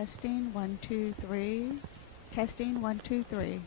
Testing 1 2 3. Testing 1 2 3.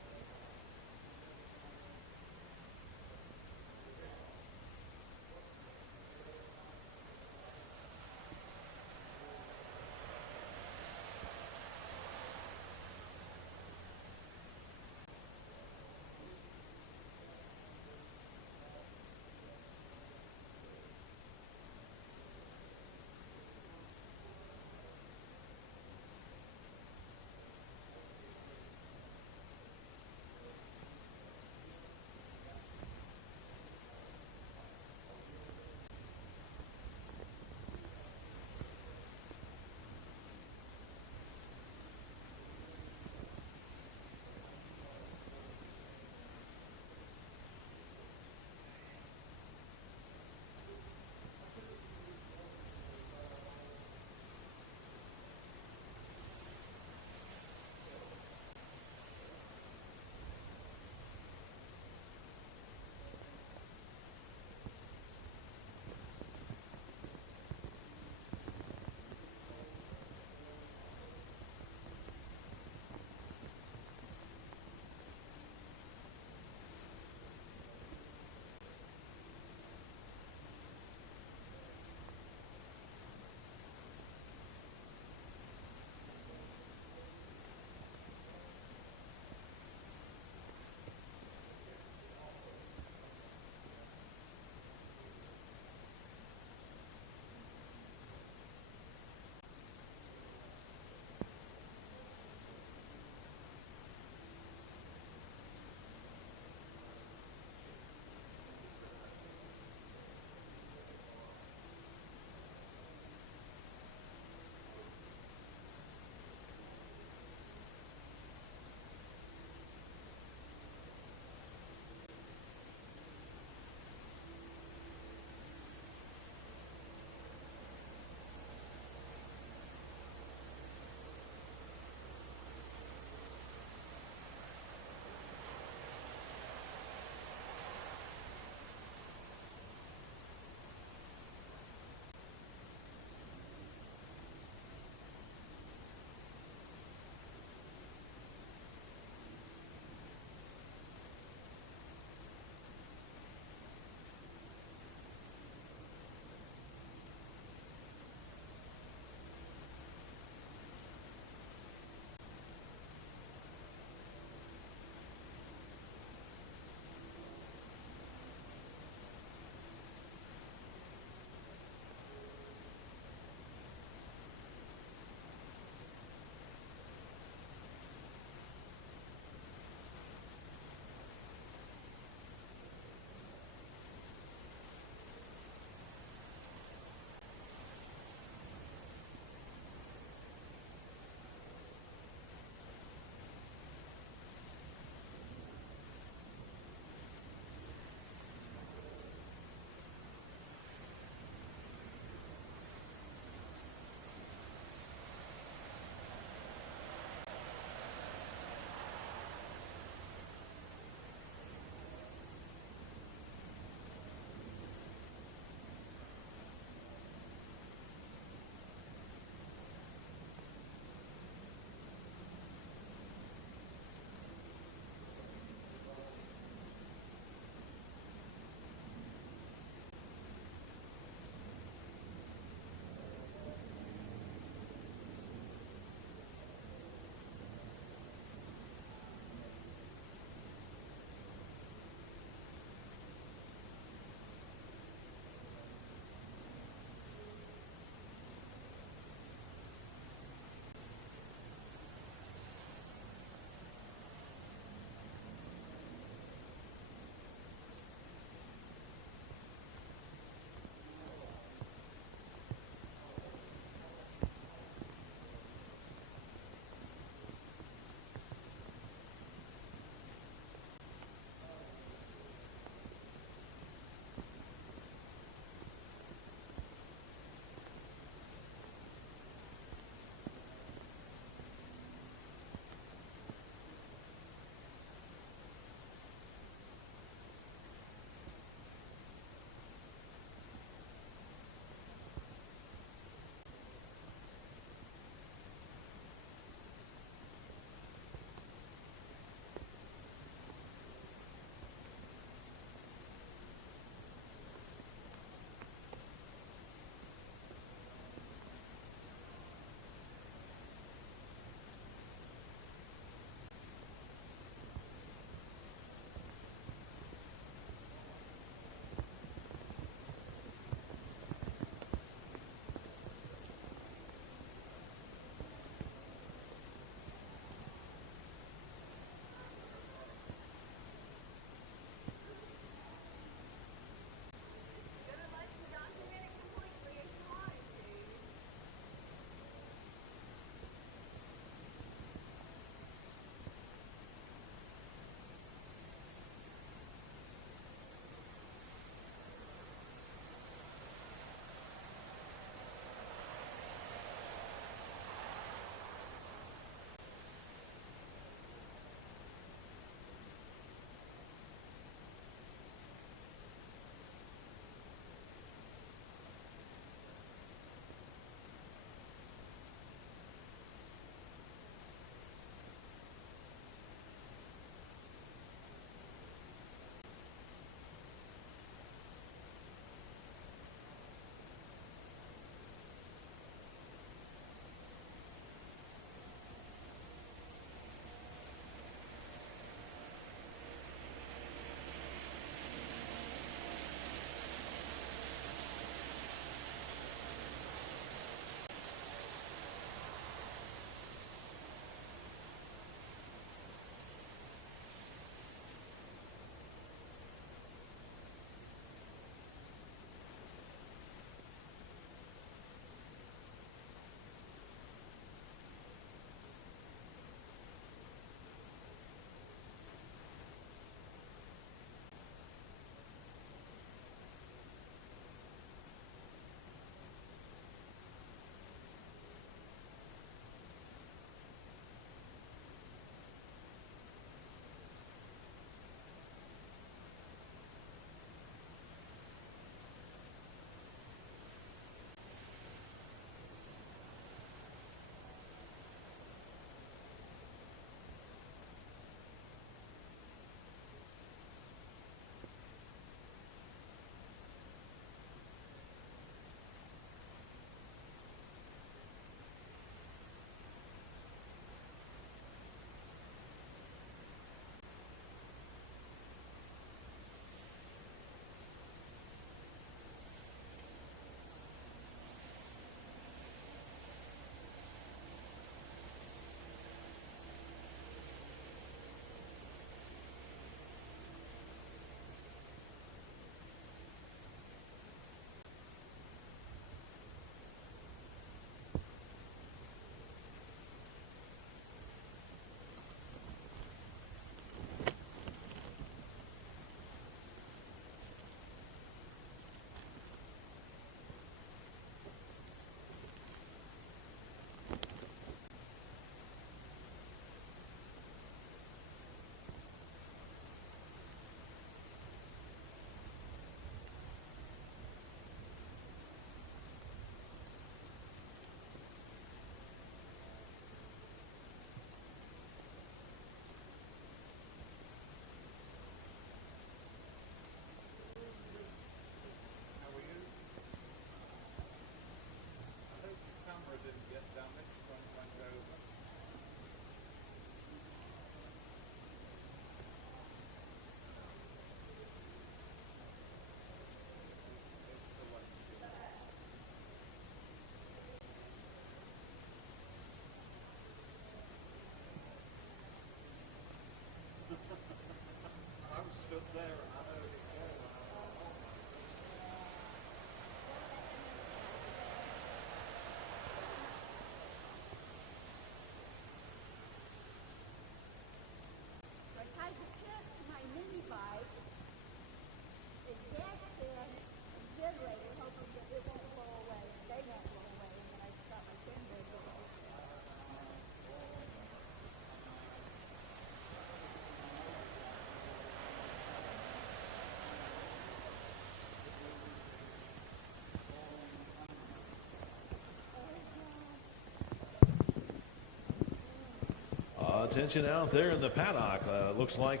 Attention out there in the paddock. Looks like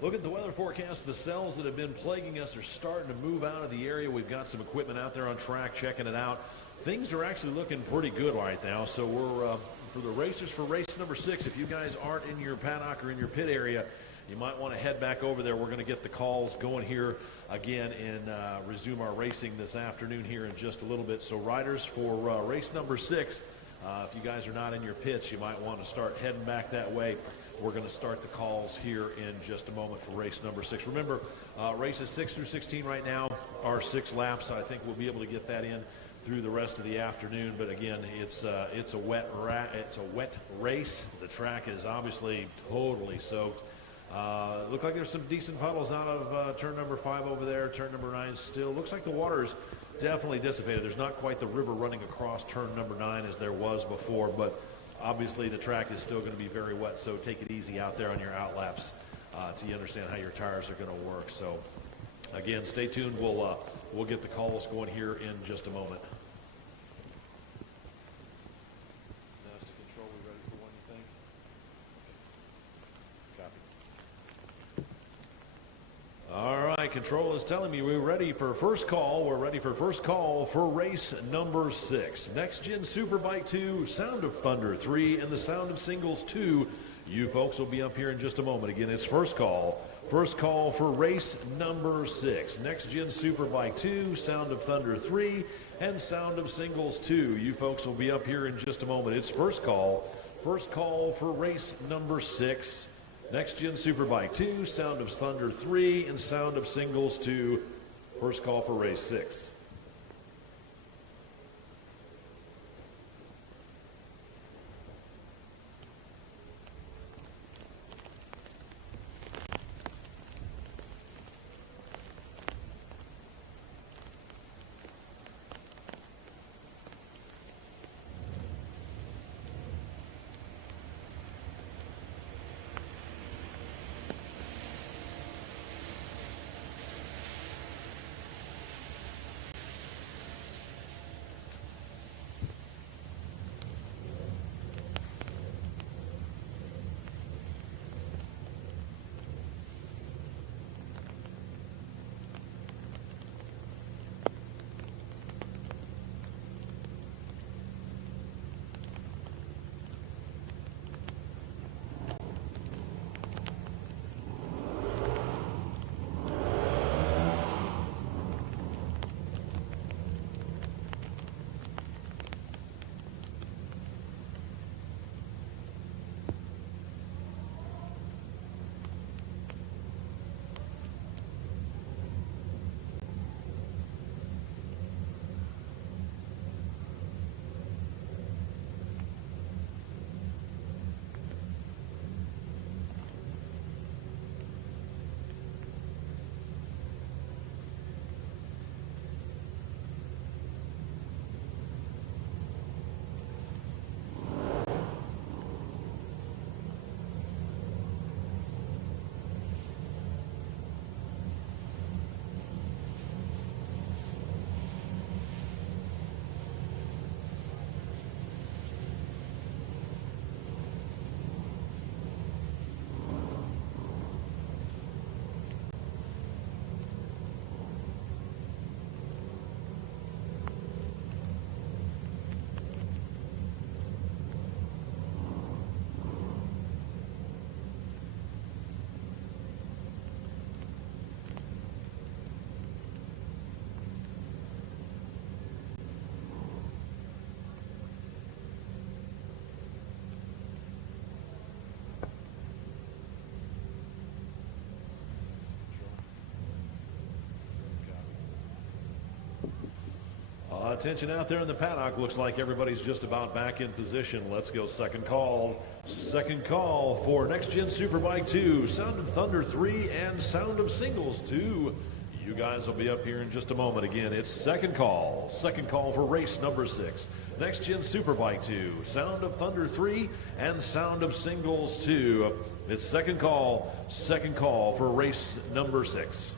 look at the weather forecast. The cells that have been plaguing us are starting to move out of the area. We've got some equipment out there on track checking it out. Things are actually looking pretty good right now. So we're for the racers for race number 6. If you guys aren't in your paddock or in your pit area, you might want to head back over there. We're going to get the calls going here again and resume our racing this afternoon here in just a little bit. So riders for race number 6, if you guys are not in your pits, you might want to start heading back that way. We're going to start the calls here in just a moment for race number 6. Remember, races 6 through 16 right now are 6 laps. I think we'll be able to get that in through the rest of the afternoon. But again, it's a wet race. The track is obviously totally soaked. Look like there's some decent puddles out of turn number 5 over there. Turn number 9 still looks like the water's definitely dissipated. There's not quite the river running across turn number 9 as there was before, but obviously the track is still going to be very wet, so take it easy out there on your outlaps till you understand how your tires are going to work. So again, stay tuned. We'll get the calls going here in just a moment. Control, we ready for one, you think? Copy. All right, control is telling me we're ready for first call. We're ready for first call for race number 6. Next Gen Superbike 2, Sound of Thunder 3, and the Sound of Singles 2. You folks will be up here in just a moment. Again, it's first call. First call for race number 6. Next Gen Superbike 2, Sound of Thunder 3, and Sound of Singles 2. You folks will be up here in just a moment. It's first call. First call for race number 6. Next Gen Superbike 2, Sound of Thunder 3, and Sound of Singles 2. First call for race 6. Attention out there in the paddock. Looks like everybody's just about back in position. Let's go second call. Second call for Next Gen Superbike 2, Sound of Thunder 3, and Sound of Singles 2. You guys will be up here in just a moment. Again, it's second call. Second call for race number 6. Next Gen Superbike 2, Sound of Thunder 3, and Sound of Singles 2. It's second call for race number 6.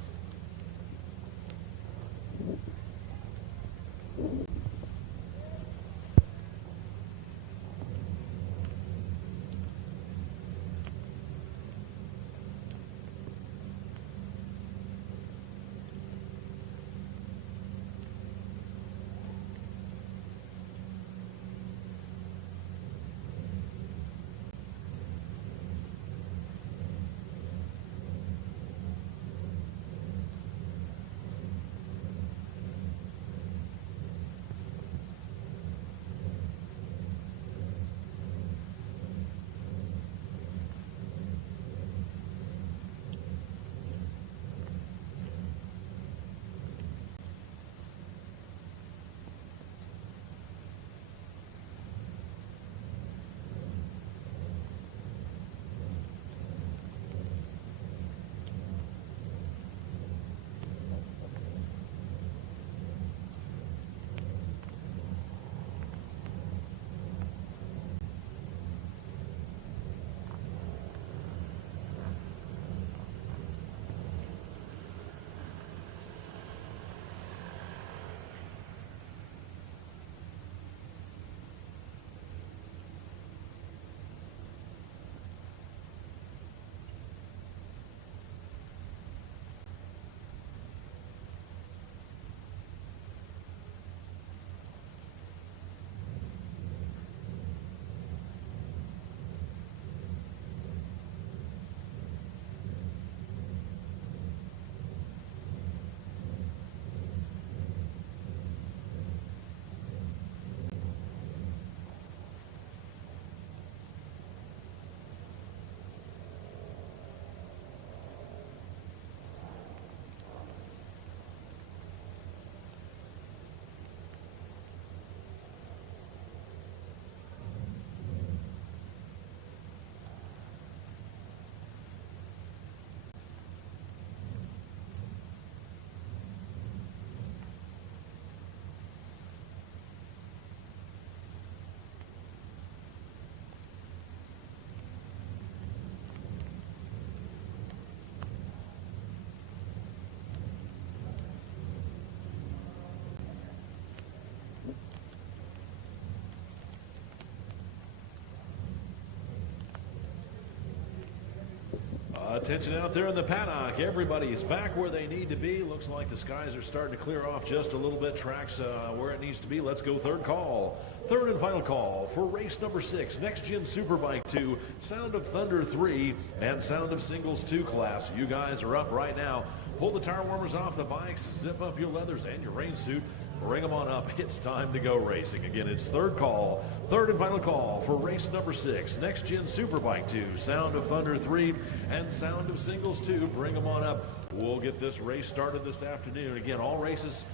Attention out there in the paddock. Everybody's back where they need to be. Looks like the skies are starting to clear off just a little bit. Track's where it needs to be. Let's go third call. Third and final call for race number 6. Next Gen Superbike 2, Sound of Thunder 3, and Sound of Singles 2 class. You guys are up right now. Pull the tire warmers off the bikes, zip up your leathers and your rain suit. Bring them on up. It's time to go racing. Again, it's third call, third and final call for race number 6. Next Gen Superbike 2, Sound of Thunder 3, and Sound of Singles 2. Bring them on up. We'll get this race started this afternoon. Again, all races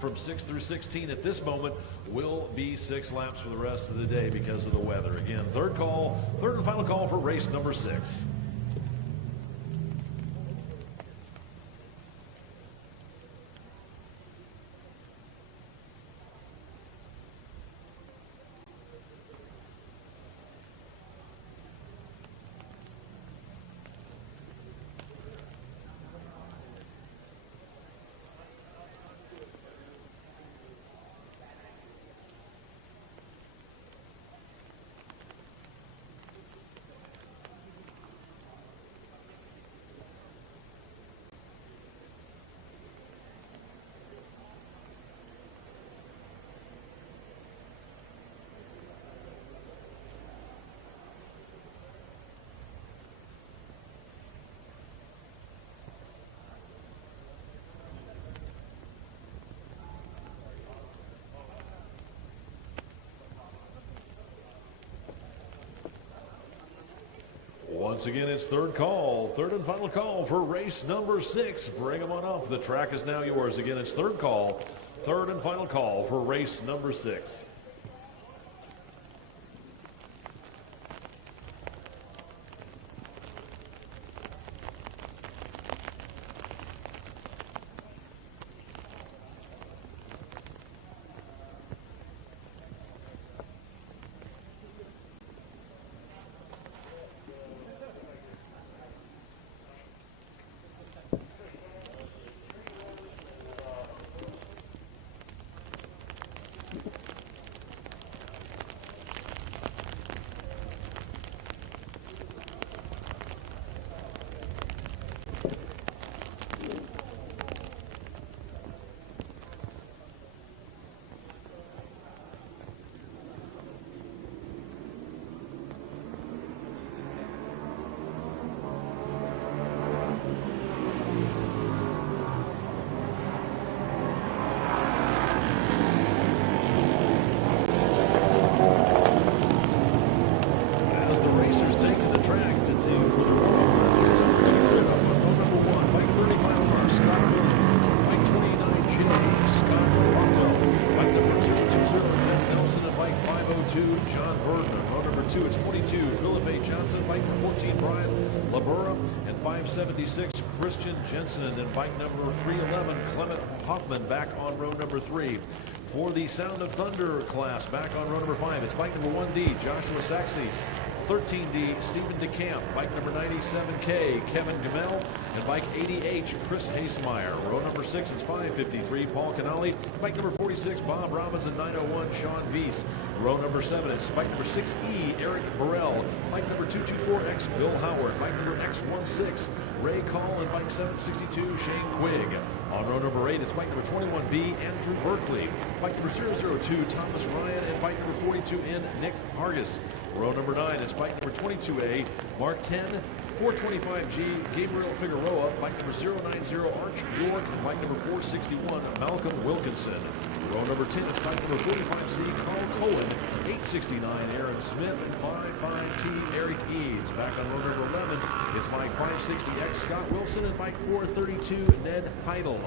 from 6 through 16 at this moment will be 6 laps for the rest of the day because of the weather. Again, third call, third and final call for race number 6. Once again, it's third call, third and final call for race number 6. Bring them on up. The track is now yours. Again, it's third call, third and final call for race number 6. Christian Jensen, and then bike number 311, Clement Hoffman, back on row number 3. For the Sound of Thunder class, back on row number 5, it's bike number 1D, Joshua Saxey. 13D, Stephen DeCamp. Bike number 97K, Kevin Gamel. And bike 80H, Chris Hasemeyer. Row number 6 is 553, Paul Canali. Bike number 46, Bob Robbins. And 901, Sean Weiss. Row number 7, it's bike number 6E, Eric Burrell. Bike number 224X, Bill Howard. Bike number X16, Ray Call. And bike 762, Shane Quigg. On row number 8, it's bike number 21B, Andrew Berkeley. Bike number 002, Thomas Ryan. And bike number 42N, Nick Hargis. Row number 9, it's bike number 22A, Mark 10, 425G, Gabriel Figueroa. Bike number 090, Arch York. And bike number 461, Malcolm Wilkinson. Row number 10, it's bike number 45C, Carl Cohen. 869, Aaron Smith. And 55T, Eric Eads. Back on row number 11, it's bike 560X, Scott Wilson. And bike 432, Ned Heidel.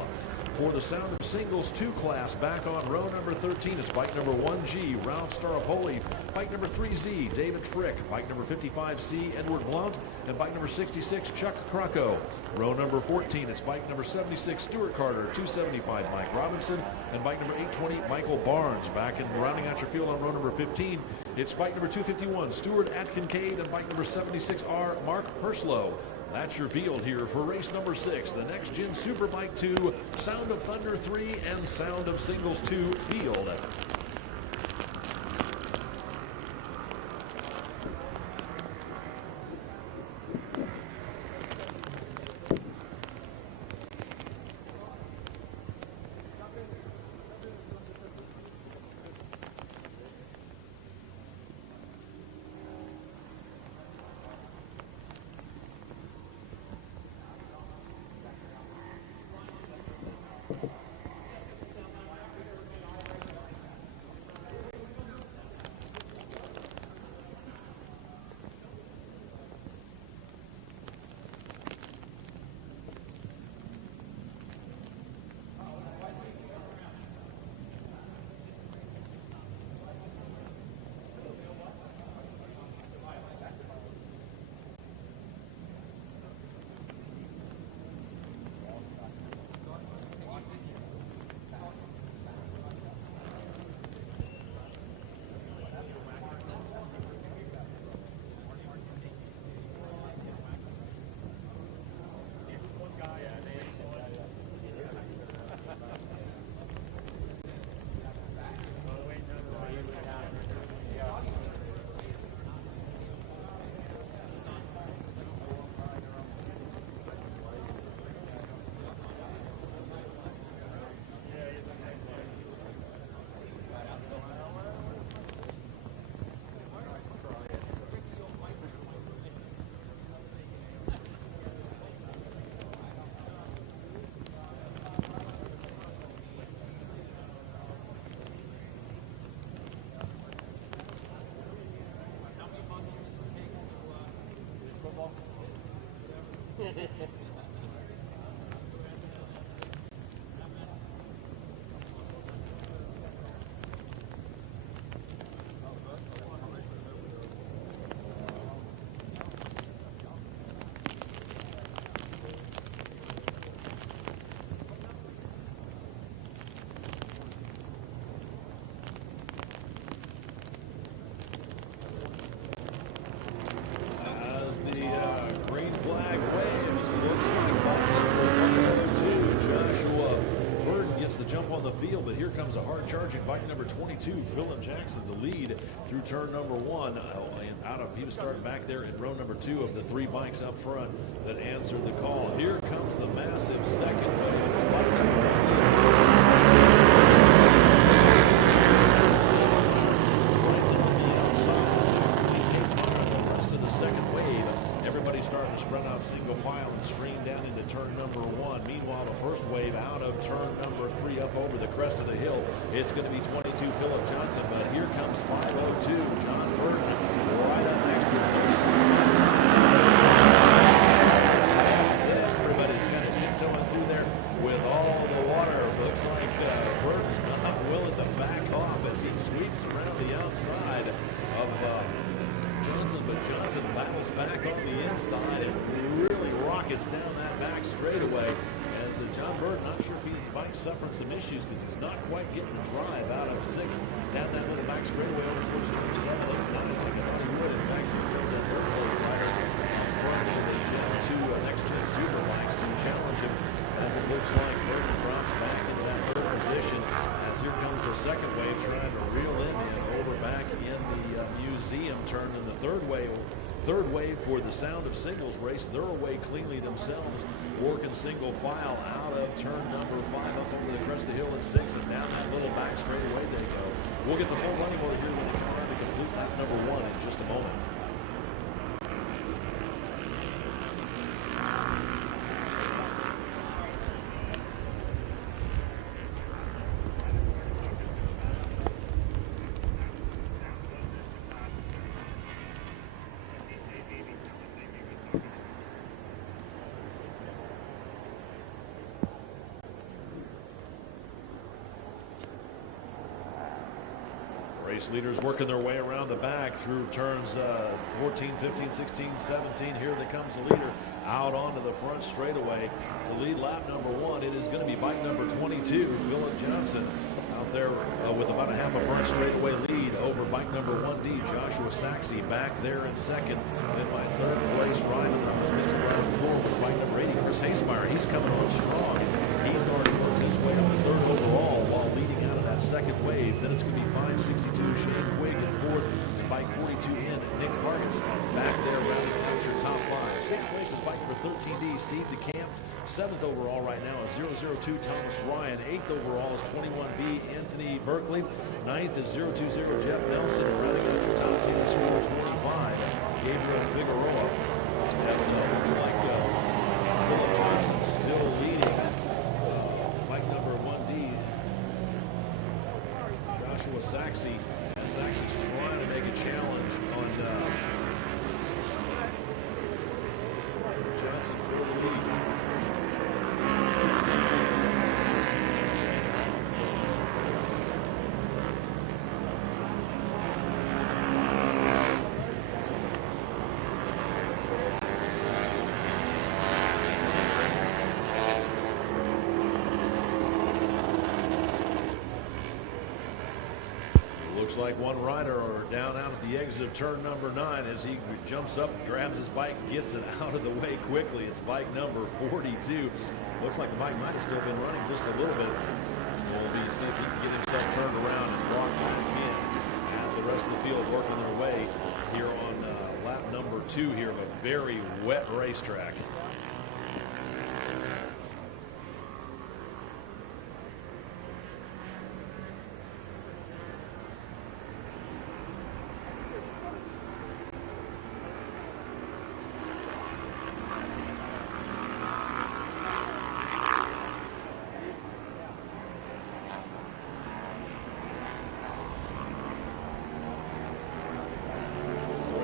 For the Sound of Singles 2 class, back on row number 13, it's bike number 1G, Ralph Staropoli. Bike number 3Z, David Frick. Bike number 55C, Edward Blount. And bike number 66, Chuck Crocco. Row number 14, it's bike number 76, Stuart Carter. 275, Mike Robinson. And bike number 820, Michael Barnes. Back in rounding out your field on row number 15, it's bike number 251, Stuart Atkincade. And bike number 76R, Mark Perslow. That's your field here for race number 6, the Next Gen Superbike 2, Sound of Thunder 3, and Sound of Singles 2 field. As the green flag waves, it looks like bike number 22, Joshua Burton gets the jump on the field, but here comes a hard-charging bike number 22, Philip Jackson, to lead through turn number 1. He was starting back there in row number 2 of the 3 bikes up front that answered the call. Here comes the massive second wave. It's bike to the second wave. Everybody starting to spread out single file and stream down into turn number 1. Meanwhile, the first wave out of turn number 3 up over the crest of the hill. It's going to be 22 Philip Johnson, but here comes 502 John Burton right up next to him. Everybody's kind of tiptoeing through there with all the water. Looks like Burton's not willing to back off as he sweeps around the outside of Johnson, but Johnson battles back on the inside and really rockets down that back straightaway. As John Burton, not sure if his bike's suffering some issues because he's not quite getting the drive out of 6 down that little back straightaway over towards turn 7. Not like I thought he would. In fact, here comes that third place rider up front of the Gen 2 Next Gen Super bikes to challenge him, as it looks like Burton drops back into that third position. As here comes the second wave trying to reel him in over back in the museum turn, and the third wave for the Sound of Singles race. They're away cleanly themselves, working single file out of turn number 5 up over the crest of the hill at 6, and down that little back straightaway they go. We'll get the full running order here when they come around to complete lap number 1 in just a moment. Race leaders working their way around the back through turns 14, 15, 16, 17. Here comes the leader out onto the front straightaway to lead lap number 1. It is going to be bike number 22, Philip Johnson, out there with about a half a front straightaway lead over bike number 1D, Joshua Saxey, back there in second. And my third place rider was Mr. Round 4 was bike number 80, Chris Hasemeyer. He's coming on strong. He's already worked his way up to third overall while leading out of that second wave. Then it's going to be 562 Shane Quigg in fourth, and bike 42 in Nick Hargis back there rounding out your top 5. Sixth place is bike number 13D, Steve DeCamp. Seventh overall right now is 002 Thomas Ryan. Eighth overall is 21B Anthony Berkeley. Ninth is 020 Jeff Nelson. And rounding out your top 10 is 425 Gabriel Figueroa. That's looks like Philip Johnson still leading. Bike number 1D, Joshua Saxey. Saxey's trying to make a challenge on Johnson for the lead. Looks like one rider down out at the exit of turn number 9 as he jumps up, grabs his bike, gets it out of the way quickly. It's bike number 42. Looks like the bike might have still been running just a little bit. We'll be seeing if he can get himself turned around and walk back in as the rest of the field working their way here on lap number 2 here of a very wet racetrack.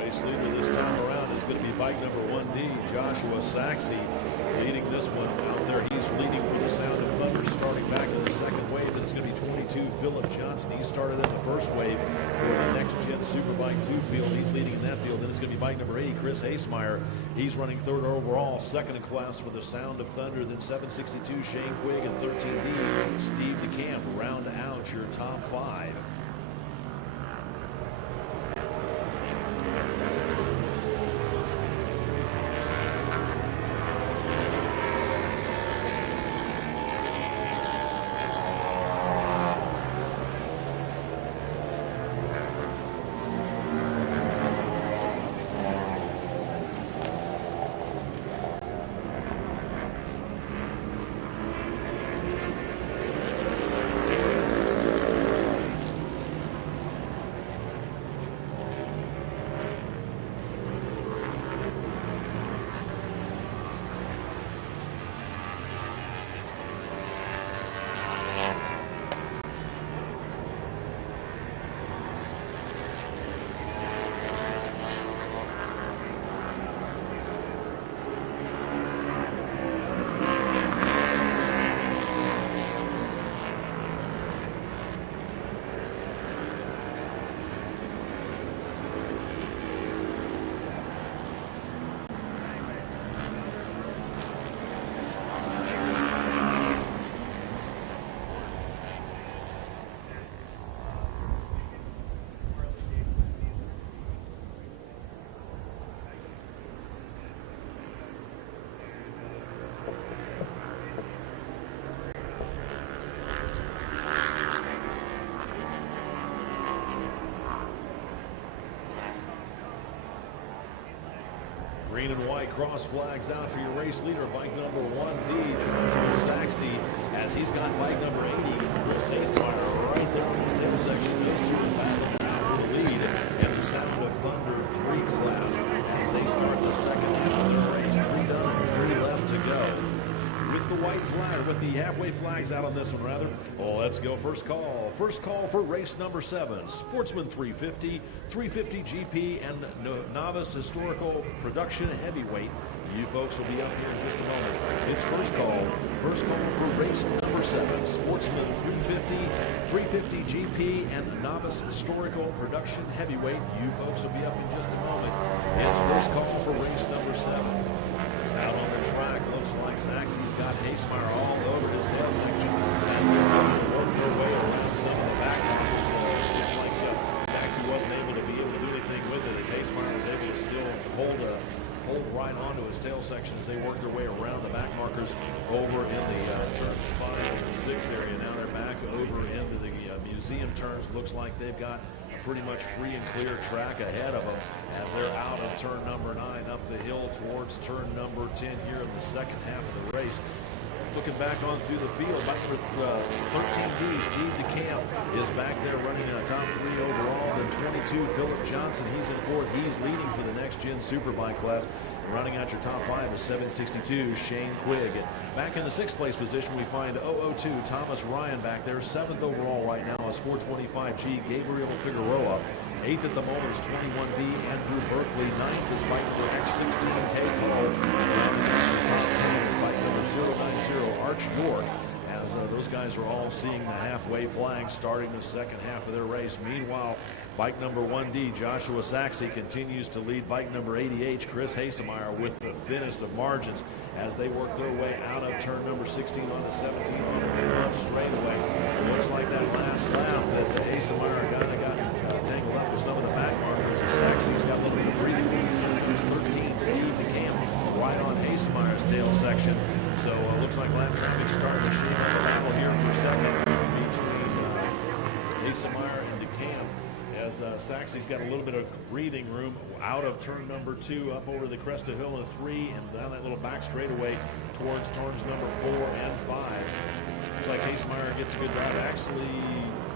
Leader this time around is going to be bike number 1D, Joshua Saxe, leading this one out there. He's leading for the Sound of Thunder, starting back in the second wave. Then it's going to be 22, Philip Johnson. He started in the first wave for the Next Gen Superbike 2 field. He's leading in that field. Then it's going to be bike number 80, Chris Hasemeyer. He's running third overall, second in class for the Sound of Thunder. Then 762, Shane Quigg, and 13D, Steve DeCamp. Round out your top 5. Green and white cross flags out for your race leader, bike number 1D, Joshua Saxe, as he's got bike number 80, Chris Hasemeyer, right there in his tail section. Those two are battling out for the lead in the Sound of Thunder 3 class as they start the second half of their race. 3 done, 3 left to go. With the white flag, with the halfway flags out on this one, rather. Oh, let's go. First call. First call for race number 7. Sportsman 350, 350 GP, and Novice Historical Production Heavyweight. You folks will be up here in just a moment. It's first call. First call for race number 7. Sportsman 350, 350 GP, and Novice Historical Production Heavyweight. You folks will be up in just a moment. It's first call for race number 7. Out on the track, looks like Saxe's got Hasemeyer all over his tail section. And they're working their way around some of the back markers. Looks like Saxe wasn't able to do anything with it as Hasemeyer was able to still hold right onto his tail section as they work their way around the back markers over in the turns 5 and 6 area. Now they're back over into the museum turns. Looks like they've got pretty much free and clear track ahead of them as they're out of turn number 9 up the hill towards turn number 10 here in the second half of the race. Looking back on through the field, bike for 13D, Steve DeCamp is back there running in a top 3 overall. Then 22, Philip Johnson, he's in fourth. He's leading for the Next Gen Superbike class. Running out your top 5 is 762, Shane Quigg. Back in the 6th place position, we find 002, Thomas Ryan back there. 7th overall right now is 425G, Gabriel Figueroa. 8th at the moment is 21B, Andrew Berkeley. 9th is bike number X16, K. Cole. Top 10 is bike number 090, Arch York. As those guys are all seeing the halfway flag starting the second half of their race. Meanwhile, bike number 1D, Joshua Saxe, continues to lead bike number 80H, Chris Hasemeyer, with the thinnest of margins as they work their way out of turn number 16 onto 17 on the front straightaway. It looks like that last lap that Hasemeyer got tangled up with some of the back markers. Saxe's got a little bit of breathing room. There's 13, Steve DeCamp, right on Hasemeyer's tail section. So looks like lap traffic starting to shape up a battle here for second between Hasemeyer and DeCamp. As Saxe's got a little bit of breathing room out of turn number 2 up over the crest of hill of 3 and down that little back straightaway towards turns number 4 and 5. Looks like Hasemeyer gets a good drive. Actually,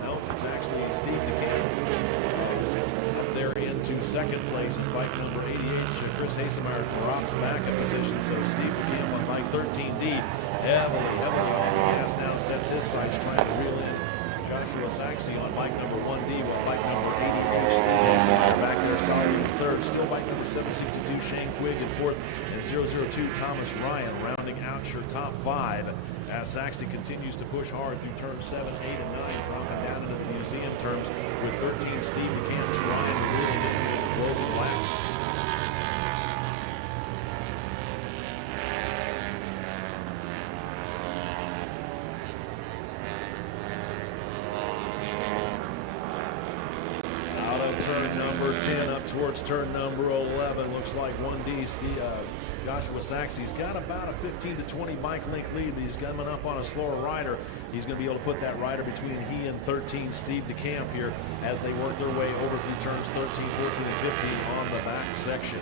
no, it's actually Steve DeCamp up there into second place as bike number 88. Chris Hasemeyer drops back a position, so Steve DeCamp on bike 13D heavily on the gas now, sets his sights trying to reel in Joshua Saxey on bike number 1D with bike number 80. Back there, solid in third. Still bike number 762, Shane Quigg in fourth. And 002, Thomas Ryan rounding out your top 5. As Saxey continues to push hard through turns 7, 8, and 9, dropping down into the museum turns with 13, Steve McCann trying to lose it in closing laps. Turn number 10 up towards turn number 11. Looks like 1D Joshua Saxey's got about a 15 to 20 bike length lead, but he's coming up on a slower rider. He's going to be able to put that rider between he and 13 Steve DeCamp here as they work their way over through turns 13, 14, and 15 on the back section.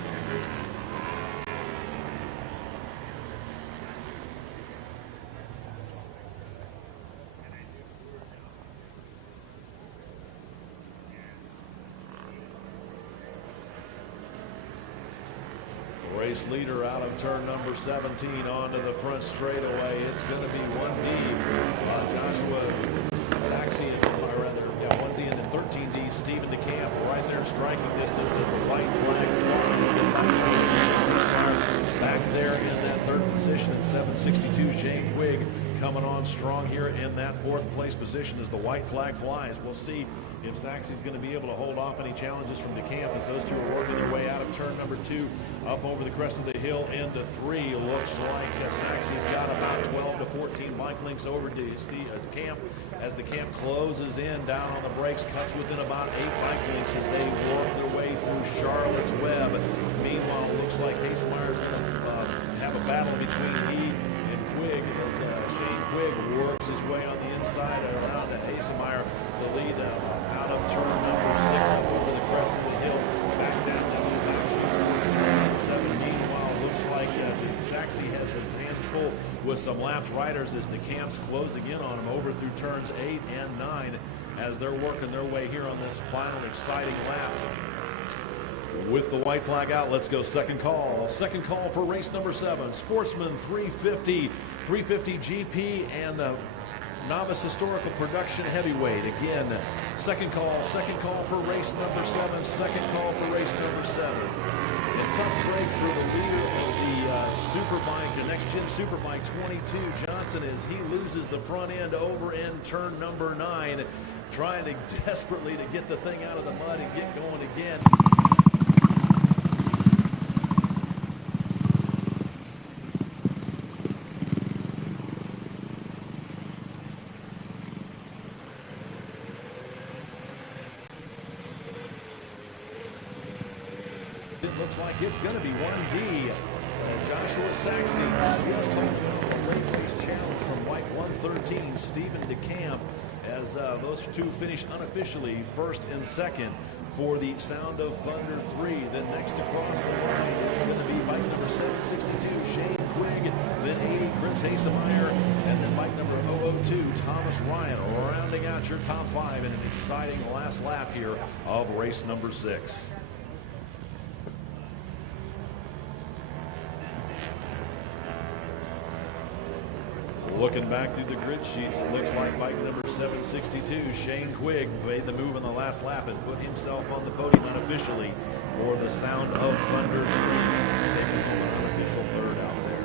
Race leader out of turn number 17 onto the front straightaway. It's going to be 1D Joshua Saxey, or rather, 1D, and then 13D Stephen DeCamp right there in striking distance as the white flag flies. Back there in that third position in 762, Shane Quigg coming on strong here in that fourth place position as the white flag flies. We'll see if Saxey's going to be able to hold off any challenges from DeCamp as those two are working their way out of turn number 2 up over the crest of the hill into 3. Looks like Saxey's got about 12 to 14 bike lengths over to DeCamp as DeCamp closes in down on the brakes, cuts within about 8 bike lengths as they work their way through Charlotte's Web. Meanwhile, it looks like Hasemeyer's going to have a battle between he and Quigg as Shane Quigg works his way on the inside and around to Hasemeyer to lead out of turn number 6 up over the crest of the hill, back down to about 7. Meanwhile, it looks like Saxey has his hands full with some lapped riders as DeCamp's closing in on him over through turns 8 and 9 as they're working their way here on this final exciting lap. With the white flag out, let's go second call. Second call for race number 7, Sportsman 350 GP and Novice Historical Production Heavyweight. Again, second call for race number 7, second call for race number 7. A tough break for the leader of the Superbike, the Next Gen Superbike 22, Johnson, as he loses the front end over in turn number 9, trying to desperately to get the thing out of the mud and get going again. It looks like it's going to be 1D. Joshua Saxey just holding a late race challenge from white 113, Stephen DeCamp, as those two finish unofficially first and second for the Sound of Thunder 3. Then next across the line, it's going to be bike number 762, Shane Quigg, then 80, Chris Hasemeyer, and then bike number 002, Thomas Ryan, rounding out your top 5 in an exciting last lap here of race number 6. Looking back through the grid sheets, it looks like bike number 762, Shane Quigg, made the move in the last lap and put himself on the podium unofficially for the Sound of Thunder. Taking an unofficial third out there.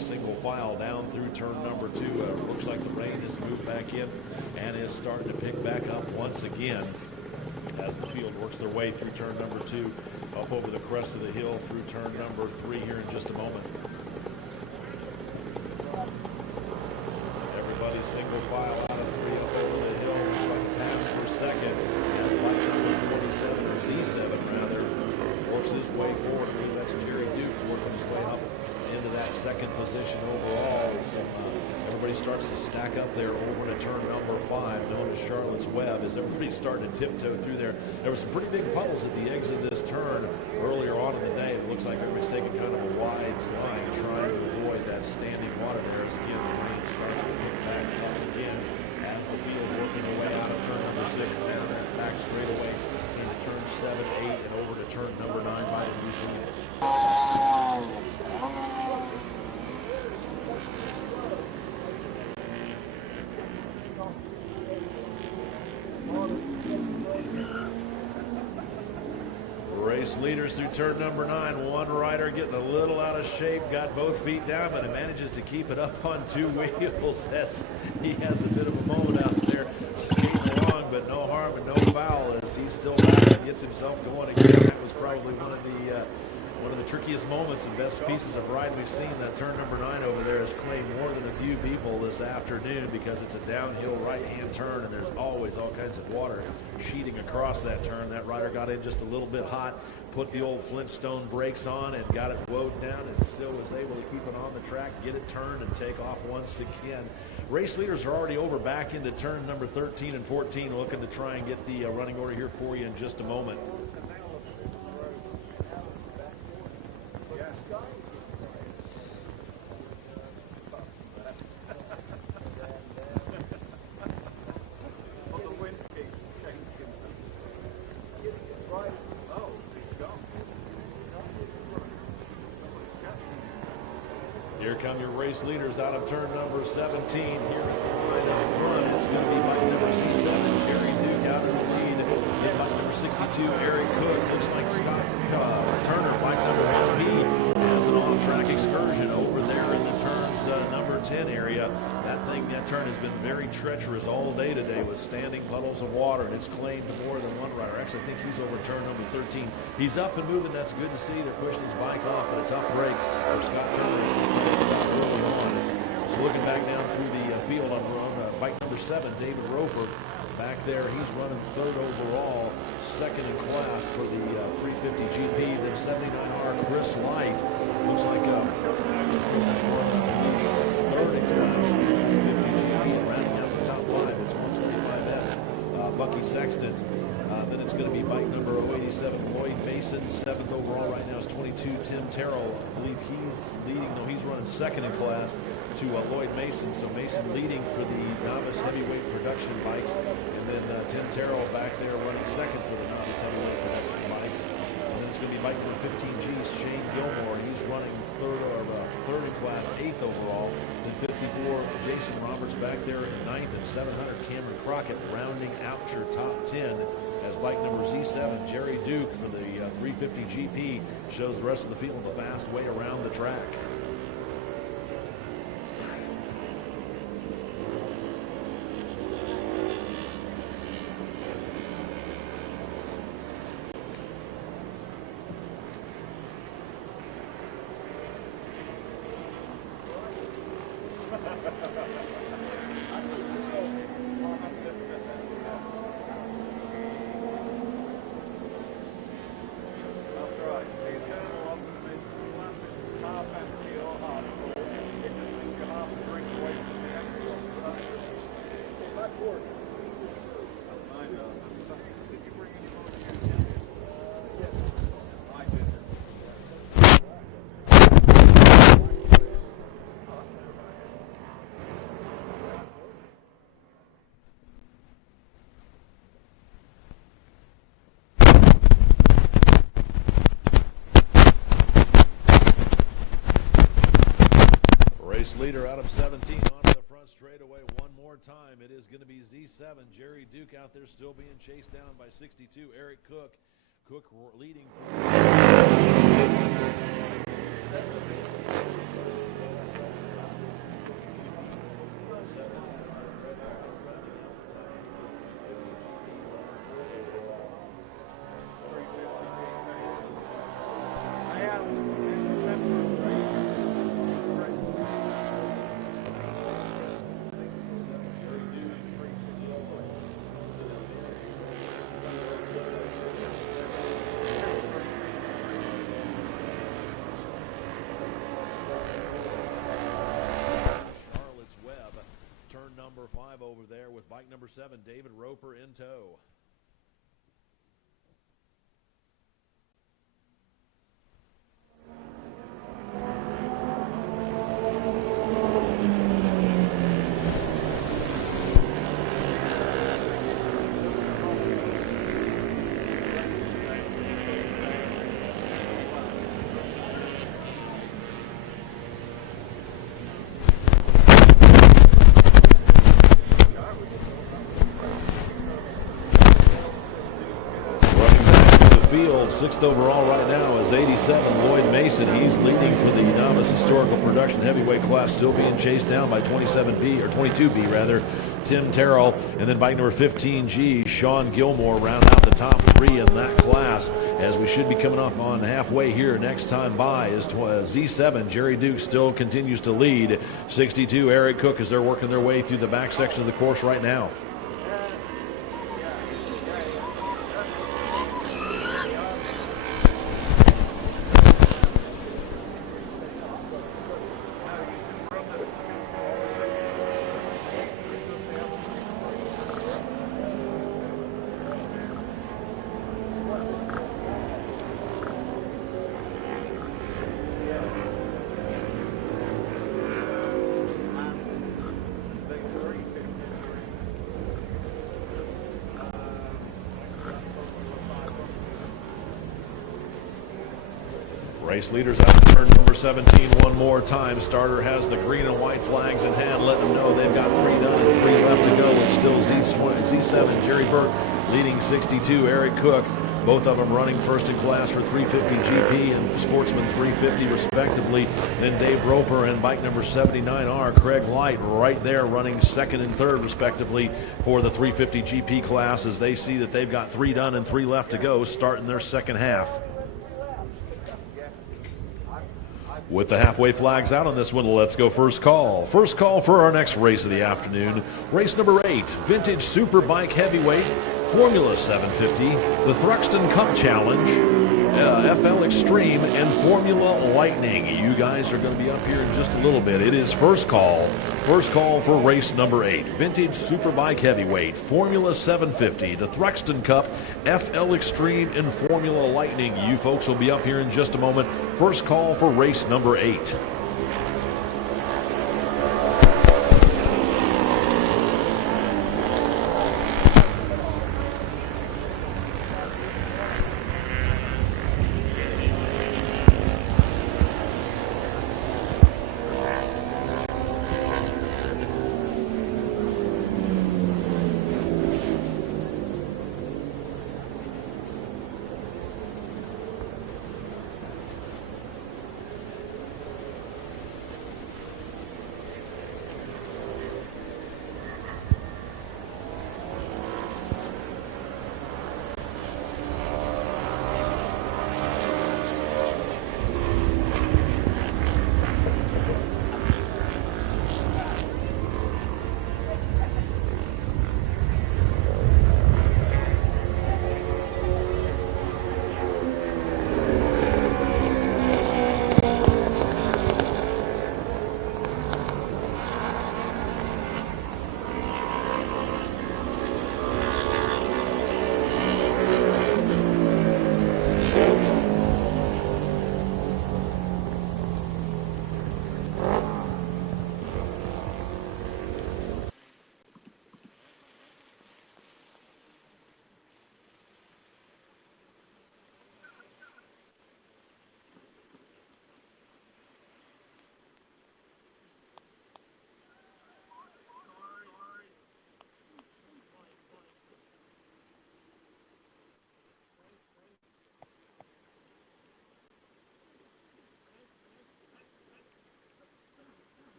Single file down through turn number 2. Looks like the rain has moved back in and is starting to pick back up once again as the field works their way through turn number 2, up over the crest of the hill through turn number 3 here in just a moment. Everybody single file out of 3 up over the hill. Looks like a pass for second as bike number 27, or Z7 rather, works his way forward. I believe that's Jerry Duke working his way up into that second position overall. So, everybody starts to stack up there over to turn number 5, known as Charlotte's Web, as everybody's starting to tiptoe through there. There were some pretty big puddles at the exit of this turn earlier on in the day. It looks like everybody's taking kind of a wide line, trying to avoid that standing water there as again the rain starts to pick back up again as the field working their way out of turn number 6 down that back straightaway into turn 7, 8, and over to turn number 9 by the new scene. Race leaders through turn number 9. One rider getting a little out of shape, got both feet down, but it manages to keep it up on 2 wheels. He has a bit of a moment out there skating along, but no harm and no foul as he's still back and gets himself going again. That was probably one of the trickiest moments and best pieces of ride we've seen. That turn number 9 over there has claimed more than a few people this afternoon because it's a downhill right-hand turn and there's always all kinds of water sheeting across that turn. That rider got in just a little bit hot, put the old Flintstone brakes on and got it woed down and still was able to keep it on the track, get it turned and take off once again. Race leaders are already over back into turn number 13 and 14, looking to try and get the running order here for you in just a moment. Here come your race leaders out of turn number 17. Here at the line up front, it's going to be bike number C7, Jerry Duke out of the lead. Get bike number 62, Eric Cook. Looks like Scott Turner, bike number 1P, has an off-track excursion over there in the turns number 10 area. That turn has been very treacherous all day today with standing puddles of water, and it's claimed more than one rider. Actually, I think he's over turn number 13. He's up and moving. That's good to see. They're pushing his bike off, but a tough break for Scott Turner. Early on. So looking back down through the field on bike number 7, David Roper. Back there, he's running 3rd overall, 2nd in class for the 350 GP. Then 79R Chris Light. Looks like this is running 3rd in class for the 350 GP and rounding out the top 5. It's 125S. Bucky Sexton. Then it's going to be bike number 087, Lloyd Mason. 7th overall right now is 22, Tim Terrell. I believe he's leading, though he's running 2nd in class to Lloyd Mason. So Mason leading for the novice heavyweight production bikes. And then Tim Terrell back there running 2nd for the novice heavyweight production bikes. And then it's going to be bike number 15G, Shane Gilmore. He's running 3rd in class, 8th overall. Then 54, Jason Roberts back there in 9th, and 700, Cameron Crockett rounding out your top 10. As bike number Z7, Jerry Duke for the 350 GP shows the rest of the field the fast way around the track. Race leader out of 17 onto the front straightaway one more time. It is going to be Z7. Jerry Duke out there still being chased down by 62. Eric Cook. Cook leading. Number 5 over there with bike number 7, David Roper in tow. Field, 6th overall right now is 87 Lloyd Mason. He's leading for the novice historical production heavyweight class, still being chased down by 27B or 22B rather, Tim Terrell, and then bike number 15G, Sean Gilmore, round out the top 3 in that class. As we should be coming up on halfway here, next time by is Z7. Jerry Duke still continues to lead. 62 Eric Cook as they're working their way through the back section of the course right now. Race leaders out of turn number 17 one more time. Starter has the green and white flags in hand, letting them know they've got 3 done and 3 left to go. It's still Z7, Jerry Burt leading 62, Eric Cook. Both of them running first in class for 350 GP and Sportsman 350 respectively. Then Dave Roper and bike number 79R, Craig Light, right there running second and third respectively for the 350 GP class as they see that they've got 3 done and 3 left to go, starting their second half. With the halfway flags out on this one, let's go first call. First call for our next race of the afternoon. Race number 8, Vintage Superbike Heavyweight, Formula 750, the Thruxton Cup Challenge, FL Extreme, and Formula Lightning. You guys are going to be up here in just a little bit. It is first call. First call for race number 8, Vintage Superbike Heavyweight, Formula 750, the Thruxton Cup, FL Extreme, and Formula Lightning. You folks will be up here in just a moment. First call for race number 8.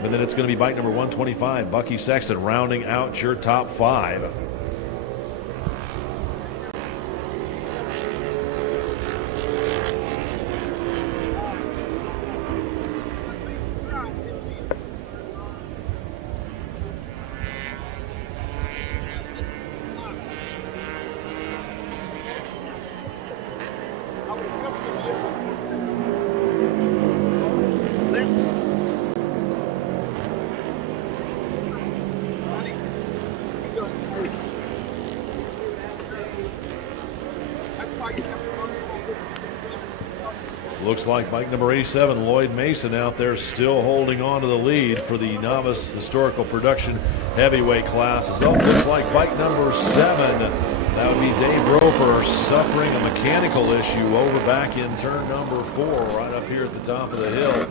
And then it's going to be bike number 125, Bucky Sexton, rounding out your top 5. Looks like bike number 87, Lloyd Mason, out there still holding on to the lead for the novice historical production heavyweight class. As looks like bike number 7, that would be Dave Roper, suffering a mechanical issue over back in turn number 4, right up here at the top of the hill.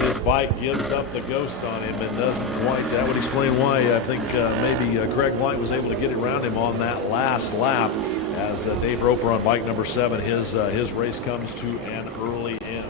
His bike gives up the ghost on him and doesn't quite. That would explain why I think maybe Craig White was able to get around him on that last lap. As Dave Roper on bike number 7, his race comes to an early end.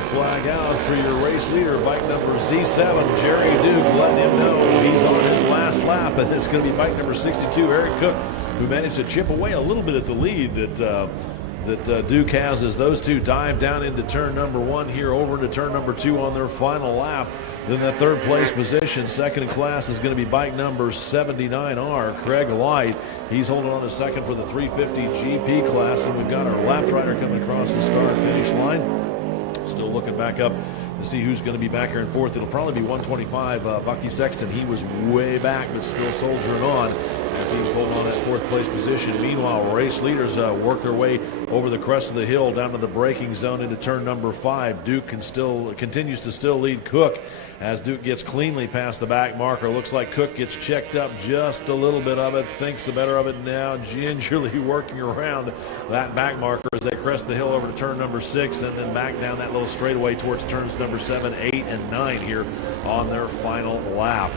Flag out for your race leader, bike number Z7, Jerry Duke, letting him know he's on his last lap, and it's going to be bike number 62, Eric Cook, who managed to chip away a little bit at the lead that Duke has as those two dive down into turn number 1 here, over to turn number 2 on their final lap. Then the third place position, second in class, is going to be bike number 79R, Craig Light. He's holding on to second for the 350 GP class, and we've got our lap rider coming across the start-finish line. Still looking back up to see who's going to be back here in fourth. It'll probably be 125, Bucky Sexton. He was way back, but still soldiering on as he was holding on that fourth place position. Meanwhile, race leaders work their way over the crest of the hill down to the braking zone into turn number 5. Duke continues to still lead Cook as Duke gets cleanly past the back marker. Looks like Cook gets checked up just a little bit of it, thinks the better of it now, gingerly working around that back marker as they crest the hill over to turn number 6 and then back down that little straightaway towards turns number 7, 8, and 9 here on their final lap.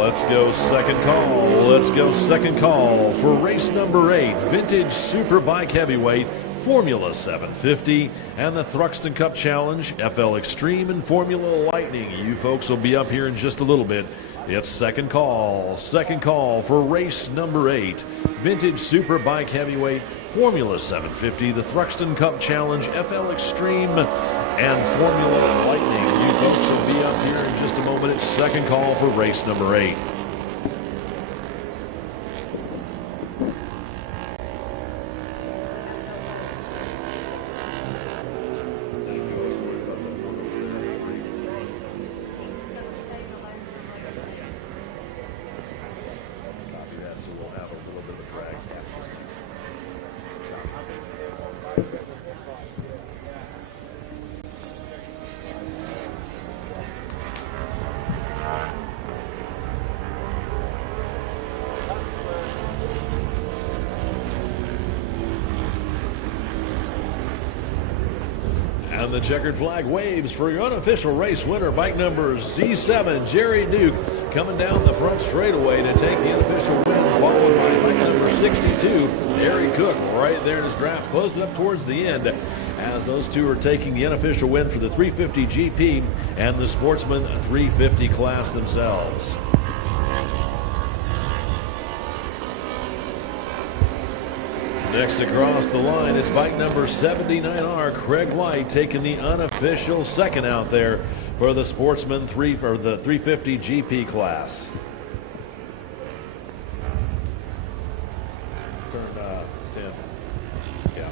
Let's go second call. Let's go second call for race number 8, Vintage Superbike Heavyweight Formula 750 and the Thruxton Cup Challenge, FL Extreme and Formula Lightning. You folks will be up here in just a little bit. It's second call for race number 8, Vintage Superbike Heavyweight Formula 750, the Thruxton Cup Challenge, FL Extreme and Formula Lightning. You folks will be up here in just a moment. It's second call for race number 8. And the checkered flag waves for your unofficial race winner, bike number Z7, Jerry Duke, coming down the front straightaway to take the unofficial win, followed by bike number 62, Eric Cook, right there in his draft. Closed it up towards the end as those two are taking the unofficial win for the 350 GP and the Sportsman 350 class themselves. Next across the line, it's bike number 79R, Craig White, taking the unofficial second out there for the Sportsman 350 GP class. Turn 10. Yeah.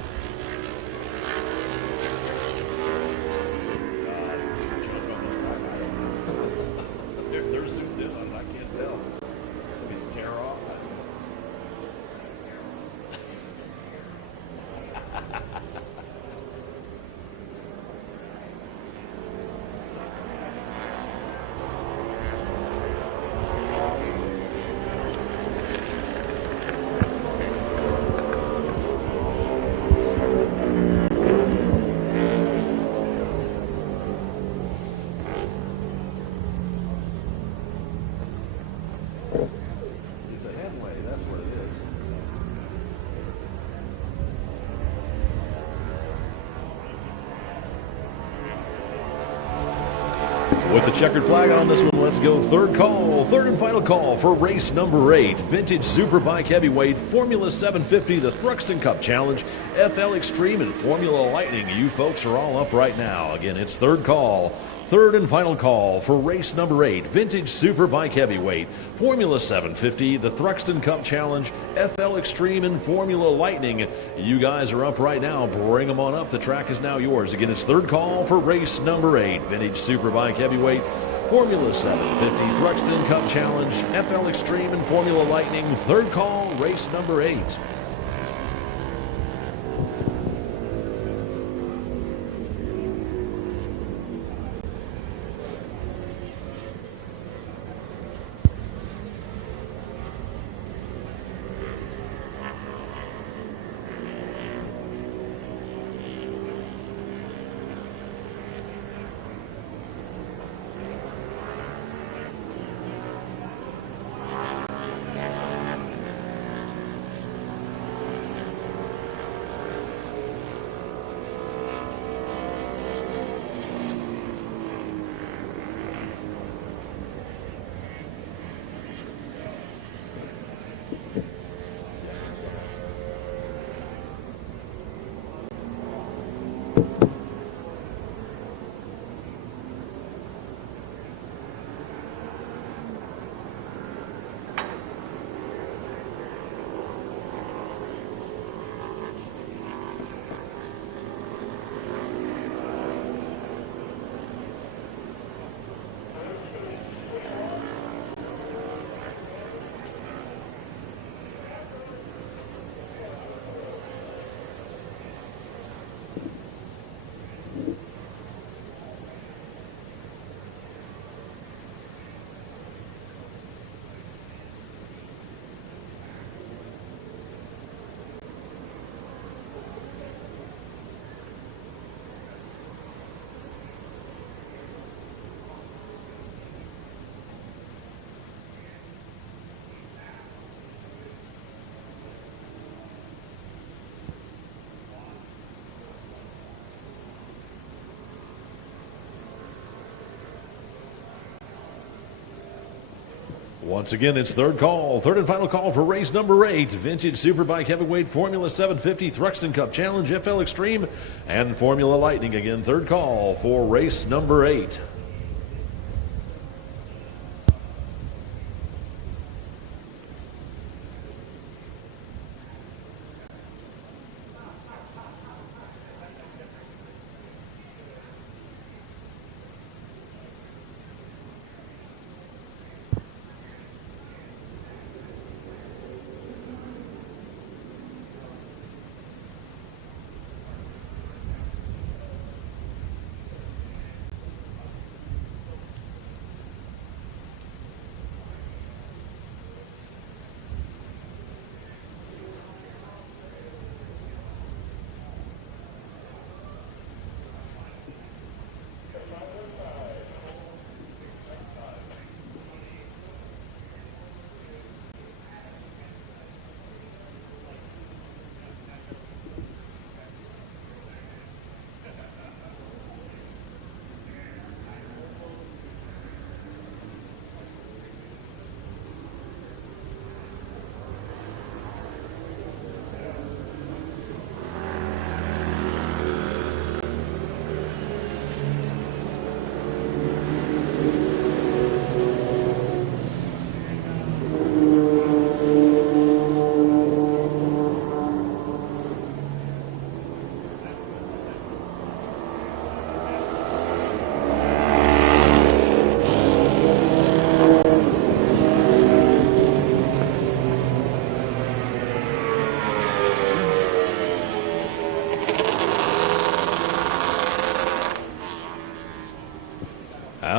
It's a headway, that's what it is. With the checkered flag on this one, let's go third call. Third and final call for race number 8. Vintage Superbike Heavyweight Formula 750, the Thruxton Cup Challenge, FL Extreme, and Formula Lightning. You folks are all up right now. Again, it's third call. Third and final call for race number 8. Vintage Superbike Heavyweight Formula 750, the Thruxton Cup Challenge, FL Extreme, and Formula Lightning. You guys are up right now. Bring them on up. The track is now yours. Again, it's third call for race number 8. Vintage Superbike Heavyweight Formula 750, Thruxton Cup Challenge, FL Extreme, and Formula Lightning. Third call, race number 8. Once again, it's third call, third and final call for race number 8. Vintage Superbike Heavyweight Formula 750 Thruxton Cup Challenge, FL Extreme, and Formula Lightning. Again, third call for race number 8.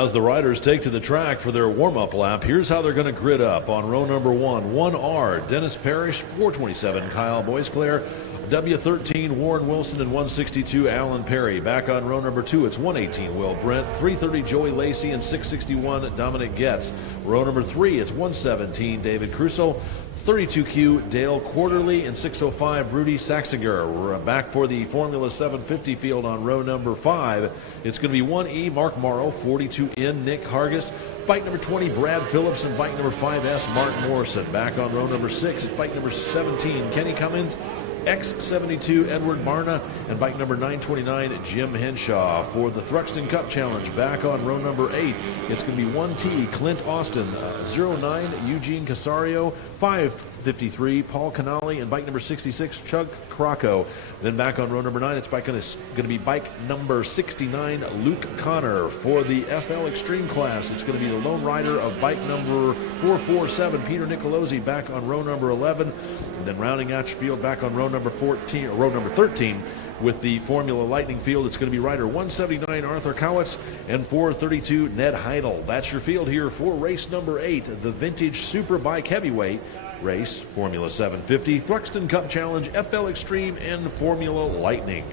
As the riders take to the track for their warm-up lap, here's how they're going to grid up. On row number 1, 1R, Dennis Parrish, 427, Kyle Boisclair, W13, Warren Wilson, and 162, Alan Perry. Back on row number 2, it's 118, Will Brent, 330, Joey Lacey, and 661, Dominic Getz. Row number 3, it's 117, David Crusoe, 32Q, Dale Quarterly, and 605, Rudy Saxinger. We're back for the Formula 750 field on row number 5. It's going to be 1E, Mark Morrow, 42N, Nick Hargis. Bike number 20, Brad Phillips, and bike number 5S, Mark Morrison. Back on row number 6, it's bike number 17, Kenny Cummins, X72, Edward Marna, and bike number 929, Jim Henshaw. For the Thruxton Cup Challenge, back on row number 8, it's going to be 1T, Clint Austin, 09, Eugene Casario, 553, Paul Canali, and bike number 66, Chuck Crocco. Then back on row number 9, it's going to be bike number 69, Luke Connor. For the FL Extreme class, it's going to be the lone rider of bike number 447, Peter Nicolosi, back on row number 11. And then rounding out your field back on row number 14, or row number 13, with the Formula Lightning field, it's going to be rider 179, Arthur Kowitz, and 432, Ned Heidel. That's your field here for race number 8, the Vintage Superbike Heavyweight race, Formula 750, Thruxton Cup Challenge, FL Extreme, and Formula Lightning.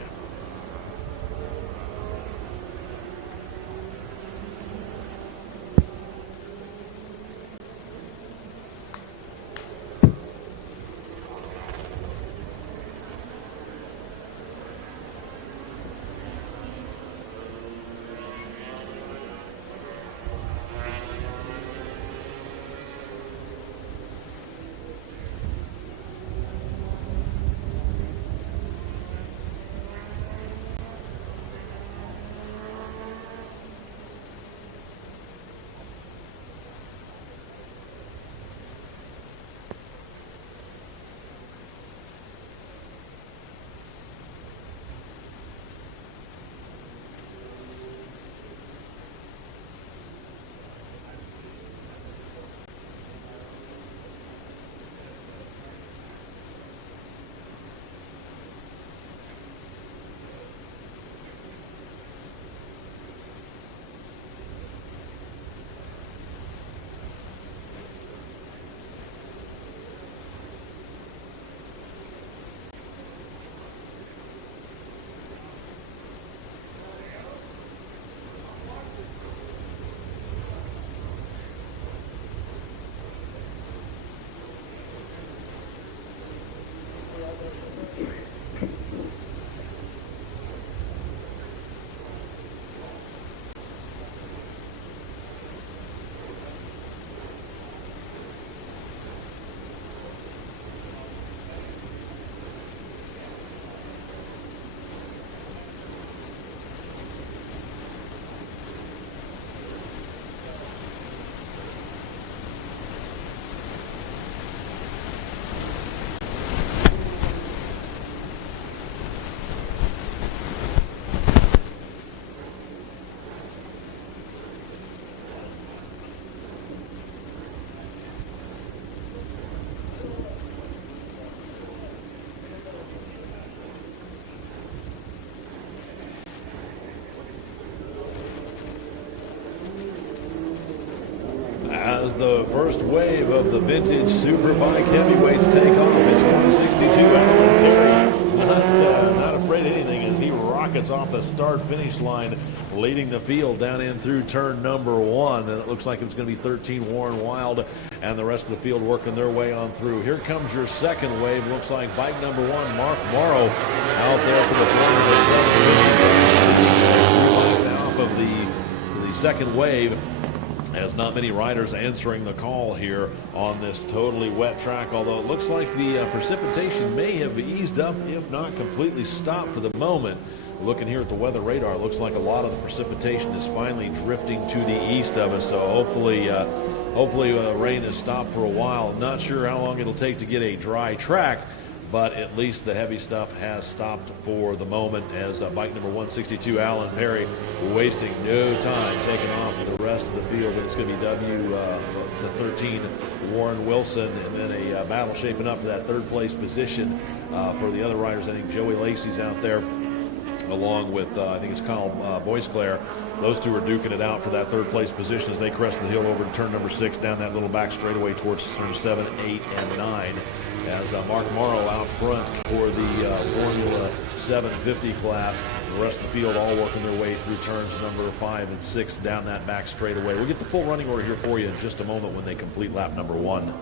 As the first wave of the Vintage Superbike Heavyweights take off, it's 162 Alan Perry. Not afraid of anything as he rockets off the start-finish line, leading the field down in through turn number 1. And it looks like it's going to be 13 Warren Wild and the rest of the field working their way on through. Here comes your second wave. Looks like bike number 1, Mark Morrow, out there for the Formula 7. Off of the second wave. As not many riders answering the call here on this totally wet track, although it looks like the precipitation may have eased up, if not completely stopped for the moment. Looking here at the weather radar, it looks like a lot of the precipitation is finally drifting to the east of us, so hopefully rain has stopped for a while. Not sure how long it'll take to get a dry track, but at least the heavy stuff has stopped for the moment as bike number 162, Alan Perry, wasting no time taking off for the rest of the field. And it's going to be the 13, Warren Wilson, and then a battle shaping up for that third place position for the other riders. I think Joey Lacey's out there along with, I think it's Kyle Boisclair. Those two are duking it out for that third place position as they crest the hill over to turn number 6, down that little back straightaway towards turn 7, 8, and 9. As Mark Morrow out front for the Formula 750 class. The rest of the field all working their way through turns number 5 and 6 down that back straightaway. We'll get the full running order here for you in just a moment when they complete lap number 1.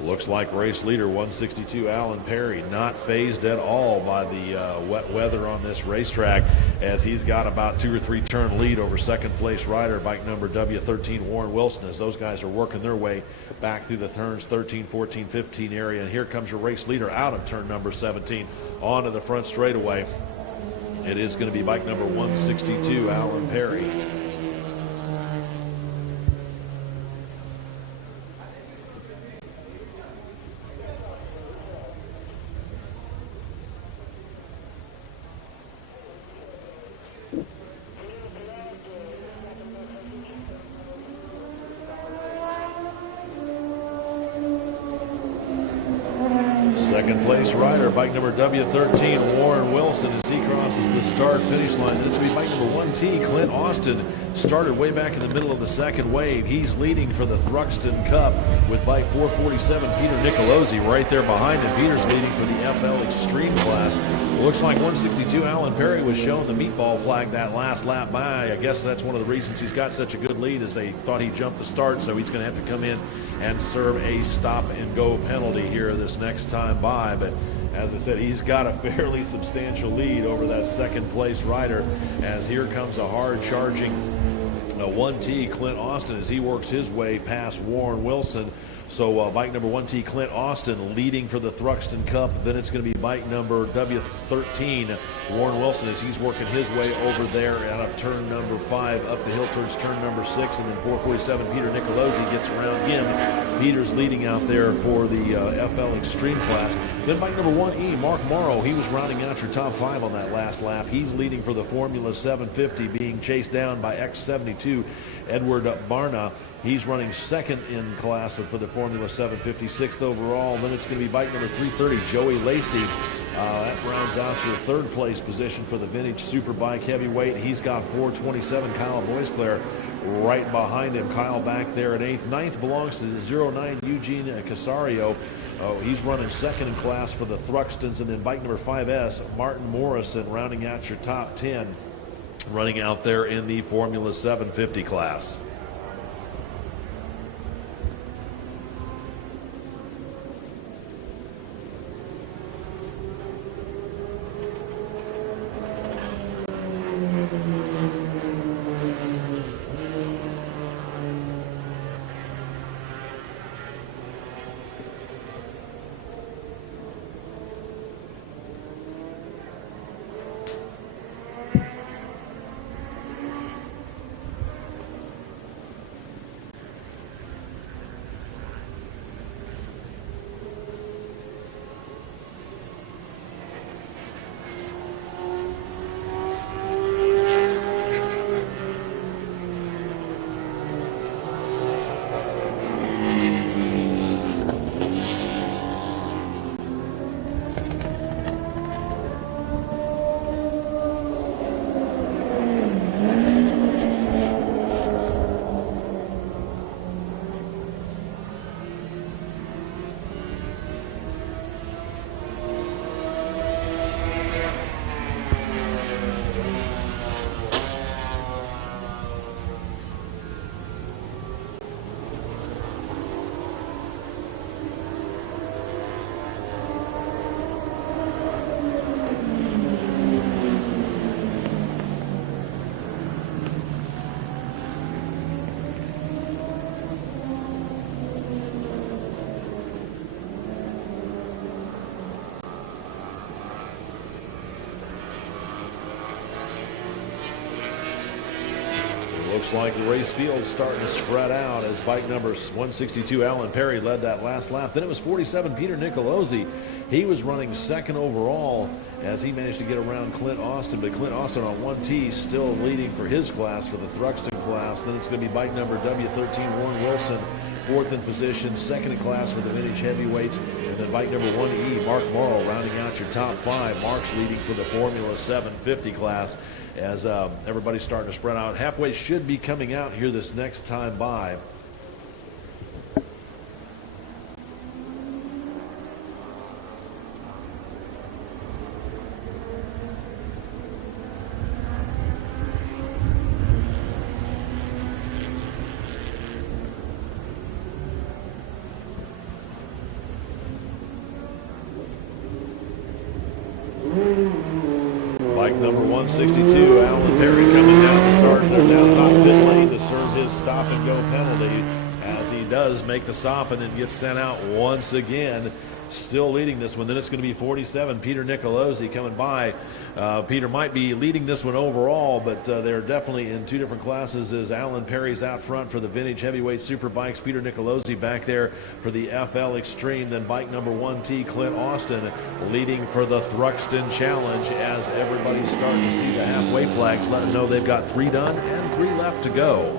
Looks like race leader 162 Alan Perry not phased at all by the wet weather on this racetrack, as he's got about 2 or 3 turn lead over second place rider bike number W13 Warren Wilson, as those guys are working their way back through the turns 13, 14, 15 area. And here comes your race leader out of turn number 17 onto the front straightaway. It is going to be bike number 162 Alan Perry. Second place rider, bike number W13, Warren Wilson, as he crosses the start-finish line. This will be bike number 1T, Clint Austin. Started way back in the middle of the second wave. He's leading for the Thruxton Cup with bike 447, Peter Nicolosi, right there behind him. Peter's leading for the FL Extreme class. Looks like 162 Alan Perry was shown the meatball flag that last lap by. I guess that's one of the reasons he's got such a good lead, is they thought he jumped the start, so he's going to have to come in and serve a stop-and-go penalty here this next time by. But as I said, he's got a fairly substantial lead over that second-place rider, as here comes a hard-charging 1T Clint Austin as he works his way past Warren Wilson. So bike number 1T Clint Austin leading for the Thruxton Cup. Then it's going to be bike number W13 Warren Wilson as he's working his way over there out of turn number 5 up the hill towards turn number 6, and then 447 Peter Nicolosi gets around him. Peter's leading out there for the FL Extreme class. Then bike number 1E Mark Morrow, he was rounding out your top 5 on that last lap. He's leading for the Formula 750, being chased down by X72 Edward Barna. He's running second in class for the Formula 756th overall. Then it's going to be bike number 330, Joey Lacey. That rounds out your third place position for the Vintage Superbike Heavyweight. He's got 427, Kyle Boisclair right behind him. Kyle back there at 8th. 9th belongs to the 09 Eugene Casario. He's running second in class for the Thruxtons. And then bike number 5S, Martin Morrison, rounding out your top 10, running out there in the Formula 750 class. Looks like the race field starting to spread out as bike number 162, Alan Perry, led that last lap. Then it was 47, Peter Nicolosi. He was running second overall as he managed to get around Clint Austin, but Clint Austin on 1T still leading for his class, for the Thruxton class. Then it's going to be bike number W13, Warren Wilson, fourth in position, second in class for the vintage heavyweights. And then bike number 1E, Mark Morrow, rounding out your top five. Mark's leading for the Formula 750 class as everybody's starting to spread out. Halfway should be coming out here this next time by. Bike number 162, Alan Perry, coming down the start down top pit lane to serve his stop and go penalty as he does make the stop and then gets sent out once again. Still leading this one. Then it's going to be 47, Peter Nicolosi, coming by. Peter might be leading this one overall, but they're definitely in two different classes as Alan Perry's out front for the vintage heavyweight superbikes. Peter Nicolosi back there for the FL Extreme. Then bike number 1T, Clint Austin, leading for the Thruxton Challenge as everybody's starting to see the halfway flags, letting them know they've got 3 done and 3 left to go.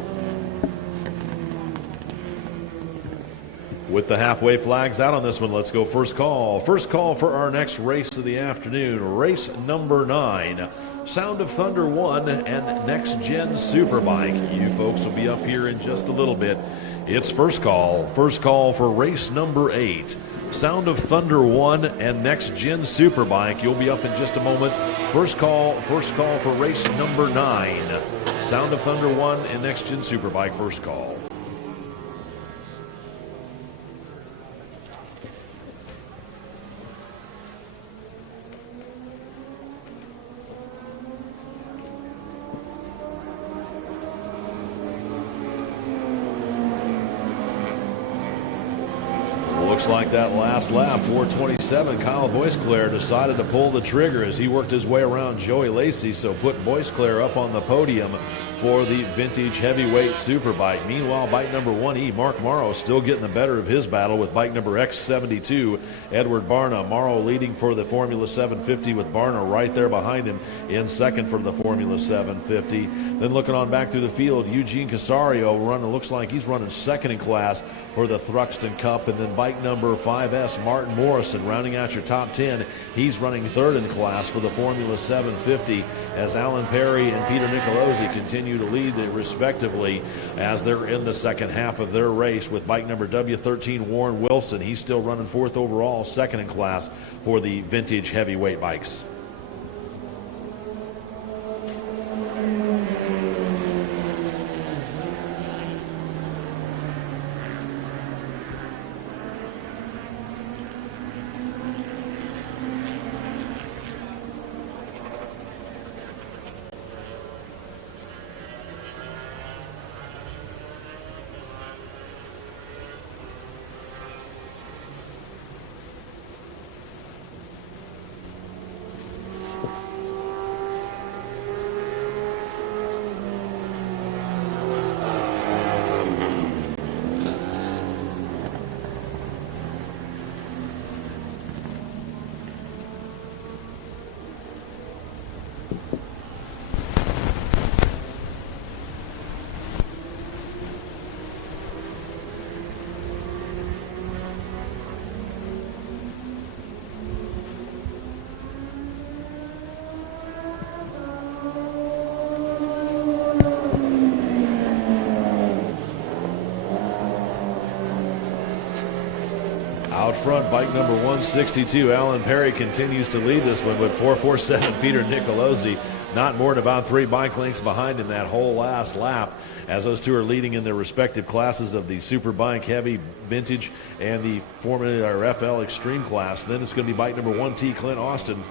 With the halfway flags out on this one, let's go first call. First call for our next race of the afternoon, race number 9. Sound of Thunder 1 and Next Gen Superbike. You folks will be up here in just a little bit. It's first call. First call for race number 8. Sound of Thunder 1 and Next Gen Superbike. You'll be up in just a moment. First call for race number 9. Sound of Thunder 1 and Next Gen Superbike, first call. Looks like that last lap, 427, Kyle Boisclair decided to pull the trigger as he worked his way around Joey Lacey, so put Boisclair up on the podium for the vintage heavyweight superbike. Meanwhile, bike number 1E, Mark Morrow, still getting the better of his battle with bike number X72, Edward Barna. Morrow leading for the Formula 750 with Barna right there behind him in second for the Formula 750. Then looking on back through the field, Eugene Casario looks like he's running second in class for the Thruxton Cup. And then bike number 5S, Martin Morrison, rounding out your top 10. He's running third in class for the Formula 750 as Alan Perry and Peter Nicolosi continue to lead respectively as they're in the second half of their race with bike number W13, Warren Wilson. He's still running fourth overall, second in class for the vintage heavyweight bikes. Out front, bike number 162, Alan Perry continues to lead this one with 447, Peter Nicolosi. Not more than about 3 bike lengths behind him that whole last lap as those two are leading in their respective classes of the Superbike Heavy Vintage and the Formula or FL Extreme class. Then it's going to be bike number 1T, Clint Austin.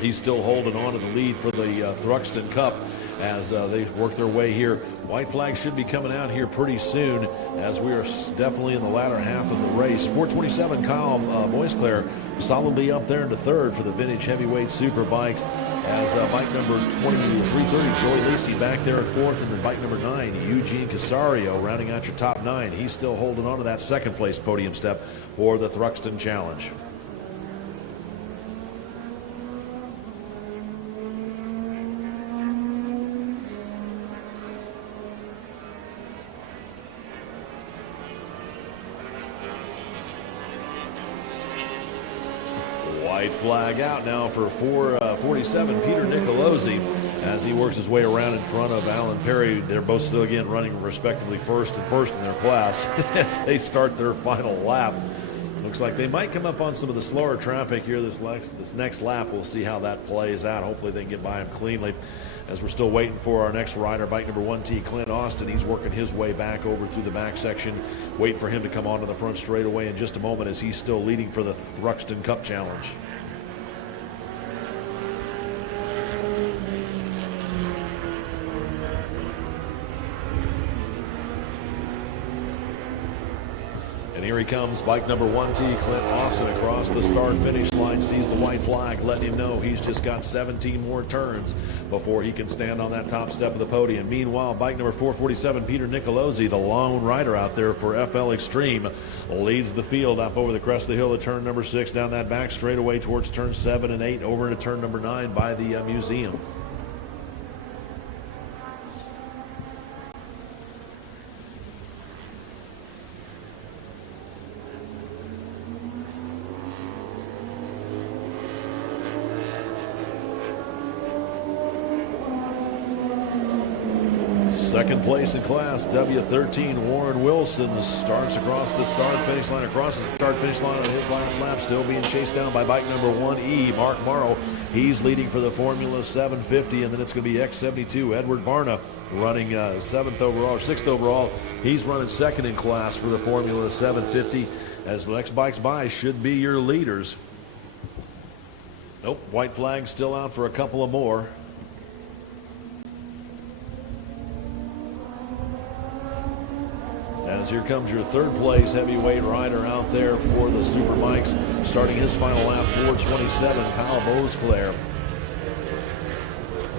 He's still holding on to the lead for the Thruxton Cup. as they work their way here. White flag should be coming out here pretty soon, as we are definitely in the latter half of the race. 427 Kyle Moisclair solidly up there into third for the vintage heavyweight super bikes, as bike number 2330 Joey Lacey back there at fourth, and then bike number 9 Eugene Casario rounding out your top 9. He's still holding on to that second place podium step for the Thruxton Challenge. White flag out now for 447 Peter Nicolosi as he works his way around in front of Alan Perry. They're both still again running respectively first in their class as they start their final lap. Looks like they might come up on some of the slower traffic here this next lap. We'll see how that plays out. Hopefully they can get by him cleanly, as we're still waiting for our next rider, bike number 1T, Clint Austin. He's working his way back over through the back section, waiting for him to come onto the front straightaway in just a moment, as he's still leading for the Thruxton Cup Challenge. And here he comes, bike number 1T, Clint Austin, across the start-finish line, sees the white flag, letting him know he's just got 17 more turns before he can stand on that top step of the podium. Meanwhile, bike number 447, Peter Nicolosi, the lone rider out there for FL Extreme, leads the field up over the crest of the hill at turn number 6, down that back straightaway towards turn 7 and 8, over into turn number 9 by the museum. Second place in class, W13, Warren Wilson starts across the start-finish line, across the start-finish line on his last lap, still being chased down by bike number 1E, Mark Morrow. He's leading for the Formula 750, and then it's going to be X72, Edward Barna, running 7th overall, or 6th overall. He's running second in class for the Formula 750, as the next bikes by should be your leaders. Nope, white flag still out for a couple of more. As here comes your third place heavyweight rider out there for the Superbikes, starting his final lap, 427, Kyle Moisclair.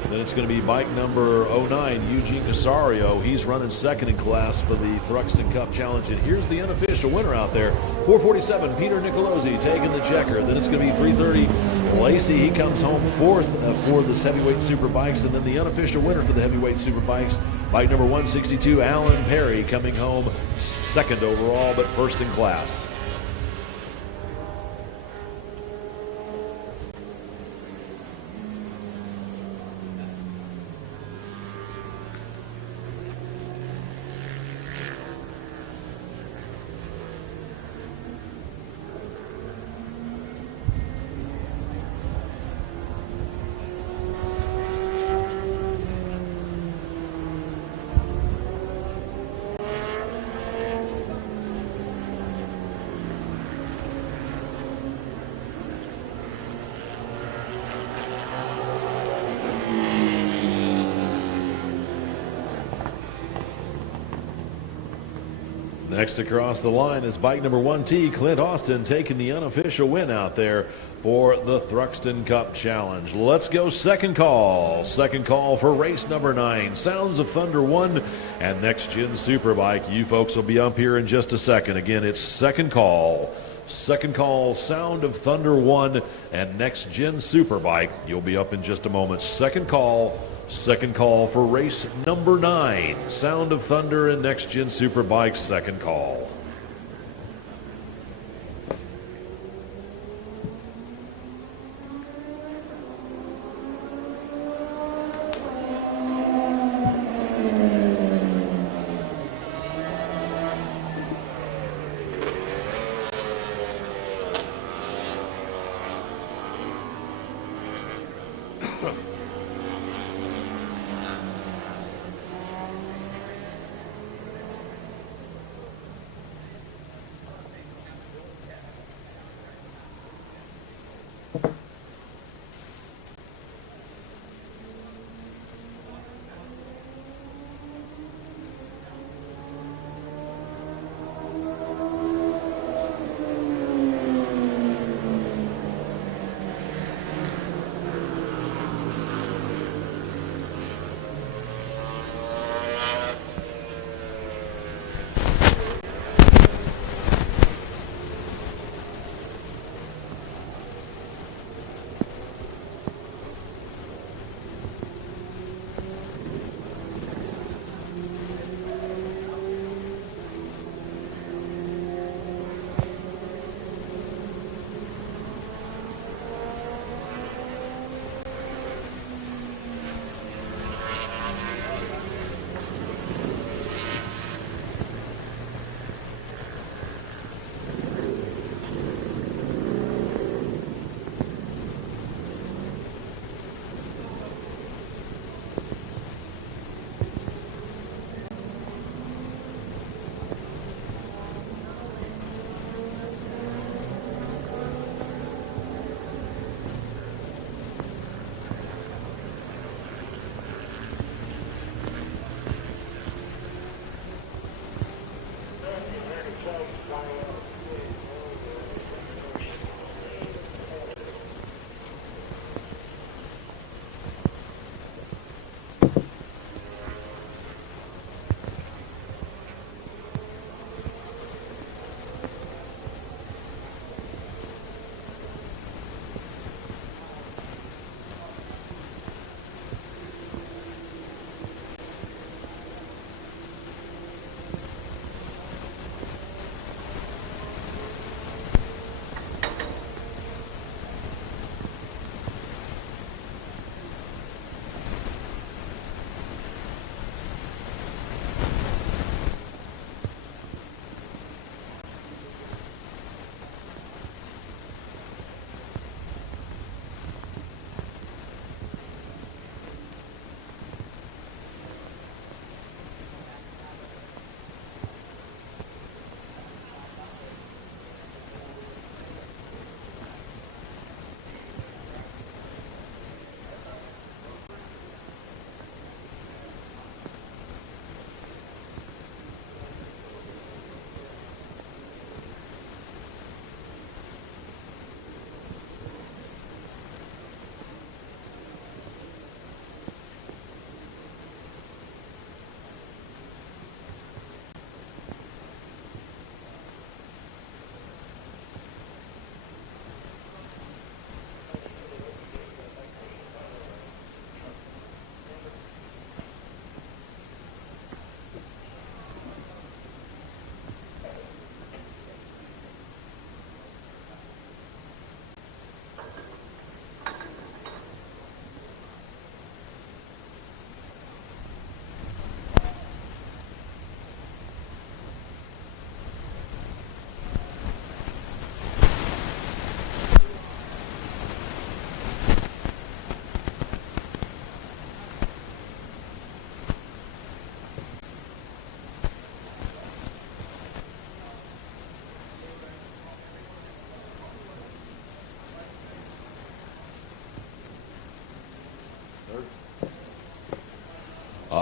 Then it's going to be bike number 09, Eugene Casario. He's running second in class for the Thruxton Cup Challenge. And here's the unofficial winner out there, 447, Peter Nicolosi taking the checker. Then it's going to be 330, Lacey. He comes home fourth for this heavyweight Superbikes. And then the unofficial winner for the heavyweight Superbikes, bike number 162, Alan Perry, coming home second overall, but first in class. Next across the line is bike number 1T, Clint Austin, taking the unofficial win out there for the Thruxton Cup Challenge. Let's go second call. Second call for race number 9, Sounds of Thunder 1 and Next Gen Superbike. You folks will be up here in just a second. Again, it's second call. Second call, Sound of Thunder 1 and Next Gen Superbike. You'll be up in just a moment. Second call for race number 9, Sound of Thunder and Next Gen Superbike. Second call.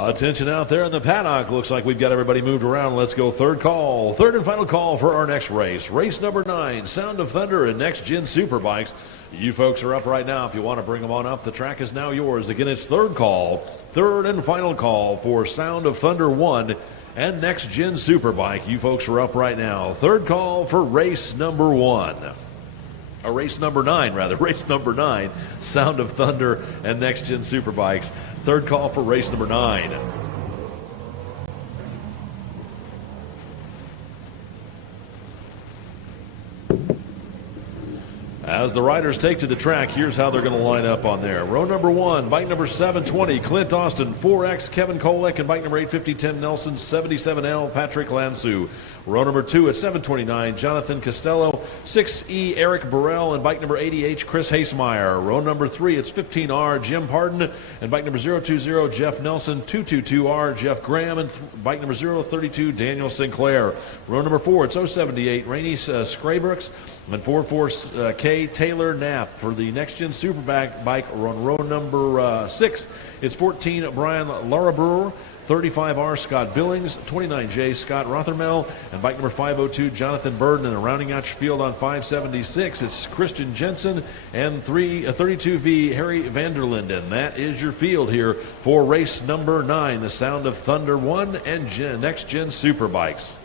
Attention out there in the paddock. Looks like we've got everybody moved around. Let's go third call. Third and final call for our next race. Race number 9, Sound of Thunder and Next Gen Superbikes. You folks are up right now. If you want to bring them on up, the track is now yours. Again, it's third call. Third and final call for Sound of Thunder 1 and Next Gen Superbike. You folks are up right now. Third call for race number 1. Race number 9, rather. Race number 9, Sound of Thunder and Next Gen Superbikes. Third call for race number 9. As the riders take to the track, here's how they're going to line up on there. Row number 1, bike number 720, Clint Austin, 4X, Kevin Kolek, and bike number 850, Tim Nelson, 77L, Patrick Lansu. Row number 2 at 729, Jonathan Costello, 6E, Eric Burrell, and bike number 80H, Chris Hasemeyer. Row number 3, it's 15R, Jim Harden, and bike number 020, Jeff Nelson, 222R, Jeff Graham, and bike number 032, Daniel Sinclair. Row number 4, it's 078, Rainey Scrabrooks, and 44K Taylor Knapp. For the Next Gen Superbike bike on row number 6, it's 14 Brian Larabrewer, 35R Scott Billings, 29J Scott Rothermel, and bike number 502 Jonathan Burden. And rounding out your field on 576, it's Christian Jensen and 32V Harry Vanderlinden. That is your field here for race number 9, the Sound of Thunder 1 and Next Gen Superbikes.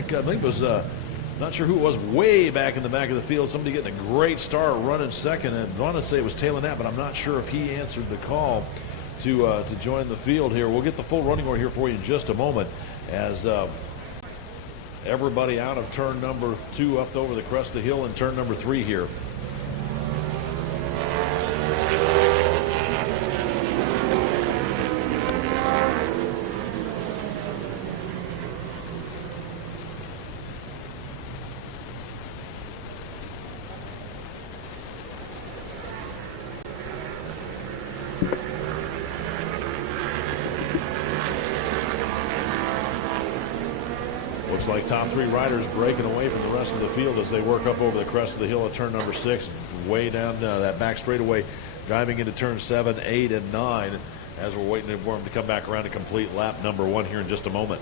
like, I think it was, not sure who it was, way back in the back of the field. Somebody getting a great start running second. And I want to say it was Taylor Knapp, but I'm not sure if he answered the call to join the field here. We'll get the full running order here for you in just a moment as everybody out of turn number 2 up over the crest of the hill and turn number 3 here. Looks like top 3 riders breaking away from the rest of the field as they work up over the crest of the hill at turn number 6, way down that back straightaway, driving into turn 7, 8, and 9 as we're waiting for them to come back around to complete lap number 1 here in just a moment.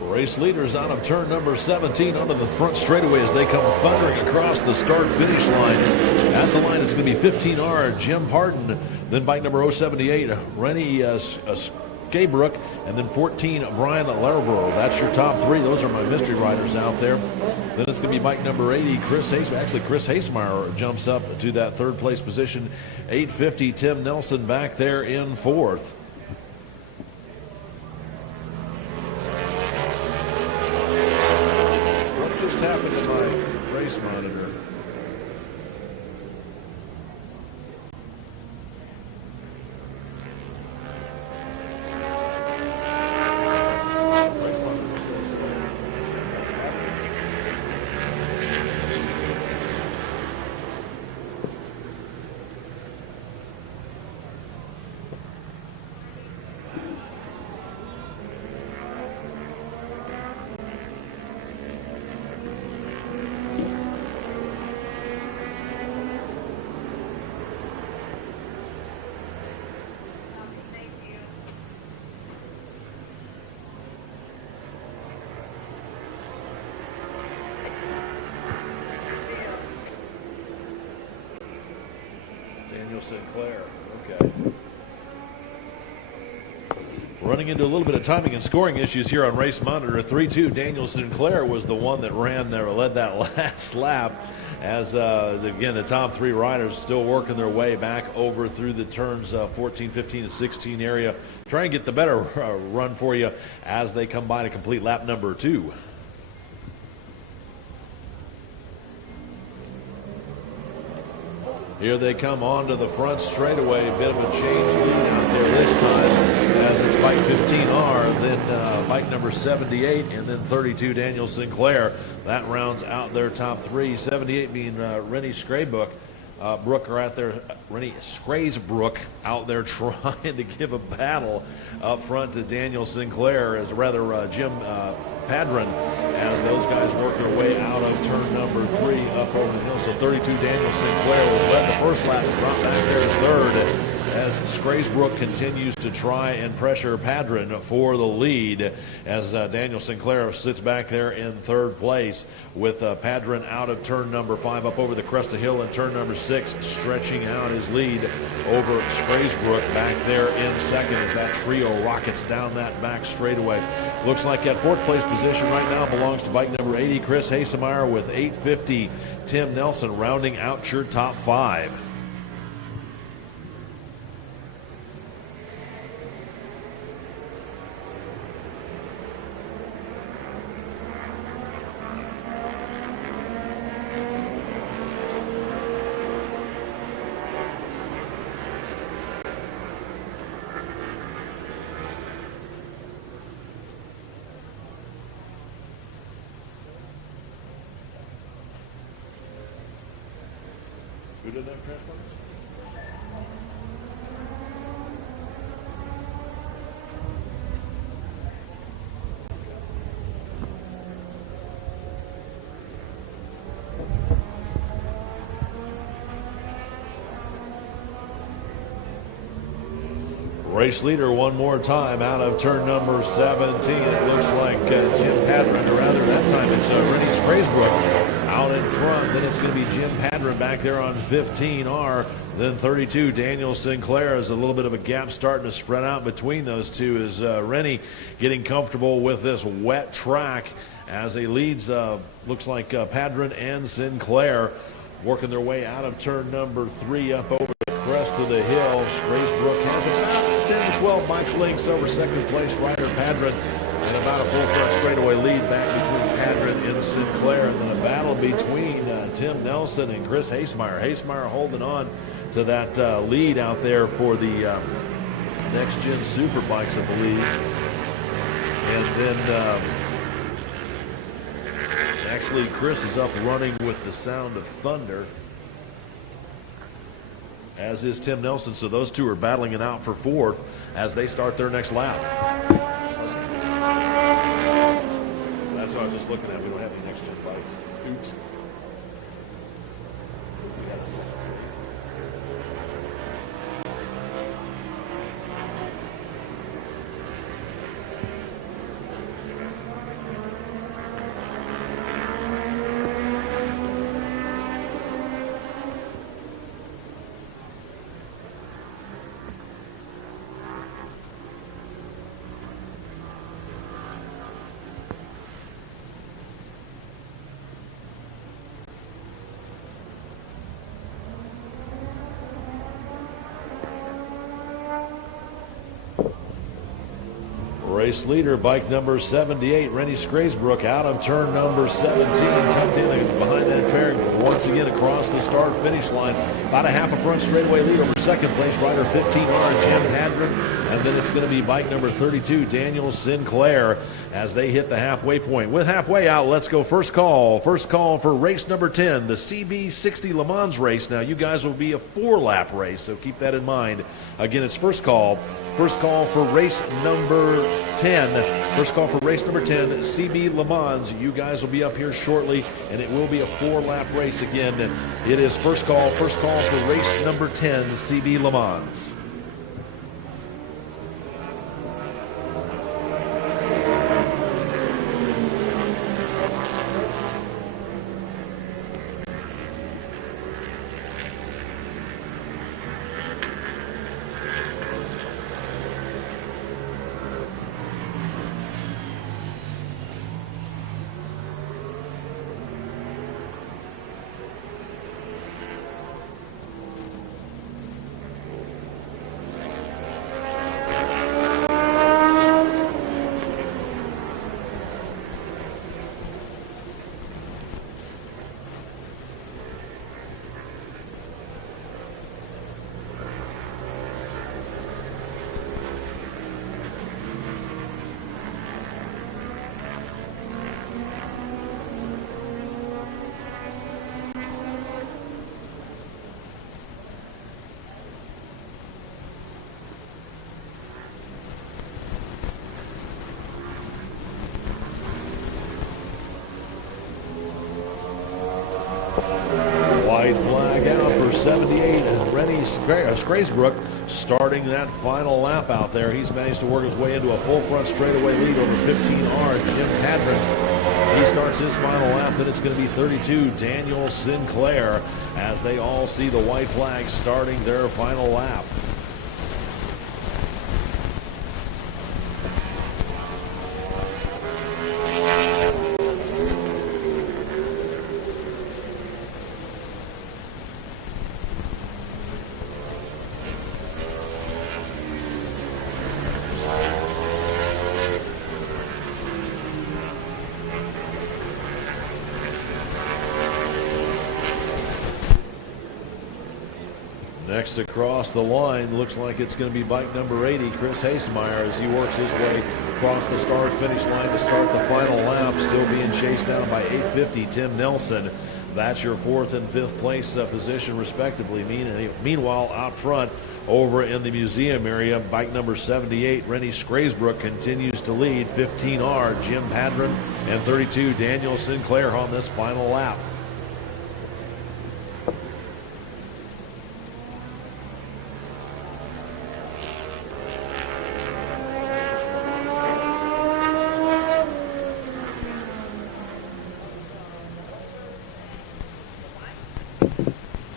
Race leaders out of turn number 17 onto the front straightaway as they come thundering across the start-finish line. At the line, it's going to be 15R, Jim Harden. Then bike number 078, Rennie Skaybrook. And then 14, Brian Larborough. That's your top 3. Those are my mystery riders out there. Then it's going to be bike number 80, Chris Hasemeyer. Actually, Chris Hasemeyer jumps up to that 3rd place position. 850, Tim Nelson back there in 4th. Happened to my race monitor. Sinclair. Okay. Running into a little bit of timing and scoring issues here on Race Monitor. 3-2, Daniel Sinclair was the one that ran there, led that last lap as, again, the top 3 riders still working their way back over through the turns 14, 15, and 16 area. Try and get the better run for you as they come by to complete lap number 2. Here they come onto the front straightaway. A bit of a change lead out there this time as it's bike 15R, then bike number 78, and then 32, Daniel Sinclair. That rounds out their top 3. 78 being Rennie Scraybrook. Rennie Scraysbrook out there trying to give a battle up front to Daniel Sinclair, as rather Jim Padron, as those guys work their way out of turn number 3 up over the hill. So 32, Daniel Sinclair was led the first lap and dropped back there to 3rd as Scraysbrook continues to try and pressure Padron for the lead as Daniel Sinclair sits back there in 3rd place with Padron out of turn number 5 up over the crest of hill, and turn number 6 stretching out his lead over Scraysbrook back there in 2nd as that trio rockets down that back straightaway. Looks like that 4th place position right now belongs to bike number 80, Chris Hasemeyer, with 850, Tim Nelson rounding out your top 5. didn't have transfer? Race leader one more time out of turn number 17. It looks like Jim Padron, or rather that time it's Rennie Scraysbrook out in front. Then it's going to be Jim Padron back there on 15R. Then 32, Daniel Sinclair. Is a little bit of a gap starting to spread out between those two as Rennie getting comfortable with this wet track as he leads, looks like Padron and Sinclair working their way out of turn number 3 up over the crest of the hill. Scraysbrook has about 10 to 12 bike lengths over second place rider Padron, and about a full front straightaway lead back between Padron and Sinclair. And then a battle between Tim Nelson and Chris Hasemeyer. Hasemeyer holding on to that lead out there for the next gen Superbikes, I believe. And then actually Chris is up running with the sound of thunder, as is Tim Nelson. So those two are battling it out for fourth as they start their next lap. That's what I was just looking at. We don't have any next gen bikes. Oops. Race leader, bike number 78, Rennie Scraysbrook, out of turn number 17, tucked in behind that pair once again across the start-finish line. About a half a front straightaway lead over second place rider 15R, Jim Padron, and then it's going to be bike number 32, Daniel Sinclair, as they hit the halfway point. With halfway out, let's go first call. First call for race number 10, the CB60 Le Mans race. Now, you guys will be a 4-lap race, so keep that in mind. Again, it's first call. First call for race number 10. First call for race number 10, CB Le Mans. You guys will be up here shortly, and it will be a 4-lap race again. And it is first call for race number 10, CB Le Mans. White flag out for 78, and Rennie Scraysbrook starting that final lap out there. He's managed to work his way into a full front straightaway lead over 15R, Jim Padron. He starts his final lap, then it's going to be 32, Daniel Sinclair, as they all see the white flag starting their final lap. Next across the line, looks like it's going to be bike number 80, Chris Hasemeyer, as he works his way across the start-finish line to start the final lap, still being chased down by 850 Tim Nelson. That's your 4th and 5th place position, respectively. Meanwhile, out front, over in the museum area, bike number 78, Rennie Scraesbrook, continues to lead. 15R, Jim Padron, and 32, Daniel Sinclair on this final lap.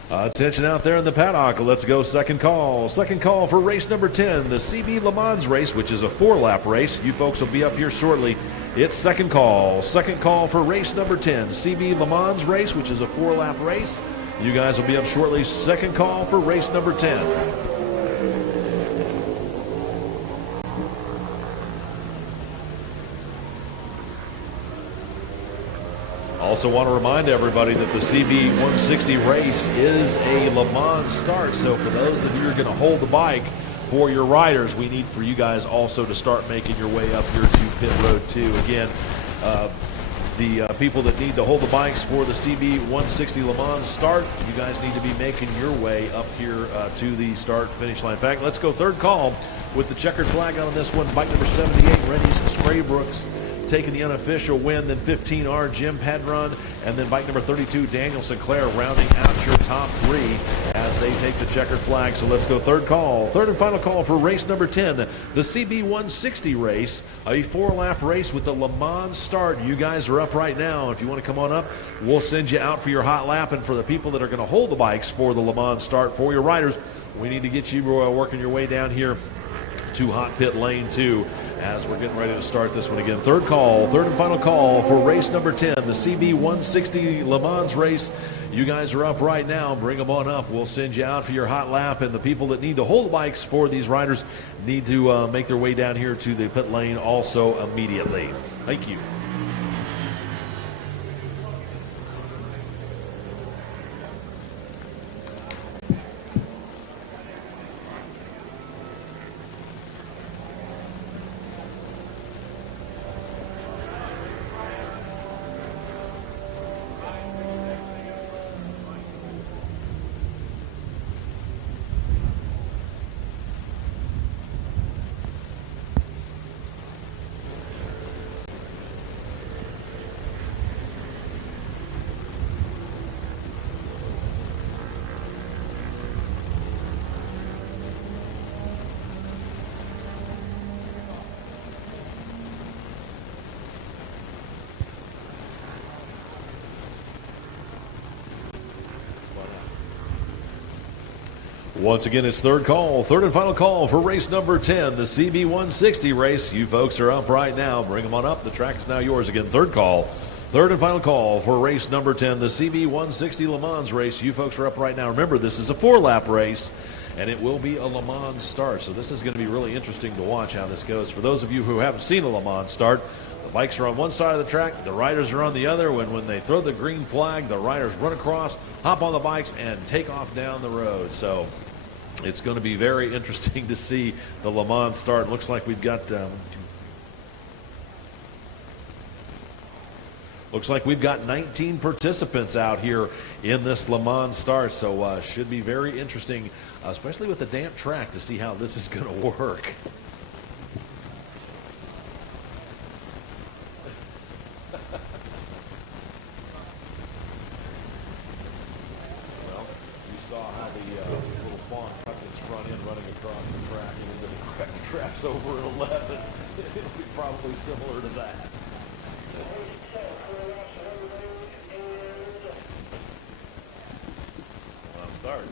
Attention out there in the paddock. Let's go second call. Second call for race number 10, the CB Le Mans race, which is a 4-lap race. You folks will be up here shortly. It's second call. Second call for race number 10, CB Le Mans race, which is a 4-lap race. You guys will be up shortly. Second call for race number 10. Also want to remind everybody that the CB 160 race is a Le Mans start. So for those of you who are going to hold the bike for your riders, we need for you guys also to start making your way up here to pit road 2. Again, the people that need to hold the bikes for the CB 160 Le Mans start, you guys need to be making your way up here to the start finish line. In fact, let's go third call with the checkered flag on this one. Bike number 78, Rennie Scraesbrook, taking the unofficial win. Then 15R, Jim Padron, and then bike number 32, Daniel Sinclair, rounding out your top 3 as they take the checkered flag. So let's go third call. Third and final call for race number 10, the CB 160 race, a 4-lap race with the Le Mans start. You guys are up right now. If you want to come on up, we'll send you out for your hot lap. And for the people that are going to hold the bikes for the Le Mans start for your riders, we need to get you working your way down here to hot pit lane 2 as we're getting ready to start this one again. Third call, third and final call for race number 10, the CB 160 Le Mans race. You guys are up right now. Bring them on up. We'll send you out for your hot lap. And the people that need to hold the bikes for these riders need to make their way down here to the pit lane also immediately. Thank you. Once again, it's third call, third and final call for race number 10, the CB 160 race. You folks are up right now. Bring them on up. The track is now yours. Again, third call, third and final call for race number 10, the CB 160 Le Mans race. You folks are up right now. Remember, this is a 4-lap race, and it will be a Le Mans start. So this is going to be really interesting to watch how this goes. For those of you who haven't seen a Le Mans start, the bikes are on one side of the track, the riders are on the other. When they throw the green flag, the riders run across, hop on the bikes, and take off down the road. So it's going to be very interesting to see the Le Mans start. Looks like we've got 19 participants out here in this Le Mans start. So should be very interesting, especially with the damp track, to see how this is going to work. Traps over at 11. It'll be probably similar to that. Well, start.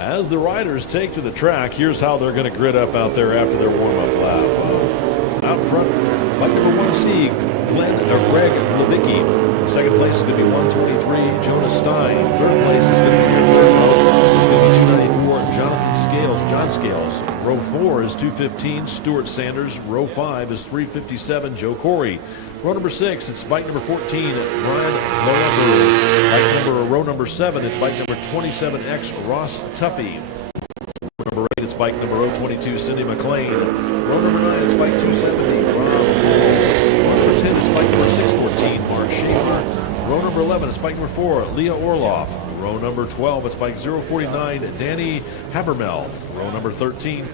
As the riders take to the track, here's how they're going to grid up out there after their warm-up lap. Out front, bike number 1C, Greg Levicki. Second place is going to be 123, Jonas Stein. Third place is going to be your third row. It's going to be 294, Jonathan Scales, John Scales. Row 4 is 215, Stuart Sanders. Row 5 is 357, Joe Corey. Row number 6, it's bike number 14, Brian Loeffler. Row number 7, it's bike number 27X, Ross Tuffy. Row number 8, it's bike number 022, Cindy McLean. Row number 9, it's bike 270, Rob Hall. Row number 10, it's bike number 614, Mark Schaefer. Row number 11, it's bike number 4, Leah Orloff. Row number 12, it's bike 049, Danny Habermel. Row number 13,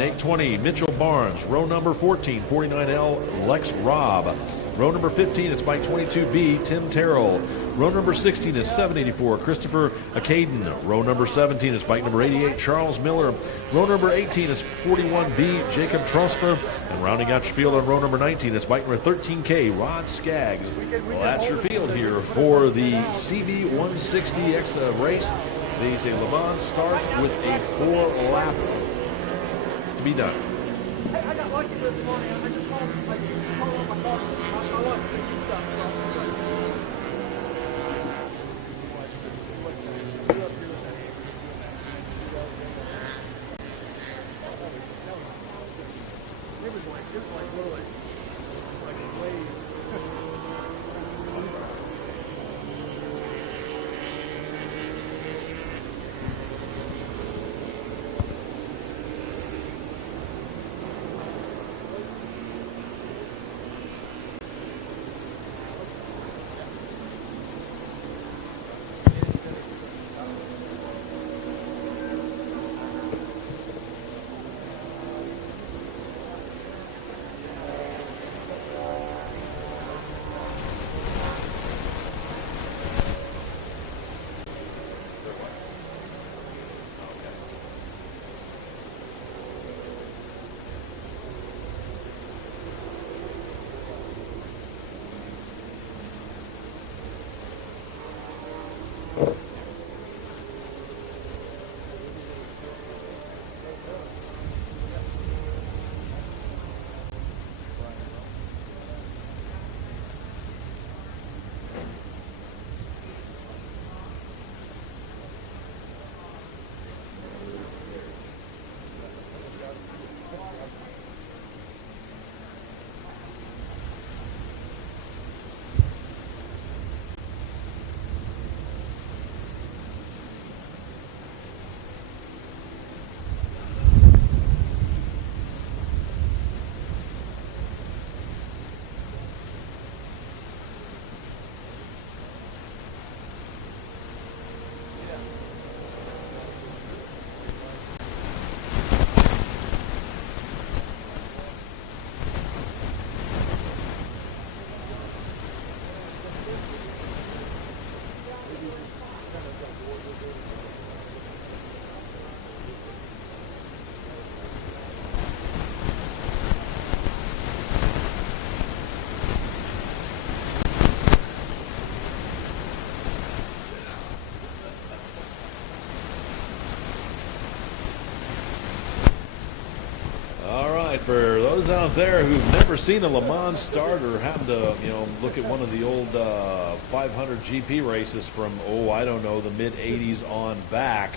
820, Mitchell Barnes. Row number 14, 49L, Lex Robb. Row number 15, it's bike 22B, Tim Terrell. Row number 16 is 784, Christopher Acaden. Row number 17 is bike number 88, Charles Miller. Row number 18 is 41B, Jacob Trosper. And rounding out your field on row number 19, it's bike number 13K, Rod Skaggs. Well, that's your field here for the CB160X race. There's a Le Mans start with a 4-lap to be done. Hey, I got lucky this morning. I just called my car. I like this stuff. It was like literally like a wave. For those out there who've never seen a Le Mans start or happen to, look at one of the old 500 GP races from, I don't know, the mid-'80s on back,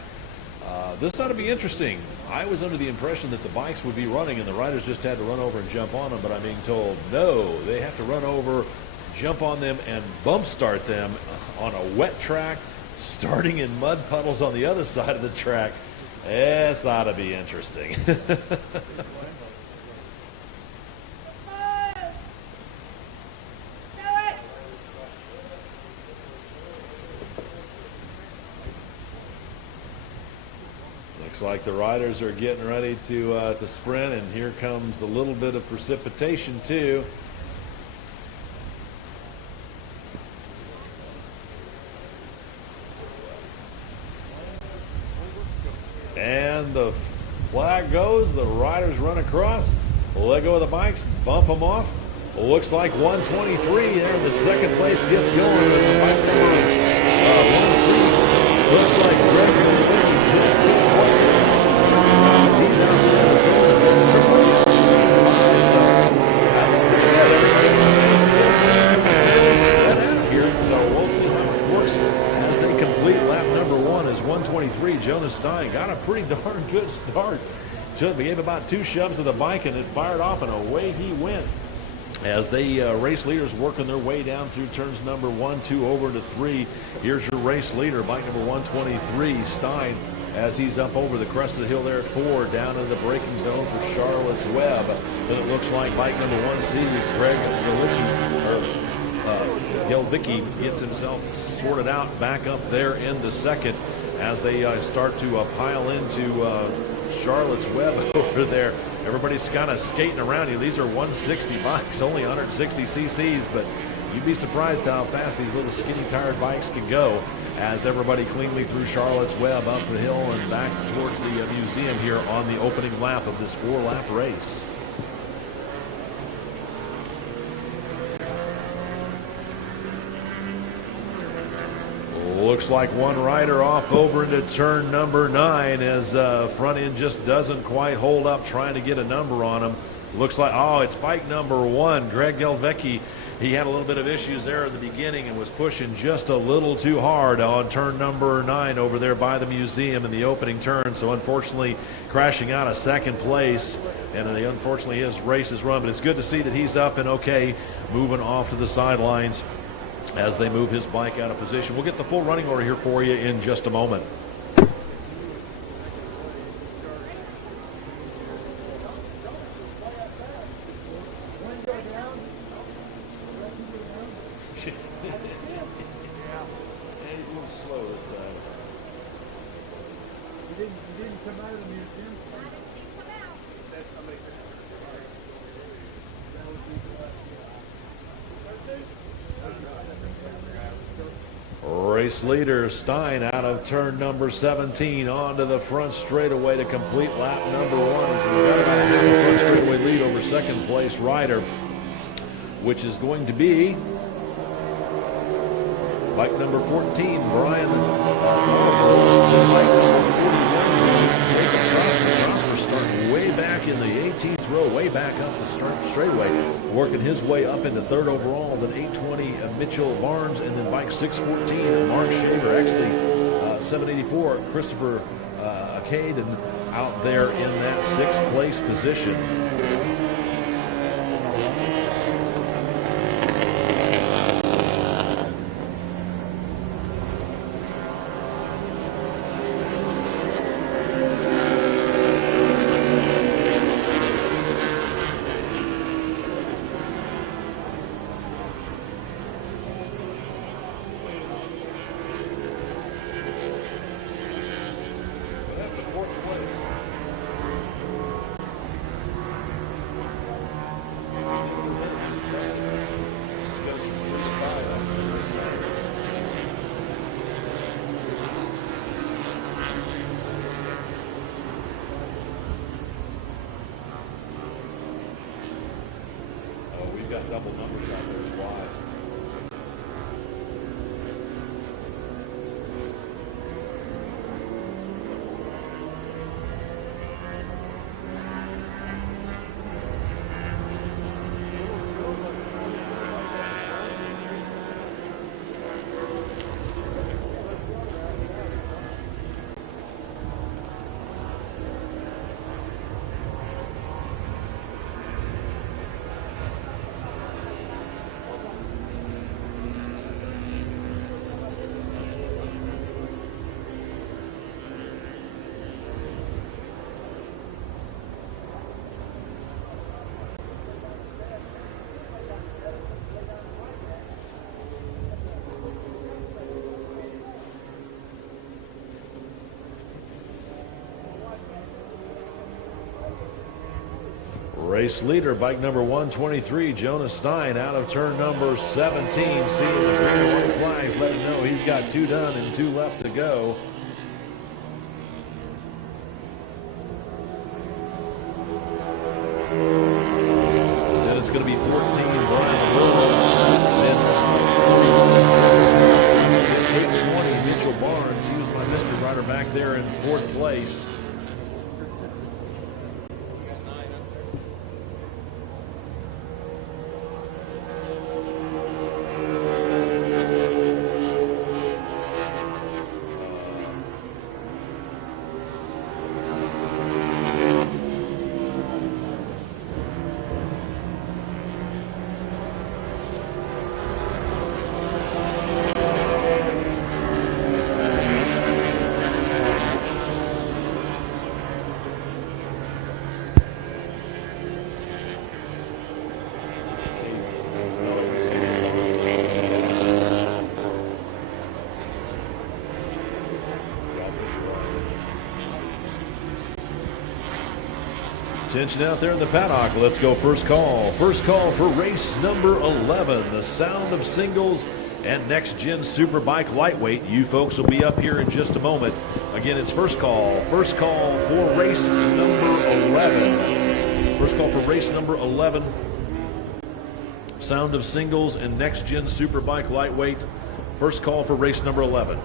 this ought to be interesting. I was under the impression that the bikes would be running and the riders just had to run over and jump on them, but I'm being told, no, they have to run over, jump on them, and bump start them on a wet track, starting in mud puddles on the other side of the track. This ought to be interesting. Looks like the riders are getting ready to sprint, and here comes a little bit of precipitation too. And the flag goes, the riders run across, let go of the bikes, bump them off. Looks like 123 there in the second place gets going. It's bike number 1C. Looks like Greg just did what he's out there. So we'll see how it works as they complete lap number 1 as 123. Jonas Stein got a pretty darn good start. He gave about 2 shoves of the bike and it fired off and away he went. As they race leaders working their way down through turns number 1, 2, over to 3. Here's your race leader, bike number 123, Stein, as he's up over the crest of the hill there at 4, down into the braking zone for Charlotte's Web. Then it looks like bike number 1C, Craig Gilvicki gets himself sorted out back up there in the second as they start to pile into Charlotte's Web over there. Everybody's kind of skating around you. These are 160 bikes, only 160 cc's, but you'd be surprised how fast these little skinny tired bikes can go as everybody cleanly through Charlotte's Web up the hill and back towards the museum here on the opening lap of this 4-lap race. Looks like one rider off over into turn number 9 as front end just doesn't quite hold up, trying to get a number on him. Looks like, oh, it's bike number 1, Greg Delvecchi. He had a little bit of issues there at the beginning and was pushing just a little too hard on turn number 9 over there by the museum in the opening turn. So unfortunately crashing out of second place, and unfortunately his race is run. But it's good to see that he's up and okay, moving off to the sidelines as they move his bike out of position. We'll get the full running order here for you in just a moment. Race leader Stein out of turn number 17 onto the front straightaway to complete lap number 1. As we've got about a front straightaway lead over second place rider, which is going to be bike number 14, Brian starting way back in the 18th row, way back up the start straightaway, working his way up into third overall. Then 820 Mitchell Barnes, and then bike 614 Mark Shaver, actually 784 Christopher Caden out there in that 6th place position. Got double numbers out there is why. Race leader, bike number 123, Jonas Stein, out of turn number 17. Seeing the green white flags, let him know he's got 2 done and 2 left to go. Then it's going to be 14, Brian Burrow. Then 820, Mitchell Barnes. He was my Attention out there in the paddock. Let's go first call. First call for race number 11, the Sound of Singles and Next Gen Superbike Lightweight. You folks will be up here in just a moment. Again, it's first call. First call for race number 11. First call for race number 11. Sound of Singles and Next Gen Superbike Lightweight. First call for race number 11.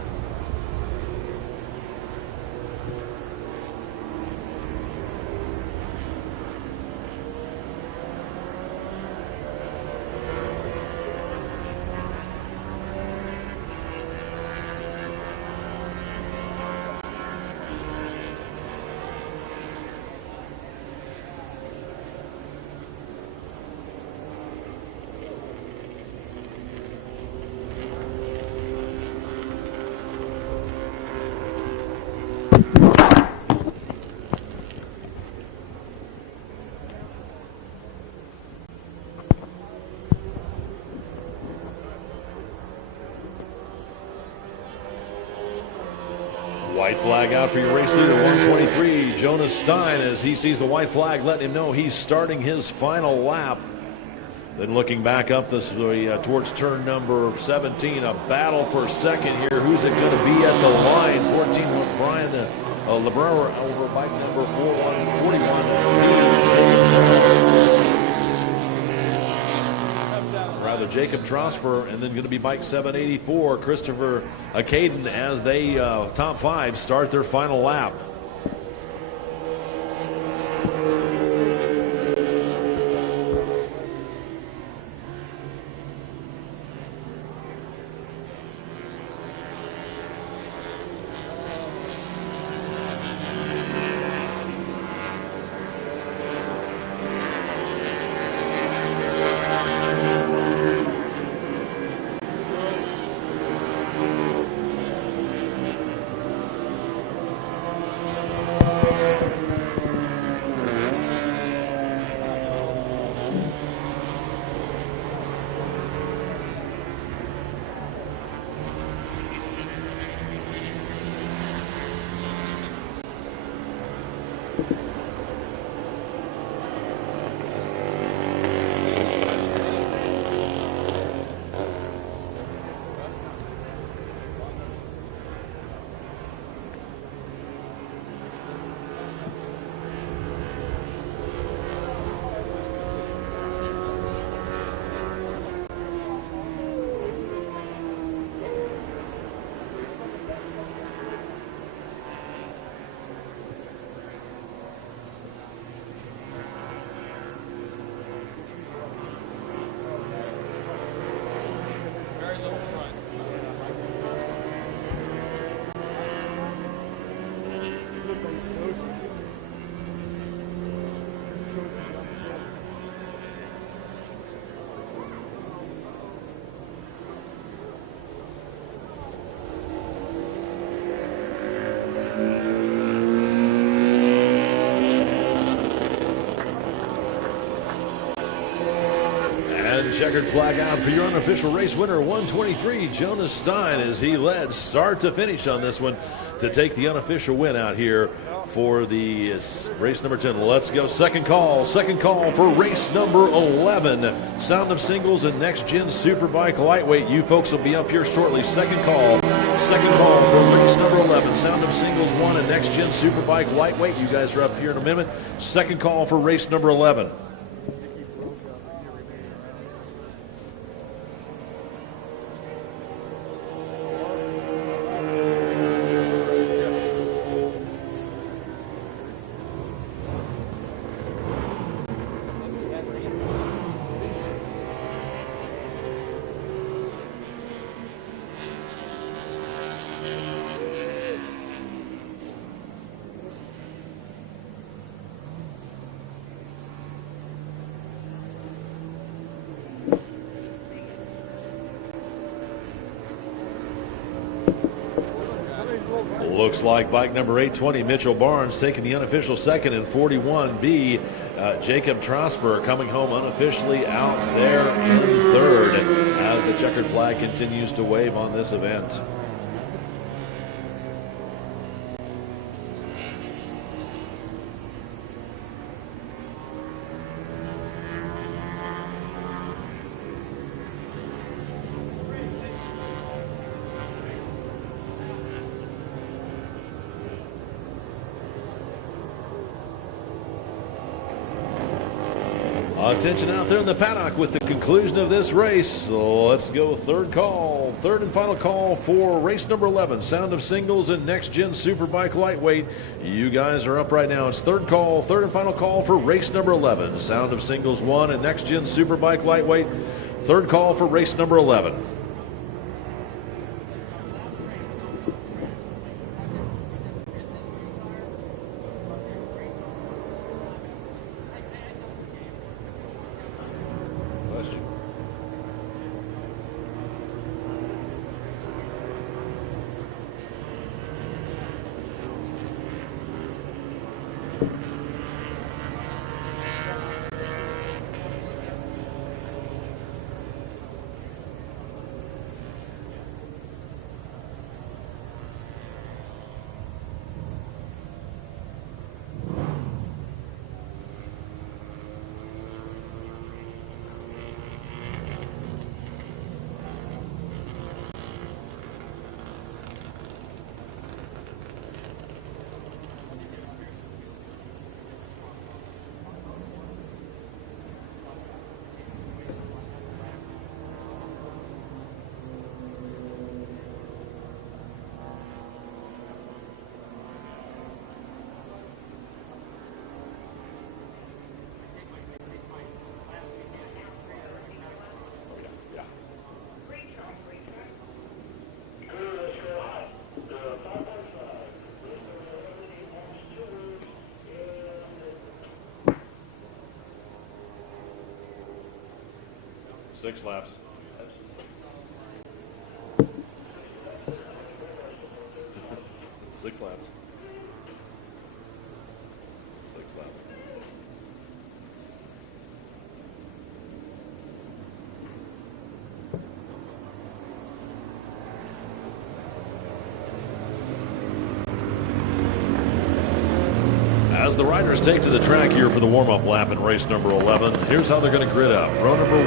White flag out for your race leader, 123, Jonas Stein, as he sees the white flag, letting him know he's starting his final lap. Then looking back up this way towards turn number 17, a battle for second here. Who's it going to be at the line? 14, Brian LeBrower over bike number 41. Rather, Jacob Trosper, and then going to be bike 784, Christopher Caden, as they top five start their final lap. Checkered flag out for your unofficial race winner, 123, Jonas Stein, as he led start to finish on this one to take the unofficial win out here for the race number 10. Let's go second call for race number 11, Sound of Singles and Next Gen Superbike Lightweight. You folks will be up here shortly. Second call for race number 11, Sound of Singles 1 and Next Gen Superbike Lightweight. You guys are up here in a minute. Second call for race number 11. Looks like bike number 820, Mitchell Barnes, taking the unofficial second, and 41B, Jacob Trosper coming home unofficially out there in third as the checkered flag continues to wave on this event. Attention out there in the paddock with the conclusion of this race. So let's go third call. Third and final call for race number 11. Sound of Singles and Next Gen Superbike Lightweight. You guys are up right now. It's third call, third and final call for race number 11. Sound of Singles 1 and Next Gen Superbike Lightweight. Third call for race number 11. Six laps. Six laps. Six laps. As the riders take to the track here for the warm-up lap in race number 11, here's how they're going to grid up. Row number 1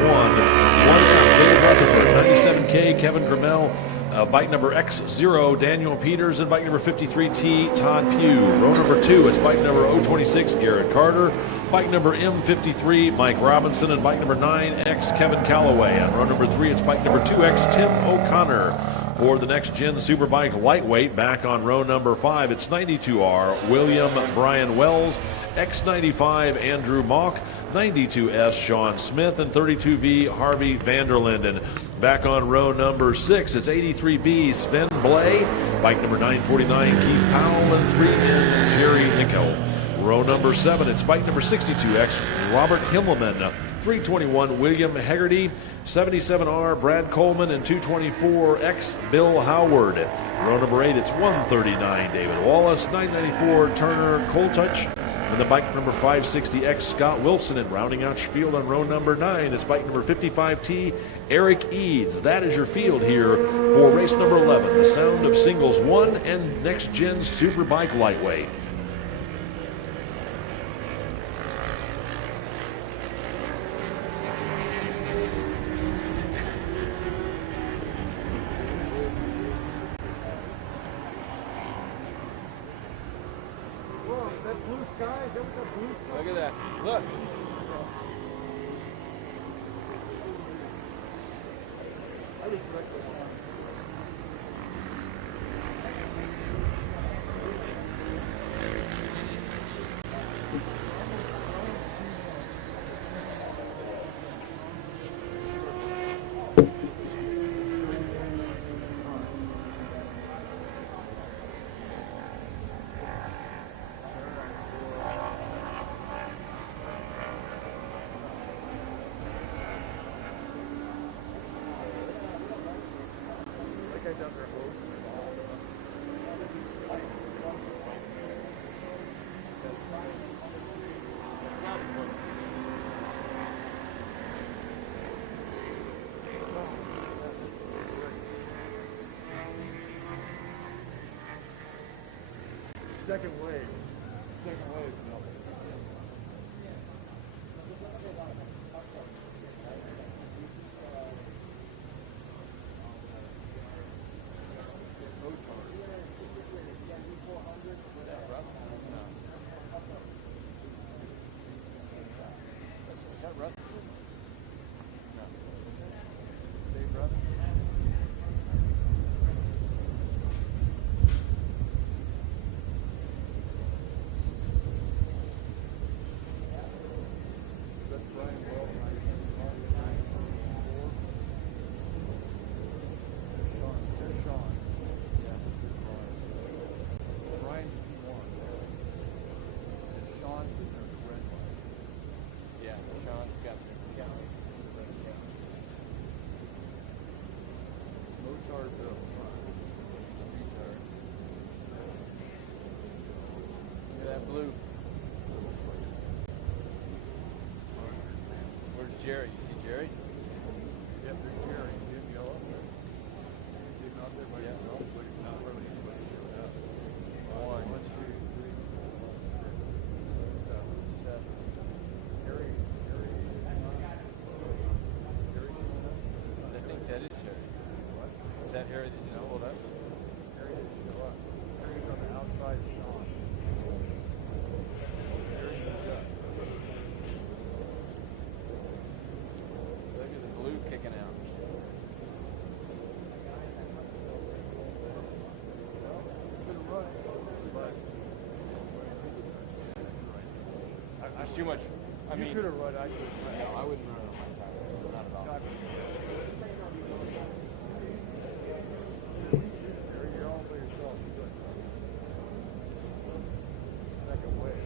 David Rutherford, 97K, Kevin Grimmel, bike number X0, Daniel Peters, and bike number 53T, Todd Pugh. Row number 2, it's bike number 026, Garrett Carter. Bike number M53, Mike Robinson, and bike number 9X, Kevin Calloway. And row number 3, it's bike number 2X, Tim O'Connor. For the Next Gen Superbike Lightweight, back on row number 5, it's 92R, William Brian Wells, X95, Andrew Mock, 92S, Sean Smith, and 32V, Harvey Vanderlinden. Back on row number 6, it's 83B, Sven Blay, bike number 949, Keith Powell, and 3N, Jerry Nickel. Row number 7, it's bike number 62X, Robert Himmelman, 321, William Hegarty, 77R, Brad Coleman, and 224X, Bill Howard. Row number 8, it's 139, David Wallace, 994, Turner Coltouch, and the bike number 560X, Scott Wilson. And rounding out your field on row number 9, it's bike number 55T, Eric Eads. That is your field here for race number 11, the Sound of Singles 1 and Next Gen Superbike Lightweight. Look at that. Look. Second wave. Second wave. Is that rough? Jerry. You see Jerry? Yep, there's Jerry. He's in yellow. He's not there by himself, but he's not really supposed to do that. 1, 2, 3, 4, 5, 6, 7. Jerry. I think that is Harry. What? Is that Harry that just pulled up? Harry didn't show up. Harry's on the outside of Sean. Harry moved up. Look at the glue kicking out. Well, he's going to run, but That's too much. I you mean, could have run. I could have run. no, I wouldn't run on my tire. Not at all. You're all by yourself. You're good. Second wave.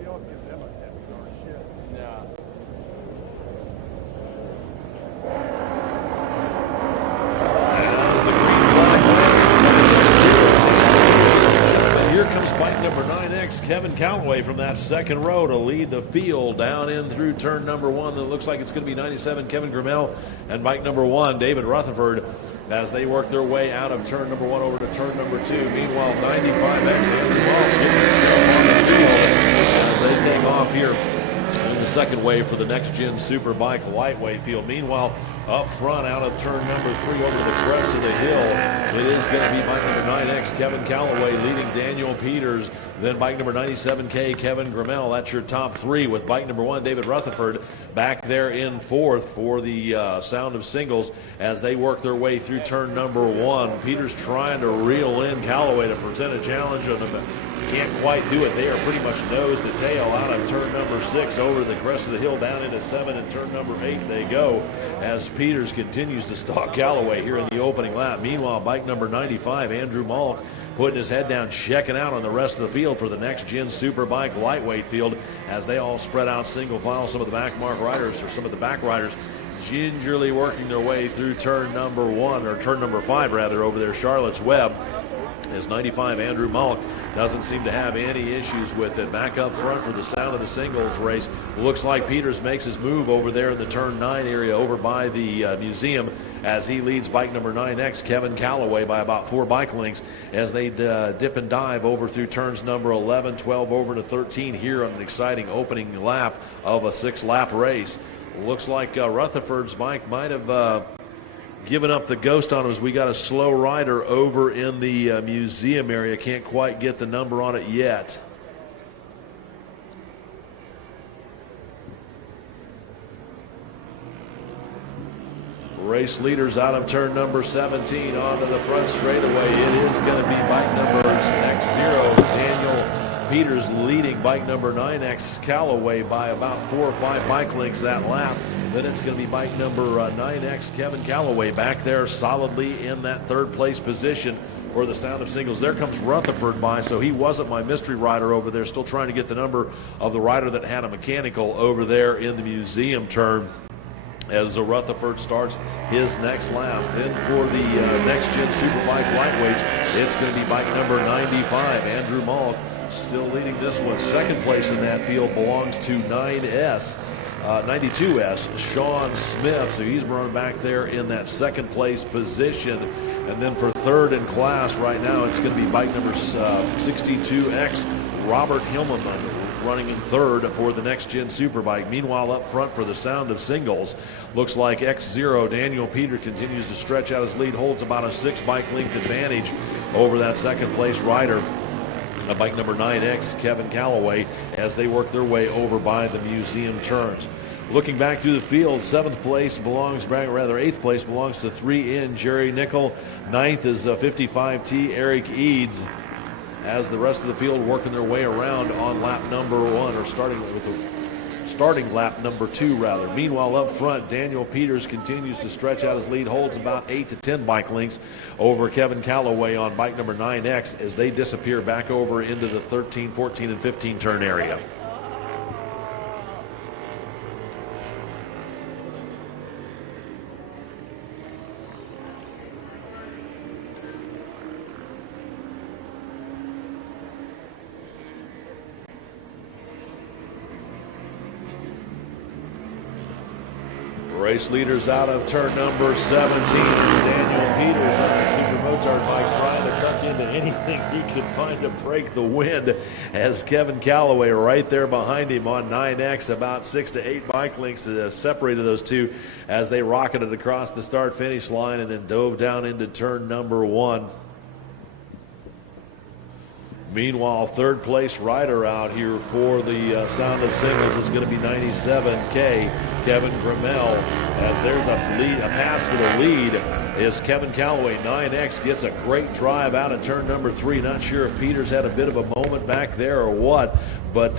You don't give them a heavy car shit. No. Here comes bike number 9X, Kevin Calloway, from that second row to lead the field down in through turn number 1. That looks like it's going to be 97, Kevin Grimmel, and bike number 1, David Rutherford, as they work their way out of turn number 1 over to turn number 2. Meanwhile, 95X, Andrew Walsh getting himself on the field as they take off here in the second wave for the next-gen Superbike lightweight field. Meanwhile, up front, out of turn number 3 over to the crest of the hill, it is going to be bike number 9X, Kevin Calloway, leading Daniel Peters. Then bike number 97K, Kevin Grimmel. That's your top 3, with bike number 1, David Rutherford, back there in 4th for the Sound of Singles as they work their way through turn number 1. Peters trying to reel in Calloway to present a challenge on them. Can't quite do it. They are pretty much nose to tail out of turn number 6 over the crest of the hill down into 7, and turn number 8 they go as Peters continues to stalk Calloway here in the opening lap. Meanwhile, bike number 95, Andrew Malk, putting his head down, checking out on the rest of the field for the next-gen Superbike lightweight field as they all spread out single file. Some of the back mark riders, or some of the back riders, gingerly working their way through turn number 1, or turn number 5 rather, over there, Charlotte's Web, as 95 Andrew Mullock doesn't seem to have any issues with it. Back up front for the Sound of the Singles race. Looks like Peters makes his move over there in the turn 9 area over by the museum as he leads bike number 9X, Kevin Calloway, by about 4 bike lengths as they dip and dive over through turns number 11, 12 over to 13 here on an exciting opening lap of a 6-lap race. Looks like Rutherford's bike might have given up the ghost on him as we got a slow rider over in the museum area. Can't quite get the number on it yet. Race leaders out of turn number 17 onto the front straightaway. It is going to be bike number X0, Daniel Peters, leading bike number 9X Calloway by about 4 or 5 bike lengths that lap. Then it's going to be bike number 9X Kevin Calloway back there solidly in that 3rd place position for the Sound of Singles. There comes Rutherford by, so he wasn't my mystery rider over there, still trying to get the number of the rider that had a mechanical over there in the museum turn as Rutherford starts his next lap. Then for the next-gen Superbike lightweights, it's going to be bike number 95, Andrew Malk, still leading this one. 2nd place in that field belongs to 92S, Sean Smith, so he's running back there in that 2nd place position. And then for 3rd in class right now, it's going to be bike number 62X, Robert Hillman, running in 3rd for the next-gen Superbike. Meanwhile, up front for the Sound of Singles, looks like X0, Daniel Peter, continues to stretch out his lead, holds about a 6 bike length advantage over that 2nd place rider, bike number 9X, Kevin Calloway, as they work their way over by the museum turns. Looking back through the field, 8th place belongs to 3N, Jerry Nickel. 9th is 55T, Eric Eads, as the rest of the field working their way around on lap number 1, or starting lap number 2 rather. Meanwhile, up front, Daniel Peters continues to stretch out his lead, holds about 8 to 10 bike lengths over Kevin Calloway on bike number 9X as they disappear back over into the 13, 14, and 15 turn area. Race leaders out of turn number 17. It's Daniel Peters on the Super Motard bike trying to tuck into anything he can find to break the wind, as Kevin Calloway right there behind him on 9X, about 6 to 8 bike lengths separated those two as they rocketed across the start-finish line and then dove down into turn number 1. Meanwhile, third place rider out here for the Sound of Singles is going to be 97K, Kevin Grimmel. As there's a pass for the lead is Kevin Calloway. 9X gets a great drive out of turn number 3. Not sure if Peters had a bit of a moment back there or what, but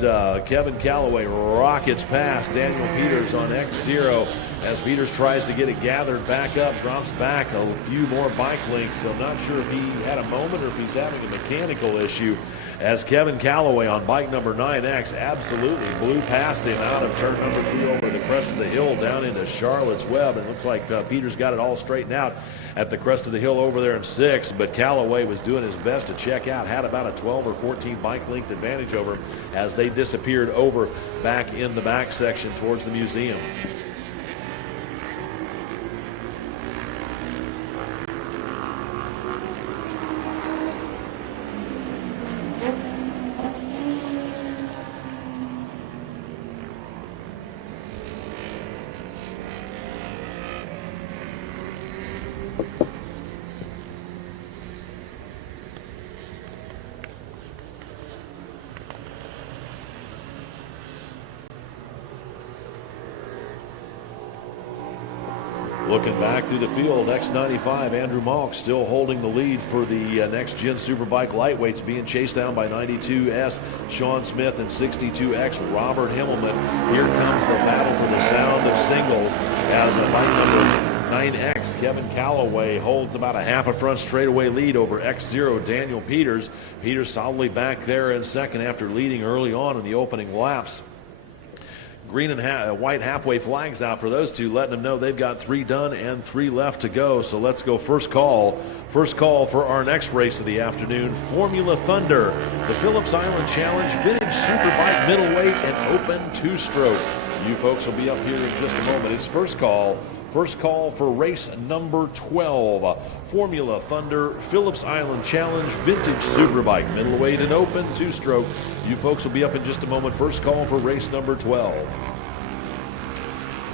Kevin Calloway rockets past Daniel Peters on X0 as Peters tries to get it gathered back up, drops back a few more bike lengths. So not sure if he had a moment or if he's having a mechanical issue, as Kevin Calloway on bike number 9X absolutely blew past him out of turn number 3 over the crest of the hill down into Charlotte's Web. It looks like Peters got it all straightened out at the crest of the hill over there in 6, but Calloway was doing his best to check out, had about a 12 or 14 bike length advantage over him as they disappeared over back in the back section towards the museum. Looking back through the field, X95, Andrew Malk still holding the lead for the Next Gen Superbike Lightweights, being chased down by 92S, Sean Smith, and 62X, Robert Himmelman. Here comes the battle for the Sound of Singles as a bike number 9X, Kevin Calloway, holds about a half a front straightaway lead over X0, Daniel Peters. Peters solidly back there in second after leading early on in the opening laps. Green and white halfway flags out for those two, letting them know they've got 3 done and 3 left to go. So let's go first call. First call for our next race of the afternoon, Formula Thunder, the Phillips Island Challenge Vintage Superbike Middleweight and Open 2-stroke. You folks will be up here in just a moment. It's first call. First call for race number 12, Formula Thunder, Phillips Island Challenge Vintage Superbike Middleweight and Open 2-stroke. You folks will be up in just a moment. First call for race number 12.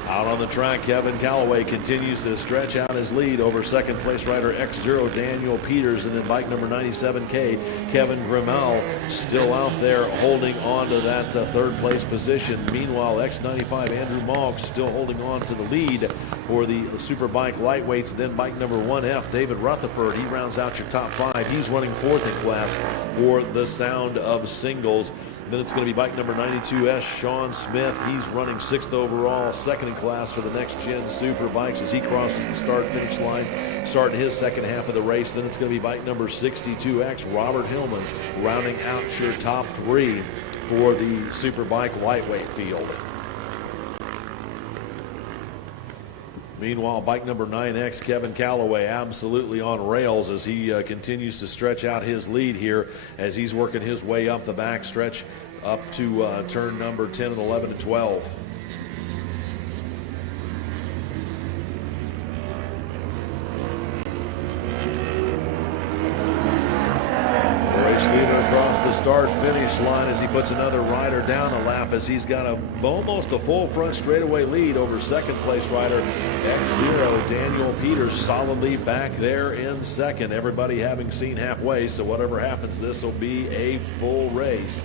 Out on the track, Kevin Calloway continues to stretch out his lead over second place rider X0, Daniel Peters, and then bike number 97K, Kevin Grimmel, still out there holding on to that third place position. Meanwhile, X95, Andrew Mogg, still holding on to the lead for the Superbike Lightweights. Then bike number 1F, David Rutherford, he rounds out your top 5. He's running 4th in class for the Sound of Singles. Then it's going to be bike number 92S, Sean Smith. He's running 6th overall, 2nd in class for the Next Gen Superbikes as he crosses the start-finish line, starting his second half of the race. Then it's going to be bike number 62X, Robert Hillman, rounding out your top 3 for the Superbike lightweight field. Meanwhile, bike number 9X, Kevin Calloway, absolutely on rails as he continues to stretch out his lead here as he's working his way up the back stretch up to turn number 10 and 11 and 12. Race leader across the start-finish line as he puts another rider down a lap as he's got almost a full front straightaway lead over second place rider X0, Daniel Peters, solidly back there in second. Everybody having seen halfway, so whatever happens, this will be a full race.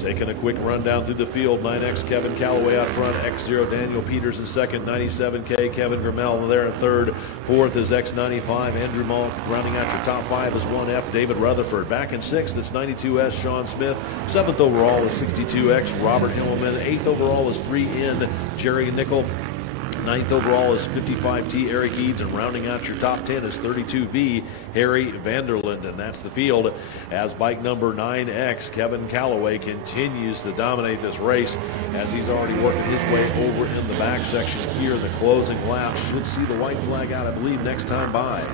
Taking a quick rundown through the field, 9X Kevin Calloway out front, X0 Daniel Peters in second, 97K Kevin Grimmel there in third, fourth is X95 Andrew Malk, rounding out your top 5 is 1F David Rutherford. Back in sixth, it's 92S Sean Smith, 7th overall is 62X Robert Himmelman, 8th overall is 3N Jerry Nickel. Ninth overall is 55T Eric Eads, and rounding out your top 10 is 32V Harry Vanderlinden. And that's the field as bike number 9X Kevin Calloway continues to dominate this race as he's already working his way over in the back section here. The closing lap should see the white flag out, I believe, next time by.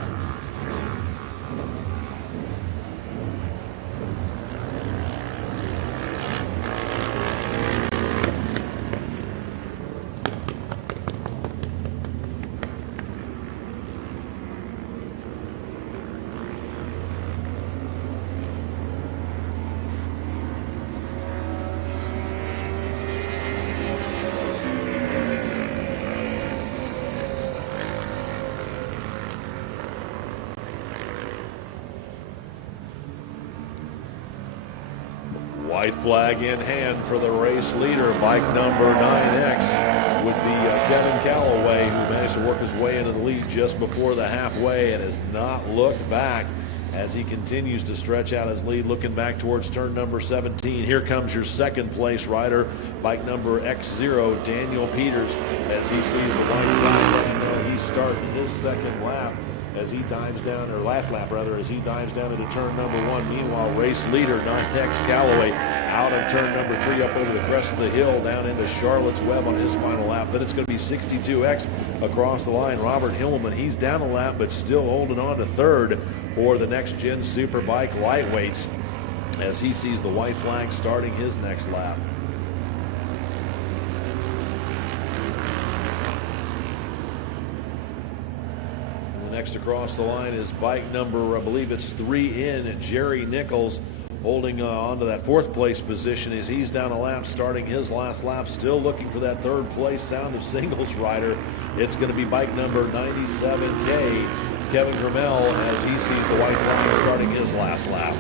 White flag in hand for the race leader, bike number 9X, with the Kevin Calloway, who managed to work his way into the lead just before the halfway and has not looked back as he continues to stretch out his lead, looking back towards turn number 17. Here comes your second place rider, bike number X0, Daniel Peters, as he sees the white flag letting know he's starting his second lap as he dives down, or last lap rather, as he dives down into turn number 1. Meanwhile, race leader 9X Calloway out of turn number 3 up over the crest of the hill down into Charlotte's Web on his final lap. Then it's going to be 62X across the line. Robert Hillman, he's down a lap but still holding on to third for the next gen Superbike lightweights as he sees the white flag starting his next lap. Next across the line is bike number, I believe it's 3 in, Jerry Nichols, holding on to that 4th place position as he's down a lap, starting his last lap, still looking for that 3rd place Sound of Singles rider. It's going to be bike number 97K, Kevin Grimmel, as he sees the white flag starting his last lap.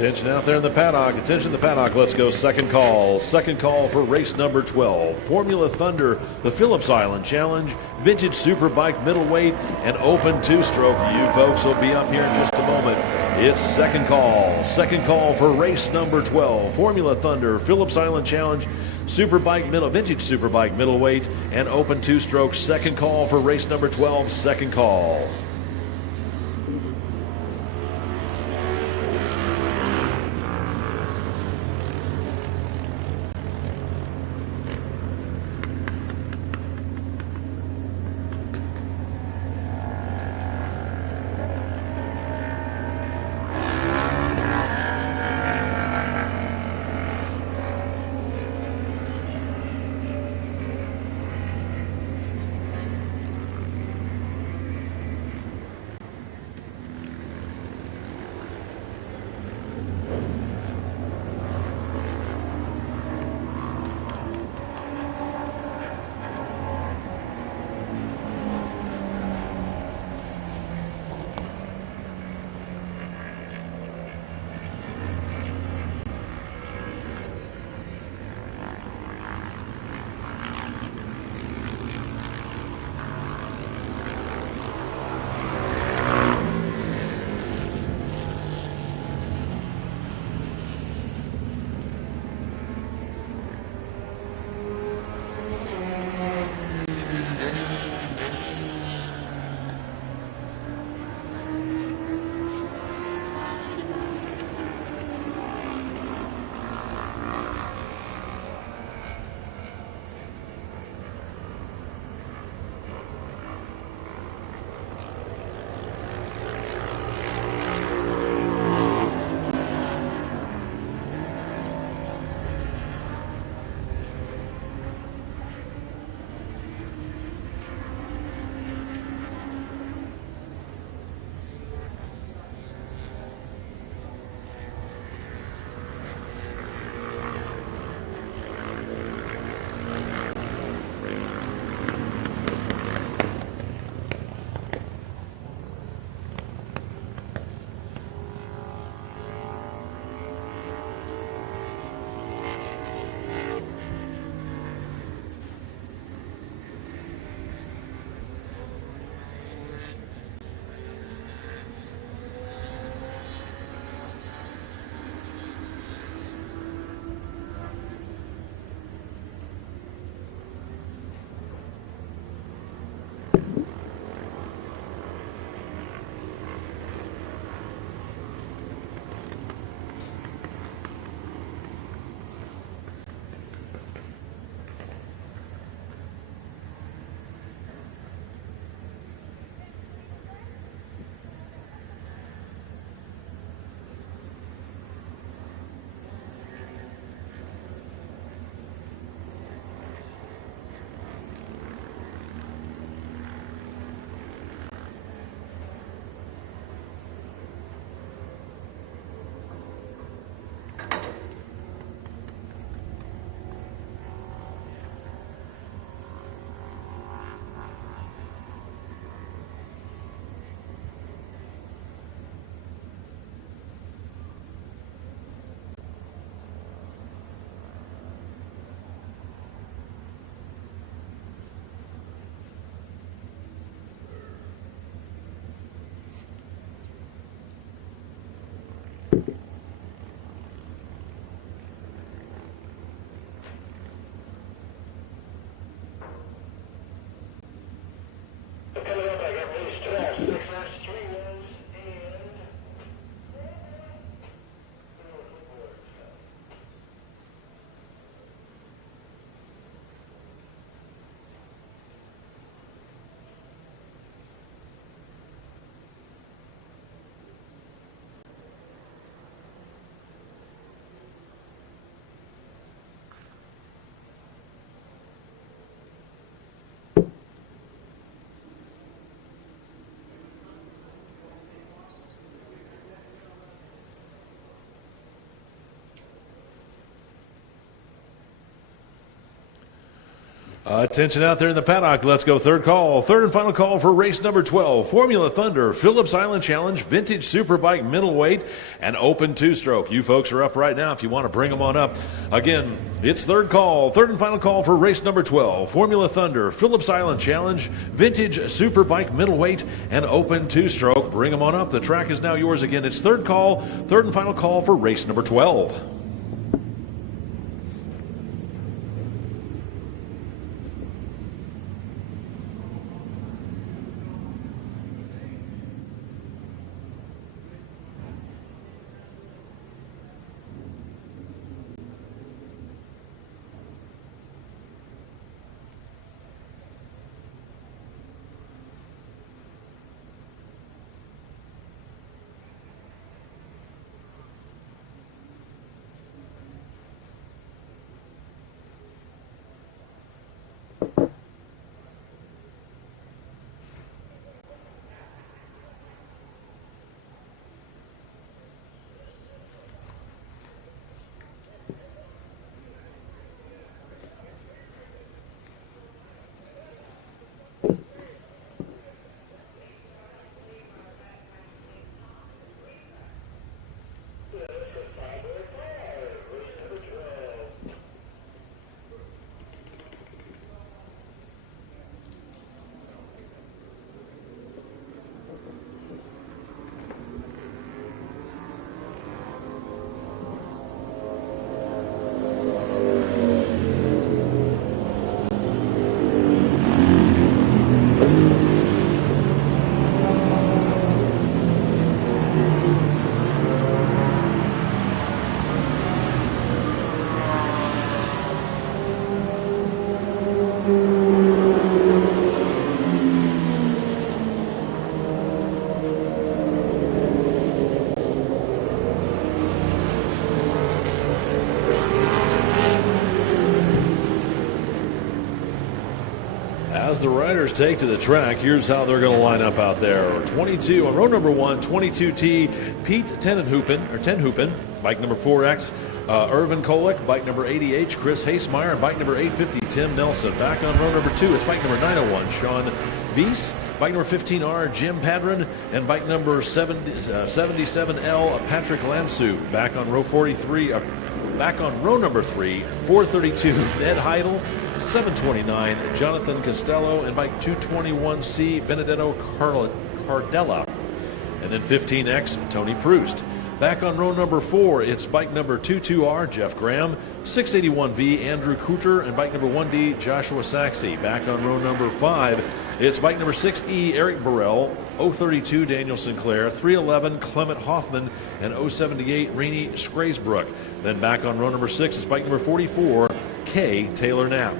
Attention out there in the paddock. Attention in the paddock. Let's go second call. Second call for race number 12. Formula Thunder, the Phillips Island Challenge, Vintage Superbike Middleweight, and Open Two-Stroke. You folks will be up here in just a moment. It's second call. Second call for race number 12. Formula Thunder, Phillips Island Challenge, Vintage Superbike Middleweight, and Open Two-Stroke. Second call for race number 12. Second call. Attention out there in the paddock. Let's go third call. Third and final call for race number 12. Formula Thunder, Phillips Island Challenge, Vintage Superbike Middleweight, and Open Two-Stroke. You folks are up right now if you want to bring them on up. Again, it's third call. Third and final call for race number 12. Formula Thunder, Phillips Island Challenge, Vintage Superbike Middleweight, and Open Two-Stroke. Bring them on up. The track is now yours again. It's third call. Third and final call for race number 12. As the riders take to the track, here's how they're going to line up out there. 22 on row number 1, 22T, Pete Tenhoepen, bike number 4X, Irvin Kolick, bike number 80H, Chris Hasemeyer, and bike number 850, Tim Nelson. Back on row number 2, it's bike number 901, Sean Weiss, bike number 15R, Jim Padron, and bike number 77L, Patrick Lamsu. Back on row 43, back on row number 3, 432, Ned Heidel, 729, Jonathan Costello, and bike 221C, Benedetto Cardella. And then 15X, Tony Proust. Back on row number 4, it's bike number 22R, Jeff Graham, 681V, Andrew Cooter, and bike number 1D, Joshua Saxey. Back on row number 5, it's bike number 6E, Eric Burrell, 032, Daniel Sinclair, 311, Clement Hoffman, and 078, Rainey Scraysbrook. Then back on row number 6, it's bike number 44, K. Taylor Knapp.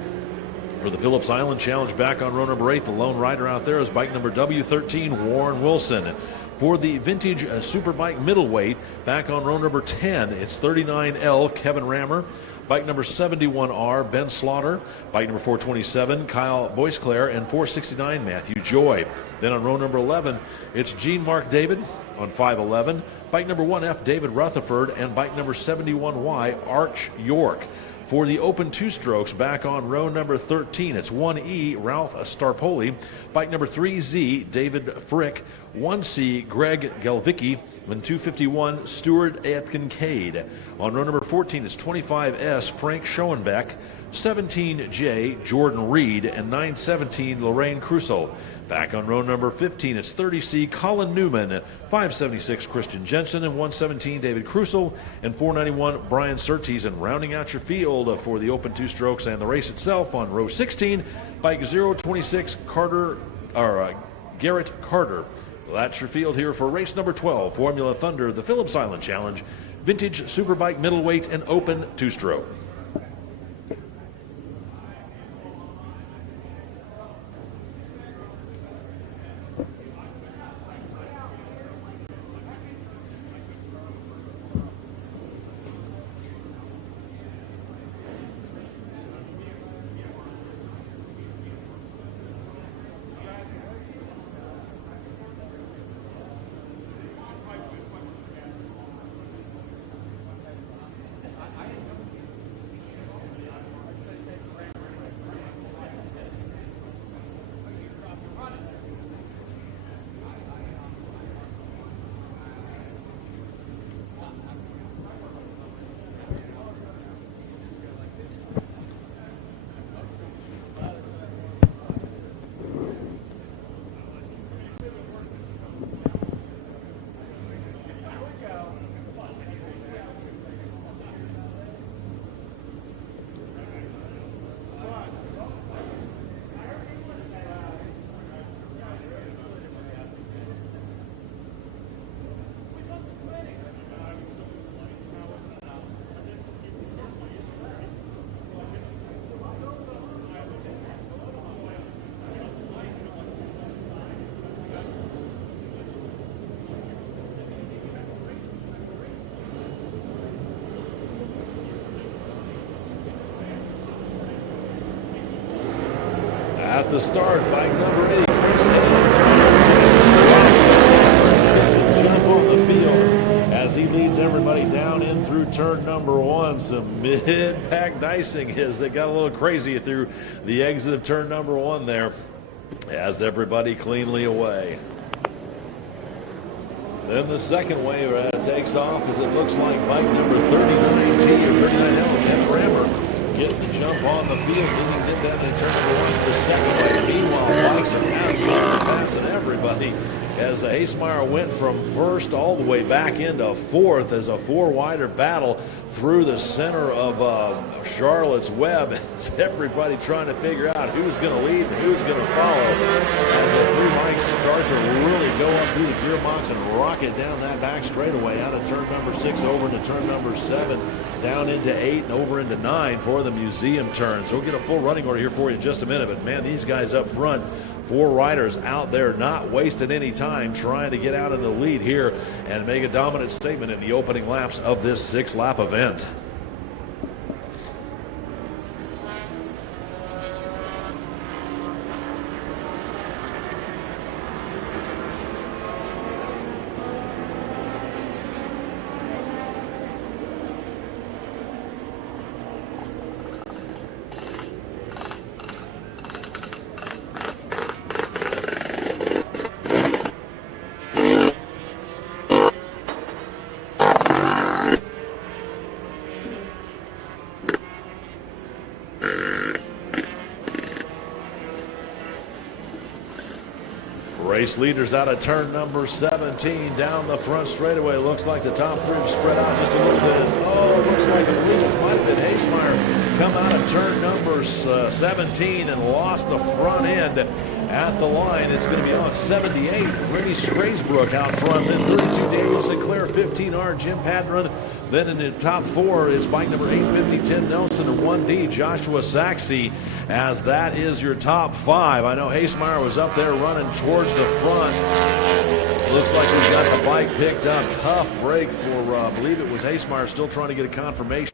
For the Phillips Island Challenge, back on row number 8, the lone rider out there is bike number W13, Warren Wilson. For the Vintage Superbike Middleweight, back on row number 10, it's 39L, Kevin Rammer. Bike number 71R, Ben Slaughter. Bike number 427, Kyle Boisclair. And 469, Matthew Joy. Then on row number 11, it's Jean-Marc David on 511. Bike number 1F, David Rutherford. And bike number 71Y, Arch York. For the Open Two-Strokes, back on row number 13, it's 1E, Ralph Starpoli. Bike number 3Z, David Frick. 1C, Greg Galvicki. And 251, Stuart Atkincade. On row number 14, it's 25S, Frank Schoenbeck. 17J, Jordan Reed. And 917, Lorraine Crusoe. Back on row number 15, it's 30C, Colin Newman, 576, Christian Jensen, and 117, David Crusoe, and 491, Brian Surtees. And rounding out your field for the Open Two-Strokes and the race itself on row 16, bike 026, Garrett Carter. Well, that's your field here for race number 12, Formula Thunder, the Phillips Island Challenge, Vintage Superbike Middleweight, and Open Two-Stroke. the start. Bike number 8, Chris Higgins. Gets a jump on the field as he leads everybody down in through turn number 1. Some mid-pack dicing as it got a little crazy through the exit of turn number 1 there as everybody cleanly away. Then the second wave takes off as it looks like bike number 39T or 39L, AHRMA getting the jump on the field. Didn't get that in turn number 1 for the second wave. Meanwhile, bikes are absolutely passing everybody as Hasemeyer went from first all the way back into fourth as a four-wider battle through the center of Charlotte's Web. As everybody trying to figure out who's going to lead and who's going to follow as the three bikes start to really go up through the gearbox and rocket down that back straightaway out of turn number 6 over into turn number 7, down into 8 and over into 9 for the museum turn. So we'll get a full running order here for you in just a minute. But man, these guys up front, 4 riders out there not wasting any time trying to get out in the lead here and make a dominant statement in the opening laps of this 6-lap event. Race leaders out of turn number 17 down the front straightaway. Looks like the top 3 have spread out just a little bit. Oh, looks like I believe it might have been Hasemeyer come out of turn number 17 and lost the front end at the line. It's going to be on 78. Rennie Scraysbrook out front. Then 32 Daniel Sinclair, 15R Jim Padron. Then in the top 4 is bike number 850 Tim Nelson and 1D Joshua Saxe, as that is your top 5. I know Hasemeyer was up there running towards the front. Looks like he's got the bike picked up. Tough break for, I believe it was Hasemeyer, still trying to get a confirmation.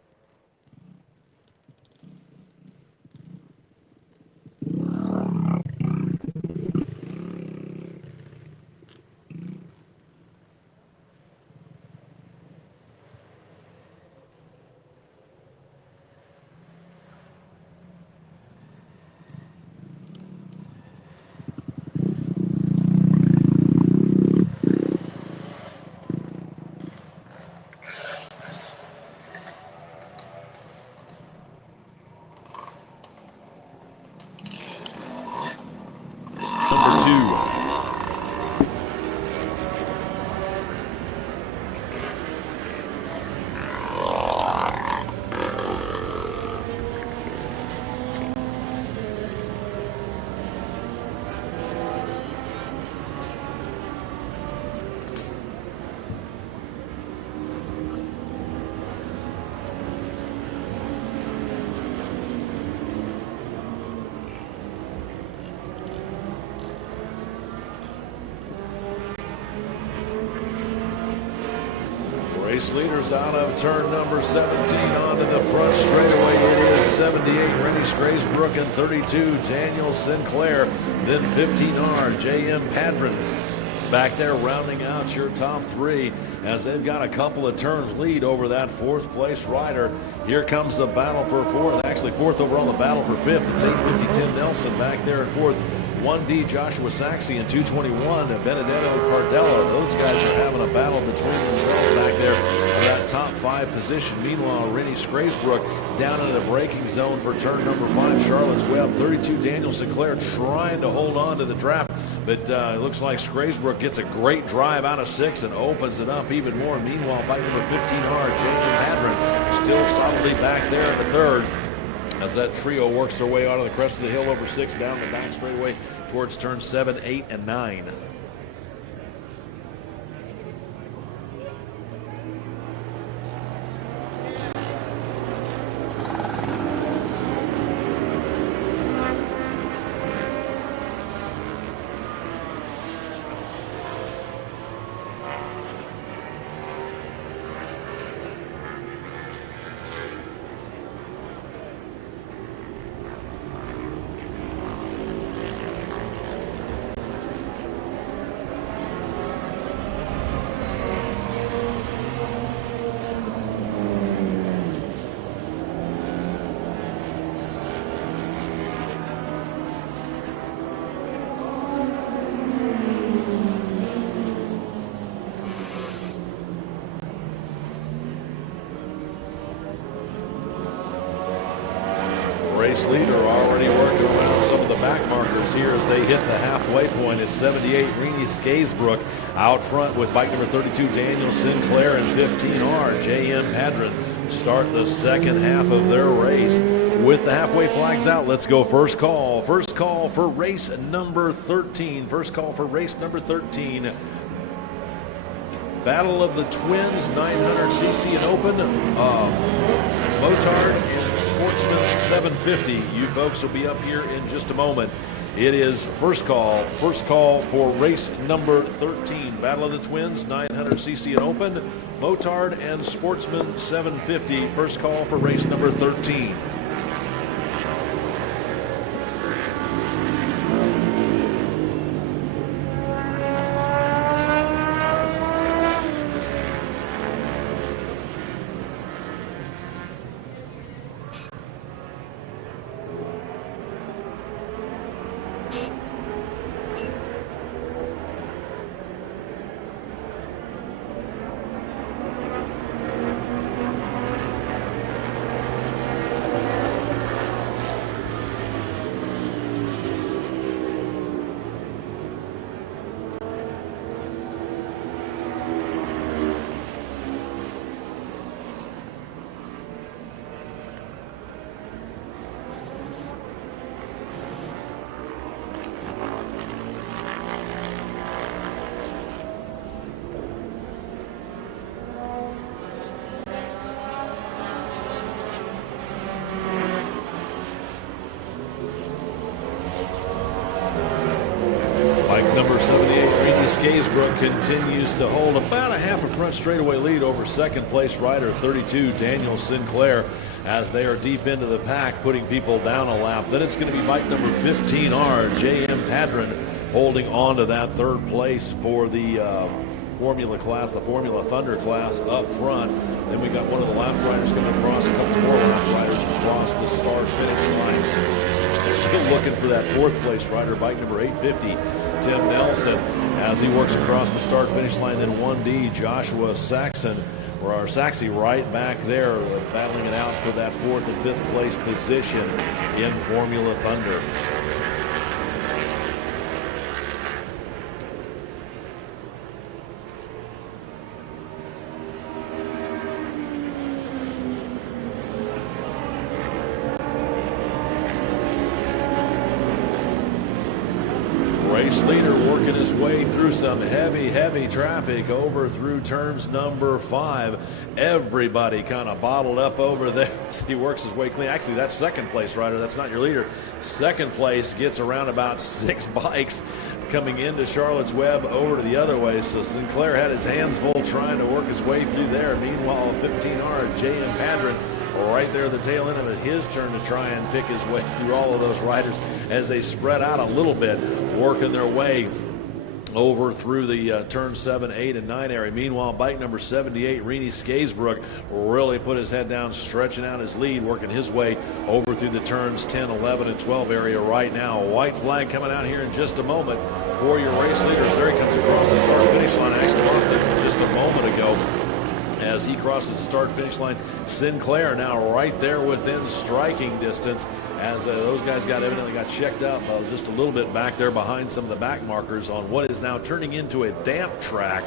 Race leaders out of turn number 17 onto the front straightaway. It is 78 Rennie Scraysbrook and 32 Daniel Sinclair. Then 15R J.M. Padron back there rounding out your top 3 as they've got a couple of turns lead over that 4th place rider. Here comes the battle for 4th, actually 4th overall, the battle for 5th. It's 850 Tim Nelson back there at 4th. 1D Joshua Saxe and 221 Benedetto Cardella. Those guys are having a battle between themselves back there for that top 5 position. Meanwhile, Rennie Scraysbrook down in the braking zone for turn number 5. Charlotte's Web. 32 Daniel Sinclair trying to hold on to the draft, but it looks like Scraysbrook gets a great drive out of 6 and opens it up even more. Meanwhile, bike number 15R J.M. Padron still solidly back there in the 3rd. As that trio works their way out of the crest of the hill over 6 down the back straightaway towards turn 7, 8, and 9. race leader already working around some of the back markers here as they hit the halfway point. It's 78 Rennie Skaysbrook out front with bike number 32 Daniel Sinclair and 15R J.M. Padron start the second half of their race. With the halfway flags out, let's go first call. First call for race number 13. First call for race number 13. Battle of the Twins, 900cc and open. Motard and Sportsman 750. You folks will be up here in just a moment. It is first call for race number 13. Battle of the Twins, 900cc and open. Motard and Sportsman 750. First call for race number 13. Number 78, Rennie Skaysbrook continues to hold about a half a front straightaway lead over second place rider 32 Daniel Sinclair as they are deep into the pack, putting people down a lap. Then it's going to be bike number 15R J.M. Padron holding on to that third place for the Formula class, the Formula Thunder class up front. Then we got one of the lap riders coming across, a couple more lap riders across the start finish line. Still looking for that fourth place rider, bike number 850. Tim Nelson as he works across the start finish line. Then 1D Joshua Saxon, or our Saxy right back there battling it out for that fourth and fifth place position in Formula Thunder. Race leader working his way through some heavy traffic over through turns number 5. Everybody kind of bottled up over there as he works his way clean. Actually, that's second place rider. That's not your leader. Second place gets around about 6 bikes coming into Charlotte's Web over to the other way. So Sinclair had his hands full trying to work his way through there. Meanwhile, 15R J.M. Padron right there at the tail end of it, his turn to try and pick his way through all of those riders as they spread out a little bit, working their way over through the turn 7, 8, and 9 area. Meanwhile, bike number 78, Rennie Skaysbrook, really put his head down, stretching out his lead, working his way over through the turns 10, 11, and 12 area right now. A white flag coming out here in just a moment for your race leaders. There he comes across the start finish line. I actually lost it just a moment ago as he crosses the start finish line. Sinclair now right there within striking distance as those guys evidently got checked up just a little bit back there behind some of the back markers on what is now turning into a damp track.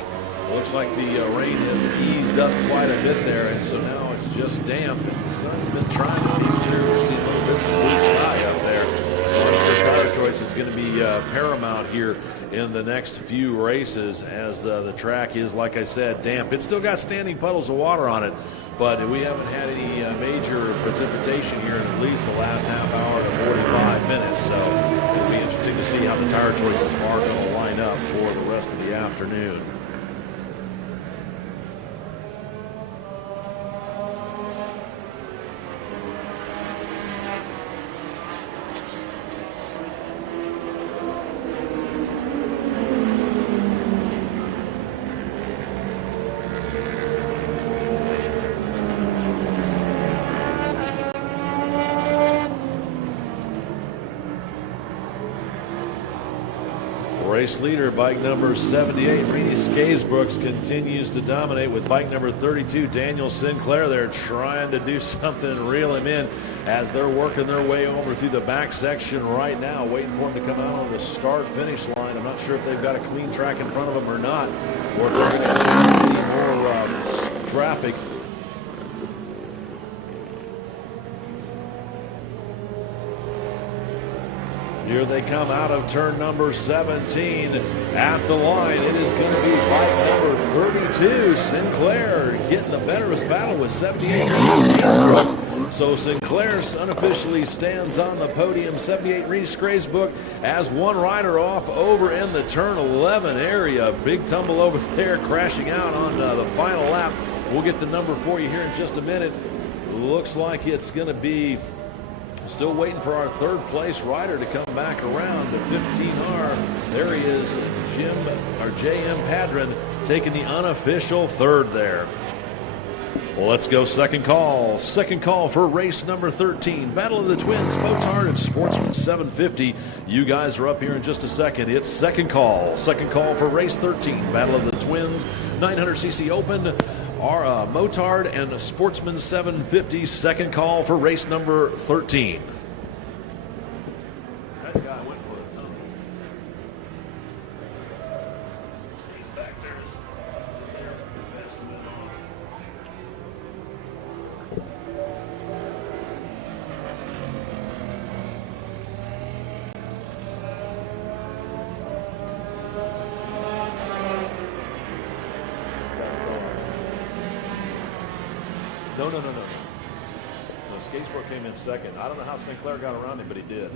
Looks like the rain has eased up quite a bit there, and so now it's just damp. And the sun's been trying to peek through. We're seeing little bits of blue sky up there. So the tire choice is going to be paramount here in the next few races as the track is, like I said, damp. It's still got standing puddles of water on it, but we haven't had any major precipitation here in at least the last half hour to 45 minutes. So it'll be interesting to see how the tire choices are going to line up for the rest of the afternoon. Race leader, bike number 78, Reedy Skaysbrooks, continues to dominate with bike number 32, Daniel Sinclair. They're trying to do something and reel him in as they're working their way over through the back section right now, waiting for him to come out on the start-finish line. I'm not sure if they've got a clean track in front of them or not, or if they're going to get any more traffic. Here they come out of turn number 17 at the line. It is going to be bike number 32, Sinclair, getting the better of his battle with 78. So Sinclair unofficially stands on the podium. 78 Reese Graysbook as one rider off over in the turn 11 area. Big tumble over there, crashing out on the final lap. We'll get the number for you here in just a minute. Looks like it's going to be still waiting for our third place rider to come back around to 15R. There he is, J.M. Padron, taking the unofficial third there. Well, let's go second call. Second call for race number 13. Battle of the Twins, Motard and Sportsman 750. You guys are up here in just a second. It's second call. Second call for race 13. Battle of the Twins, 900cc Open. Our Motard and Sportsman 750. Second call for race number 13. That guy went for a tunnel. He's back there. His air vest went off. No. Skatesbrook came in second. I don't know how Sinclair got around him, but he did.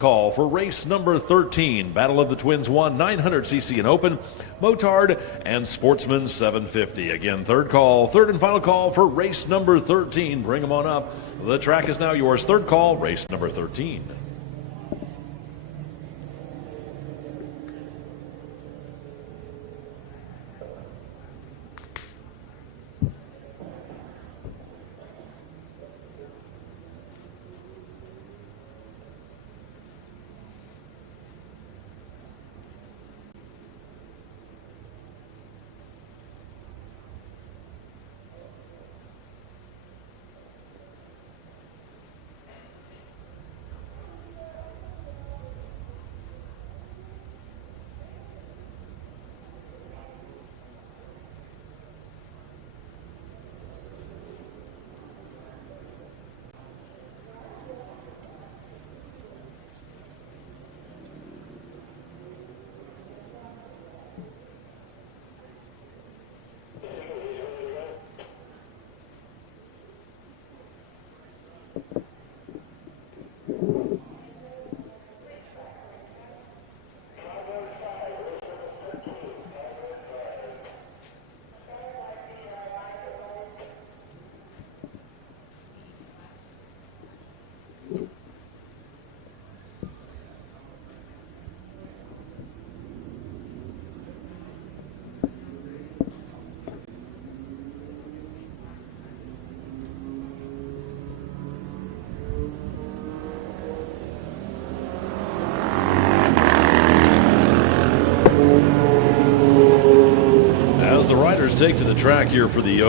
Call for race number 13, Battle of the Twins 1, 900cc and open, Motard and Sportsman 750. Again, third and final call for race number 13. Bring them on up. The track is now yours. Third call, race number 13. Take to the track here for the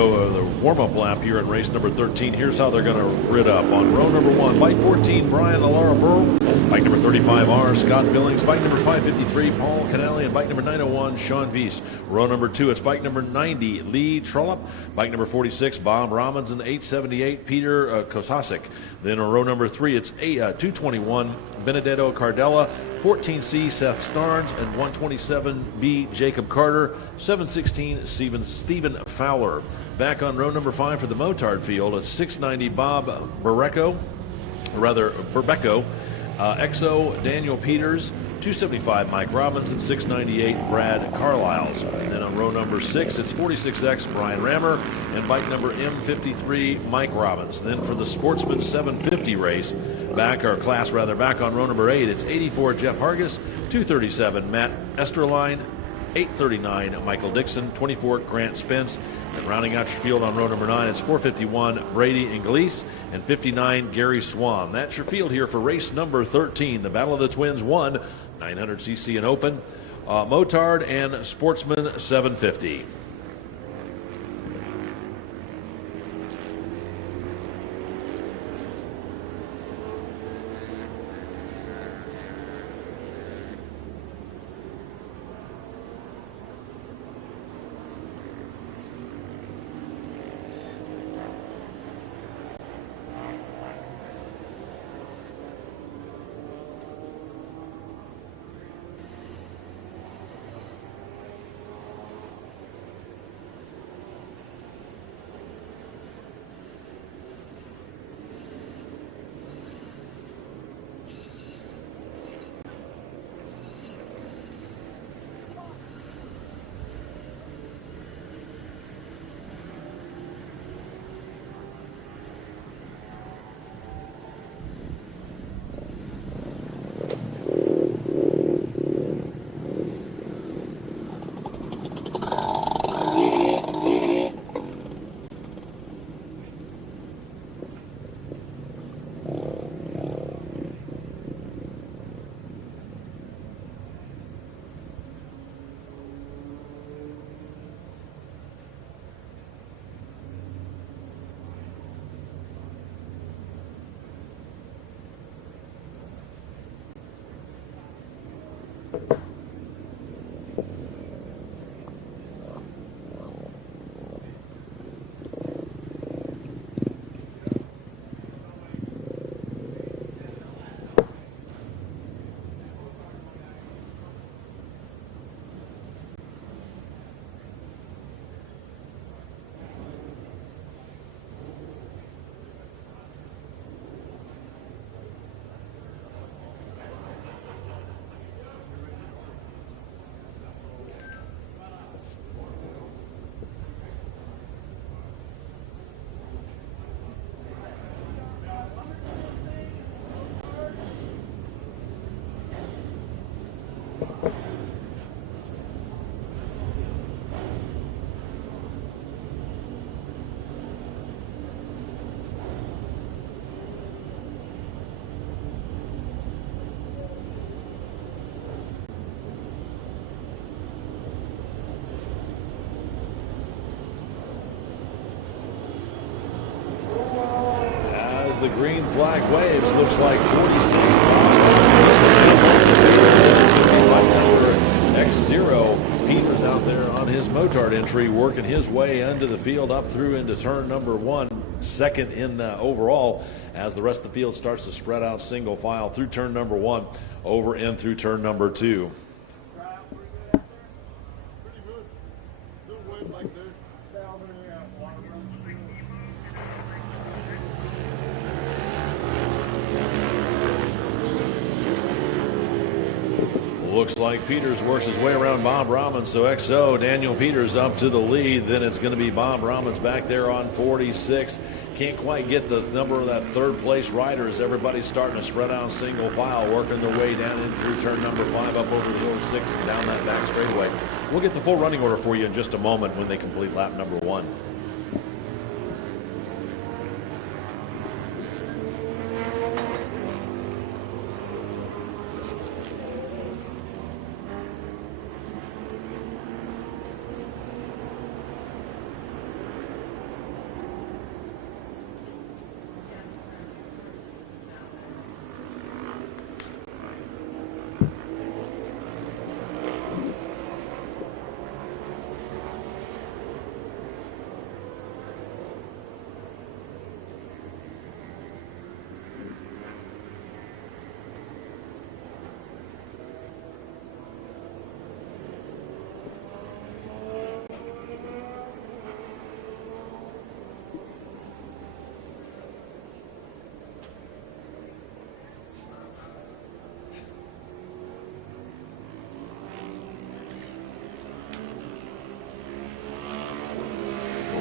warm-up lap here in race number 13. Here's how they're going to rid up. On row number 1, bike 14, Brian Alara Burrow. Bike number 35R, Scott Billings. Bike number 553, Paul Canale. And bike number 901, Sean Weiss. Row number 2, it's bike number 90, Lee Trollope. Bike number 46, Bob Robinson. 878, Peter Kosasik. Then on row number 3, it's 221, Benedetto Cardella. 14C, Seth Starnes, and 127B, Jacob Carter. 716, Stephen Fowler. Back on row number 5 for the Motard field, it's 690, Bob Berbecco. XO, Daniel Peters. 275, Mike Robinson. 698, Brad Carlisles. And then on row number 6, it's 46X, Brian Rammer. And bike number M53, Mike Robbins. Then for the Sportsman 750 race, back on row number 8, it's 84, Jeff Hargis. 237, Matt Esterline. 839, Michael Dixon. 24, Grant Spence. And rounding out your field on row number 9, it's 451, Brady Inglis. And 59, Gary Swan. That's your field here for race number 13, the Battle of the Twins 1, 900cc and open, Motard and Sportsman 750. green flag waves. Looks like 46. X0. Peters out there on his Motard entry, working his way into the field, up through into turn number 1, second in overall, as the rest of the field starts to spread out single file through turn number 1, over and through turn number 2. Looks like Peters works his way around Bob Robbins, so XO, Daniel Peters up to the lead. Then it's going to be Bob Robbins back there on 46. Can't quite get the number of that third place rider as everybody's starting to spread out single file, working their way down in through turn number 5, up over the hill 6, and down that back straightaway. We'll get the full running order for you in just a moment when they complete lap number 1.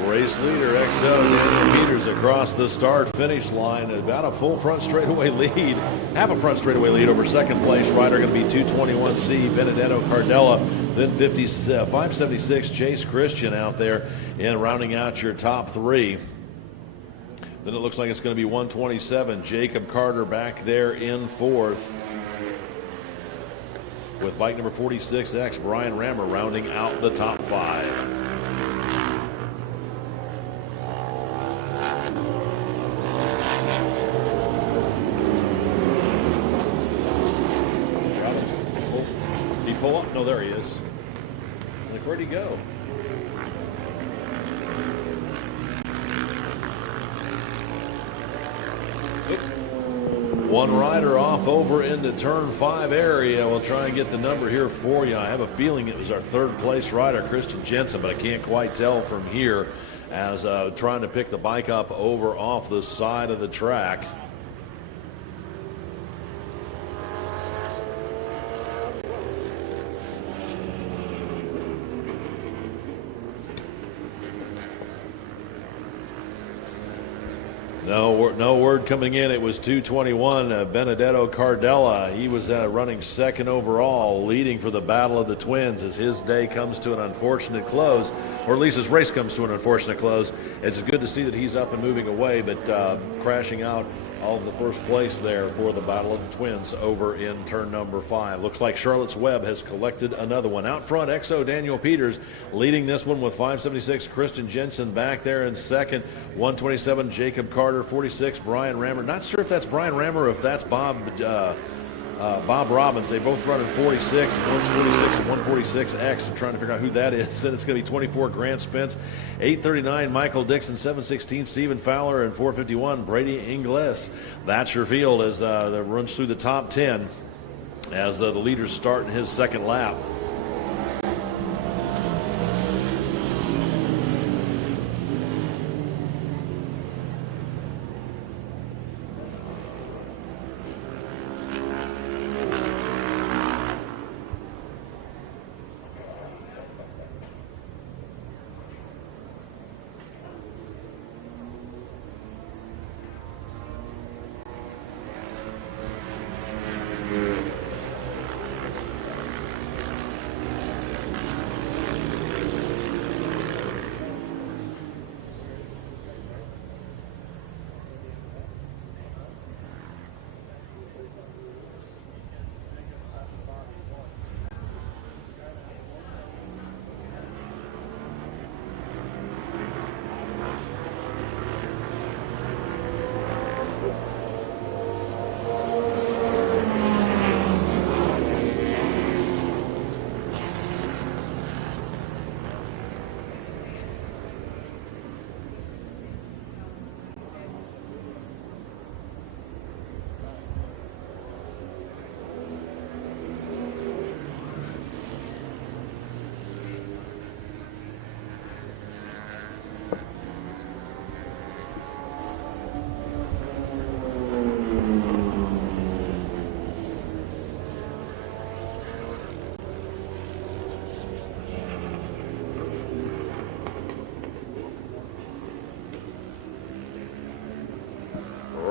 Race leader XO Daniel Peters across the start-finish line, about a full front straightaway lead, half a front straightaway lead over second place rider, going to be 221C Benedetto Cardella, then 576 Chase Christian out there, and rounding out your top 3. Then it looks like it's going to be 127 Jacob Carter back there in 4th, with bike number 46X Brian Rammer rounding out the top 5. Pull up? No, there he is. Like, where'd he go? One rider off over into turn 5 area. We'll try and get the number here for you. I have a feeling it was our third place rider, Christian Jensen, but I can't quite tell from here, as trying to pick the bike up over off the side of the track. No word coming in. It was 221 Benedetto Cardella. He was running second overall, leading for the Battle of the Twins, as his day comes to an unfortunate close, or at least his race comes to an unfortunate close. It's good to see that he's up and moving away, but crashing out of the first place there for the Battle of the Twins over in turn number 5. Looks like Charlotte's Web has collected another one. Out front, XO Daniel Peters leading this one with 576 Christian Jensen back there in second. 127 Jacob Carter, 46 Brian Rammer. Not sure if that's Brian Rammer or if that's Bob Robbins. They both run in 46. One's 46 and 146X. I'm trying to figure out who that is. Then it's going to be 24 Grant Spence, 839 Michael Dixon, 716 Stephen Fowler, and 451 Brady Ingles. That's your field as that runs through the top 10 as the leaders start in his second lap.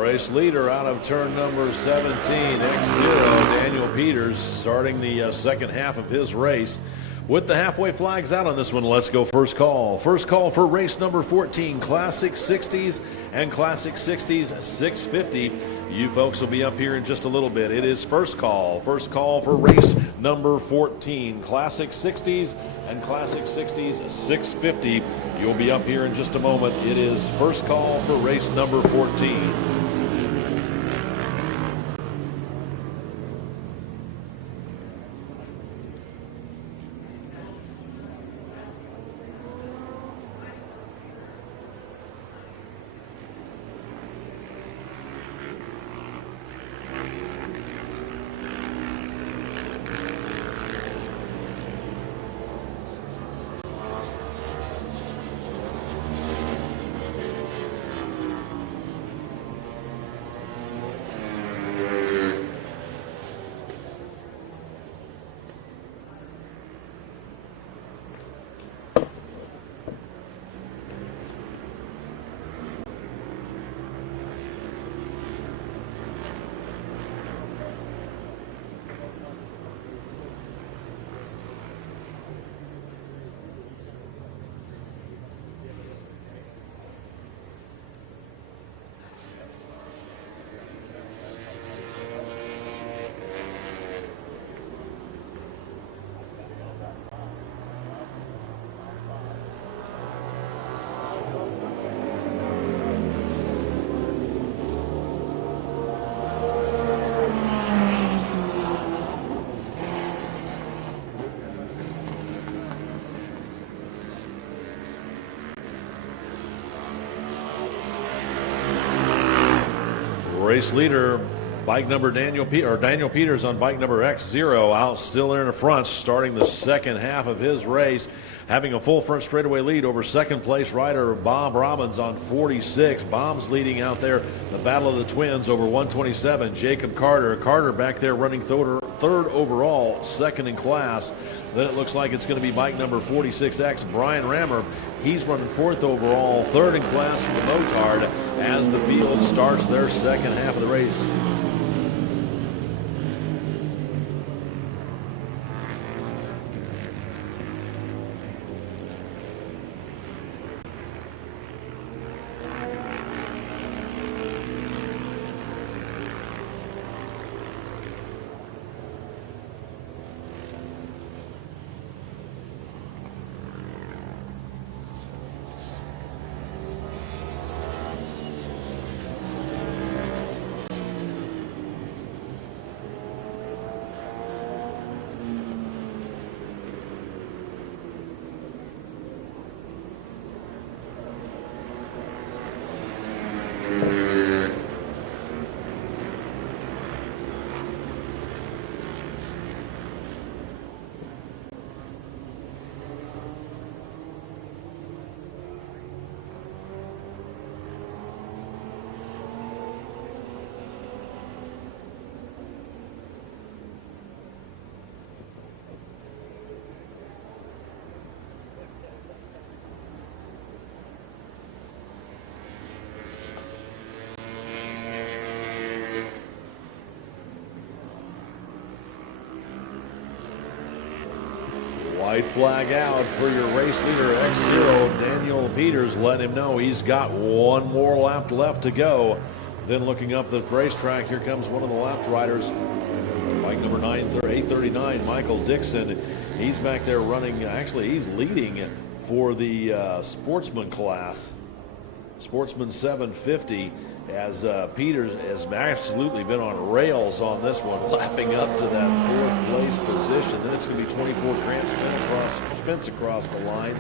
Race leader out of turn number 17, X0, Daniel Peters, starting the second half of his race. With the halfway flags out on this one, let's go first call. First call for race number 14, Classic 60s and Classic 60s 650. You folks will be up here in just a little bit. It is first call. First call for race number 14, Classic 60s and Classic 60s 650. You'll be up here in just a moment. It is first call for race number 14. Race leader, bike number Daniel Peters on bike number X0, out still there in the front, starting the second half of his race, having a full front straightaway lead over second place rider Bob Robbins on 46. Bob's leading out there the battle of the twins over 127. Jacob Carter back there running third overall, second in class. Then it looks like it's going to be bike number 46X, Brian Rammer. He's running fourth overall, third in class for the Motard as the field starts their second half of the race. White flag out for your race leader, X0, Daniel Peters. Let him know he's got one more lap left to go. Then looking up the racetrack, here comes one of the lap riders, bike number 839, Michael Dixon. He's back there running, actually he's leading for the sportsman class, Sportsman 750, as Peters has absolutely been on rails on this one, lapping up to that fourth place position. Then it's going to be 24 Grant spins across the line.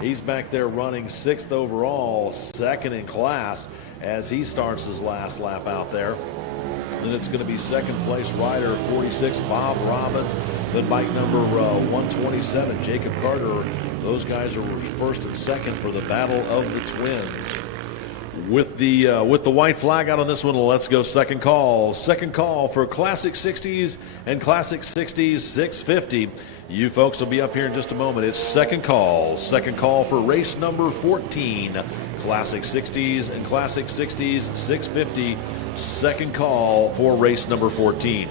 He's back there running sixth overall, second in class as he starts his last lap out there. Then it's going to be second place rider 46 Bob Robbins. Then bike number 127 Jacob Carter. Those guys are first and second for the battle of the twins. With the white flag out on this one, let's go second call. Second call for Classic 60s and Classic 60s 650. You folks will be up here in just a moment. It's second call. Second call for race number 14. Classic 60s and Classic 60s 650. Second call for race number 14.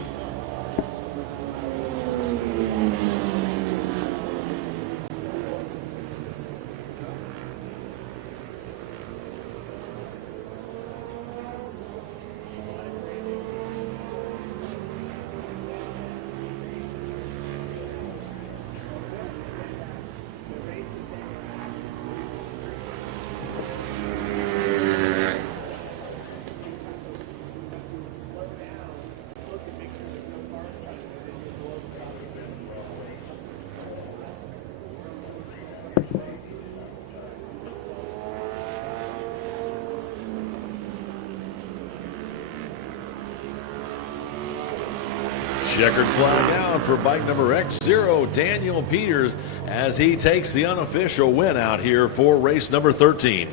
Checkered flag out for bike number X0, Daniel Peters, as he takes the unofficial win out here for race number 13.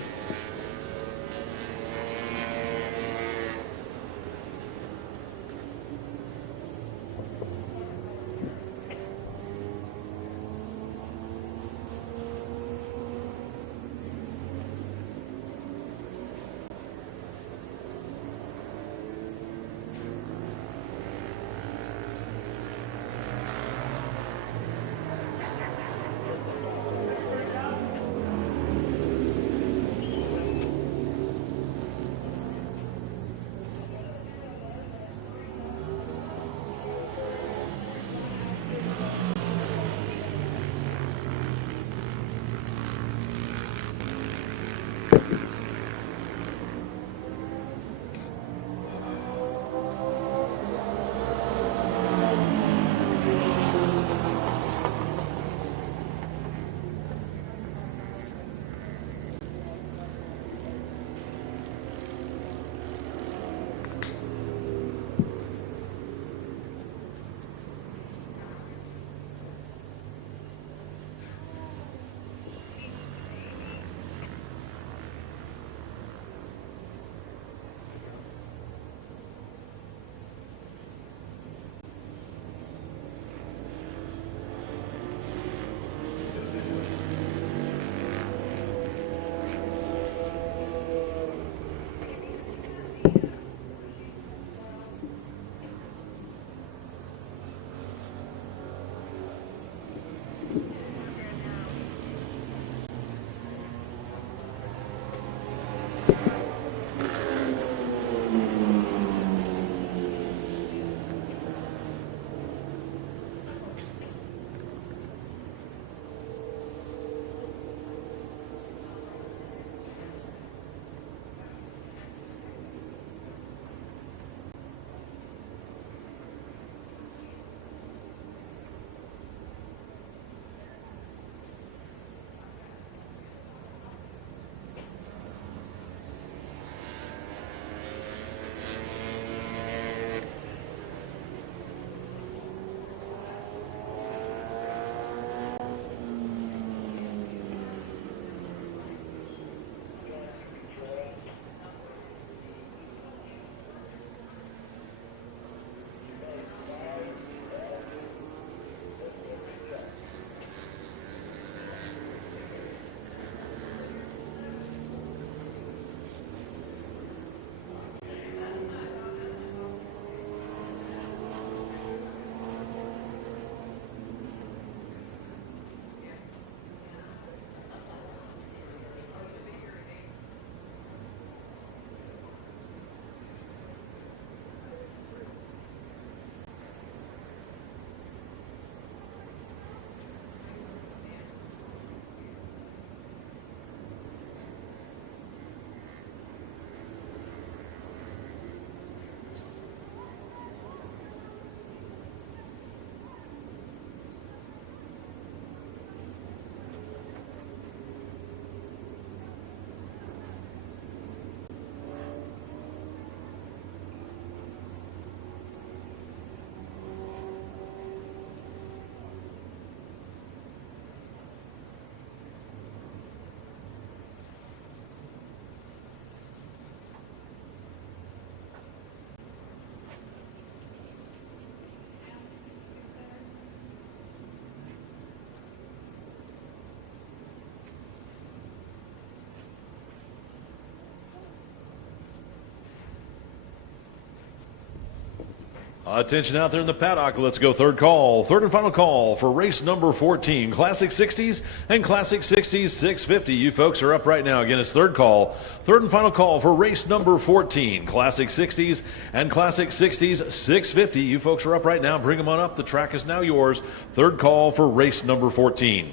Attention out there in the paddock. Let's go third call. Third and final call for race number 14. Classic 60s and Classic 60s 650. You folks are up right now. Again, it's third call. Third and final call for race number 14. Classic 60s and Classic 60s 650. You folks are up right now. Bring them on up. The track is now yours. Third call for race number 14.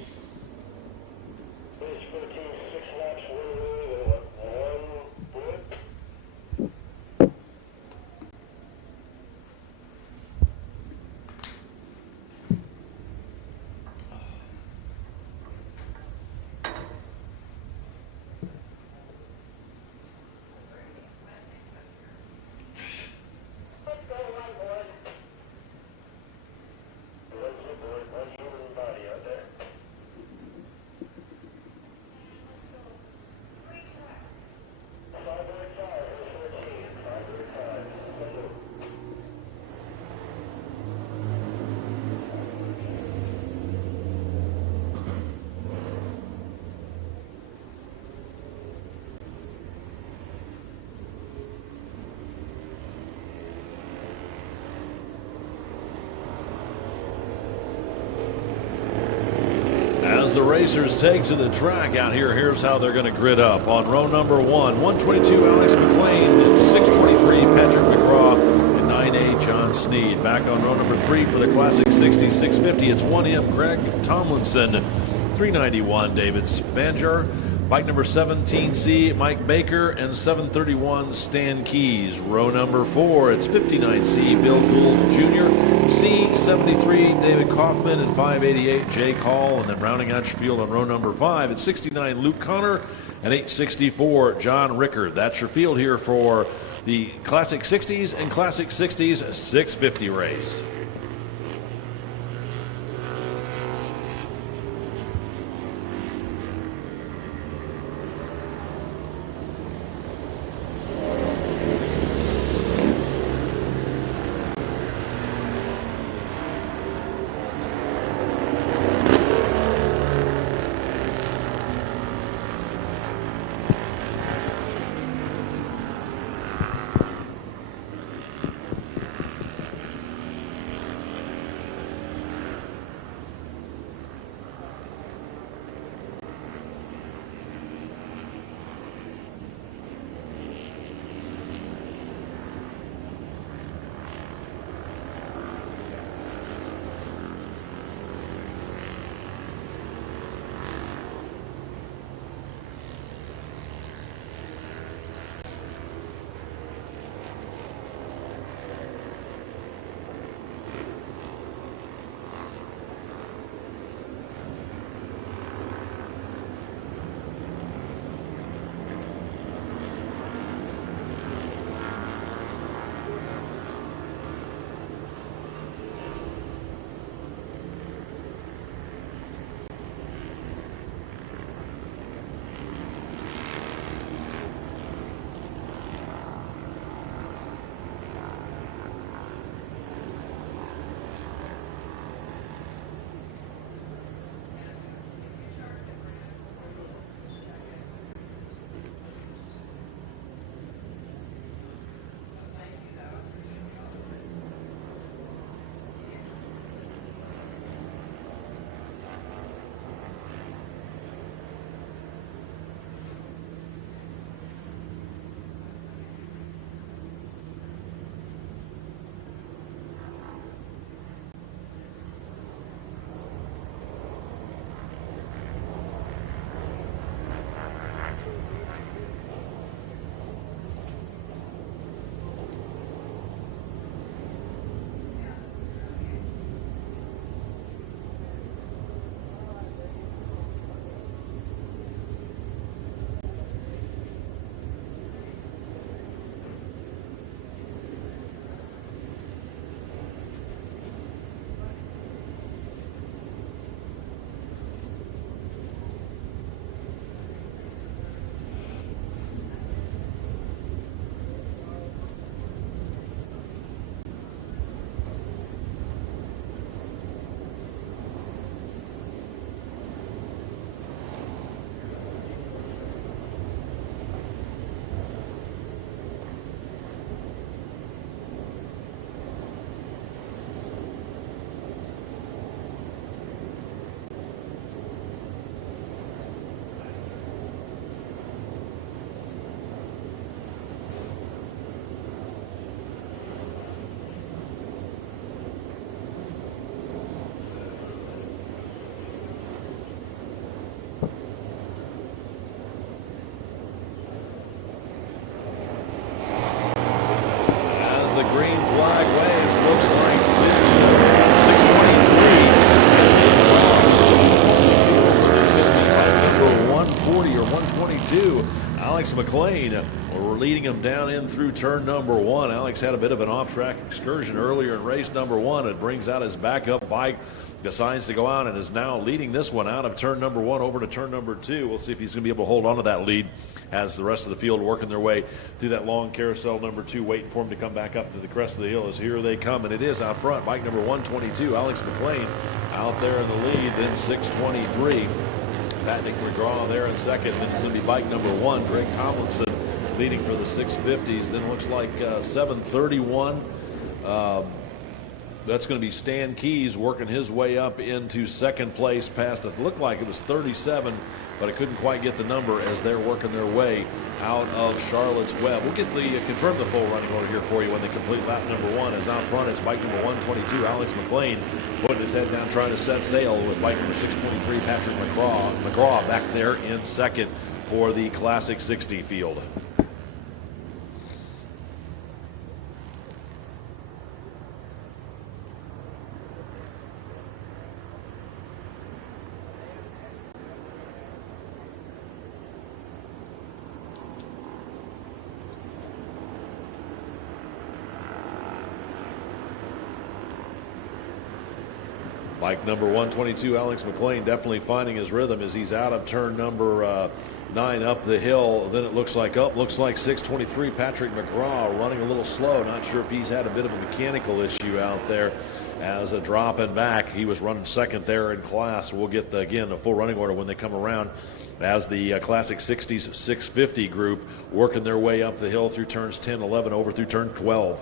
As the racers take to the track out here, here's how they're going to grid up. On row number 1, 122 Alex McLean, 623 Patrick McGraw, and 9A John Sneed. Back on row number 3 for the Classic 60 650, it's 1M Greg Tomlinson, 391 David Spanjar. Bike number 17C, Mike Baker, and 731 Stan Keys. Row number 4, it's 59C, Bill Gould Jr., C73 David Kaufman, and 588 Jay Call. And then rounding out your field on row number 5, it's 69 Luke Connor, and 864 John Rickard. That's your field here for the Classic 60s and Classic 60s 650 race. 122, Alex McLean. We're leading him down in through turn number 1. Alex had a bit of an off-track excursion earlier in race number 1. It brings out his backup bike, decides to go out, and is now leading this one out of turn number 1 over to turn number 2. We'll see if he's going to be able to hold on to that lead as the rest of the field working their way through that long carousel number 2, waiting for him to come back up to the crest of the hill. As here they come, and it is out front. Bike number 122, Alex McLean, out there in the lead. Then 623, Patrick McGraw there in second. Then it's going to be bike number 1, Greg Tomlinson, leading for the 650s. Then it looks like 731. That's going to be Stan Keys working his way up into second place past it. Looked like it was 37, but it couldn't quite get the number as they're working their way out of Charlotte's Web. We'll get confirm the full running order here for you when they complete lap number 1. As out front, it's bike number 122, Alex McLean, putting his head down, trying to set sail, with bike number 623, Patrick McGraw back there in second for the Classic 60 field. Bike number 122, Alex McLean, definitely finding his rhythm as he's out of turn number 9 up the hill. Then it looks like 623, Patrick McGraw running a little slow. Not sure if he's had a bit of a mechanical issue out there as a dropping back. He was running second there in class. We'll get, again, a full running order when they come around as the Classic 60s 650 group working their way up the hill through turns 10, 11, over through turn 12.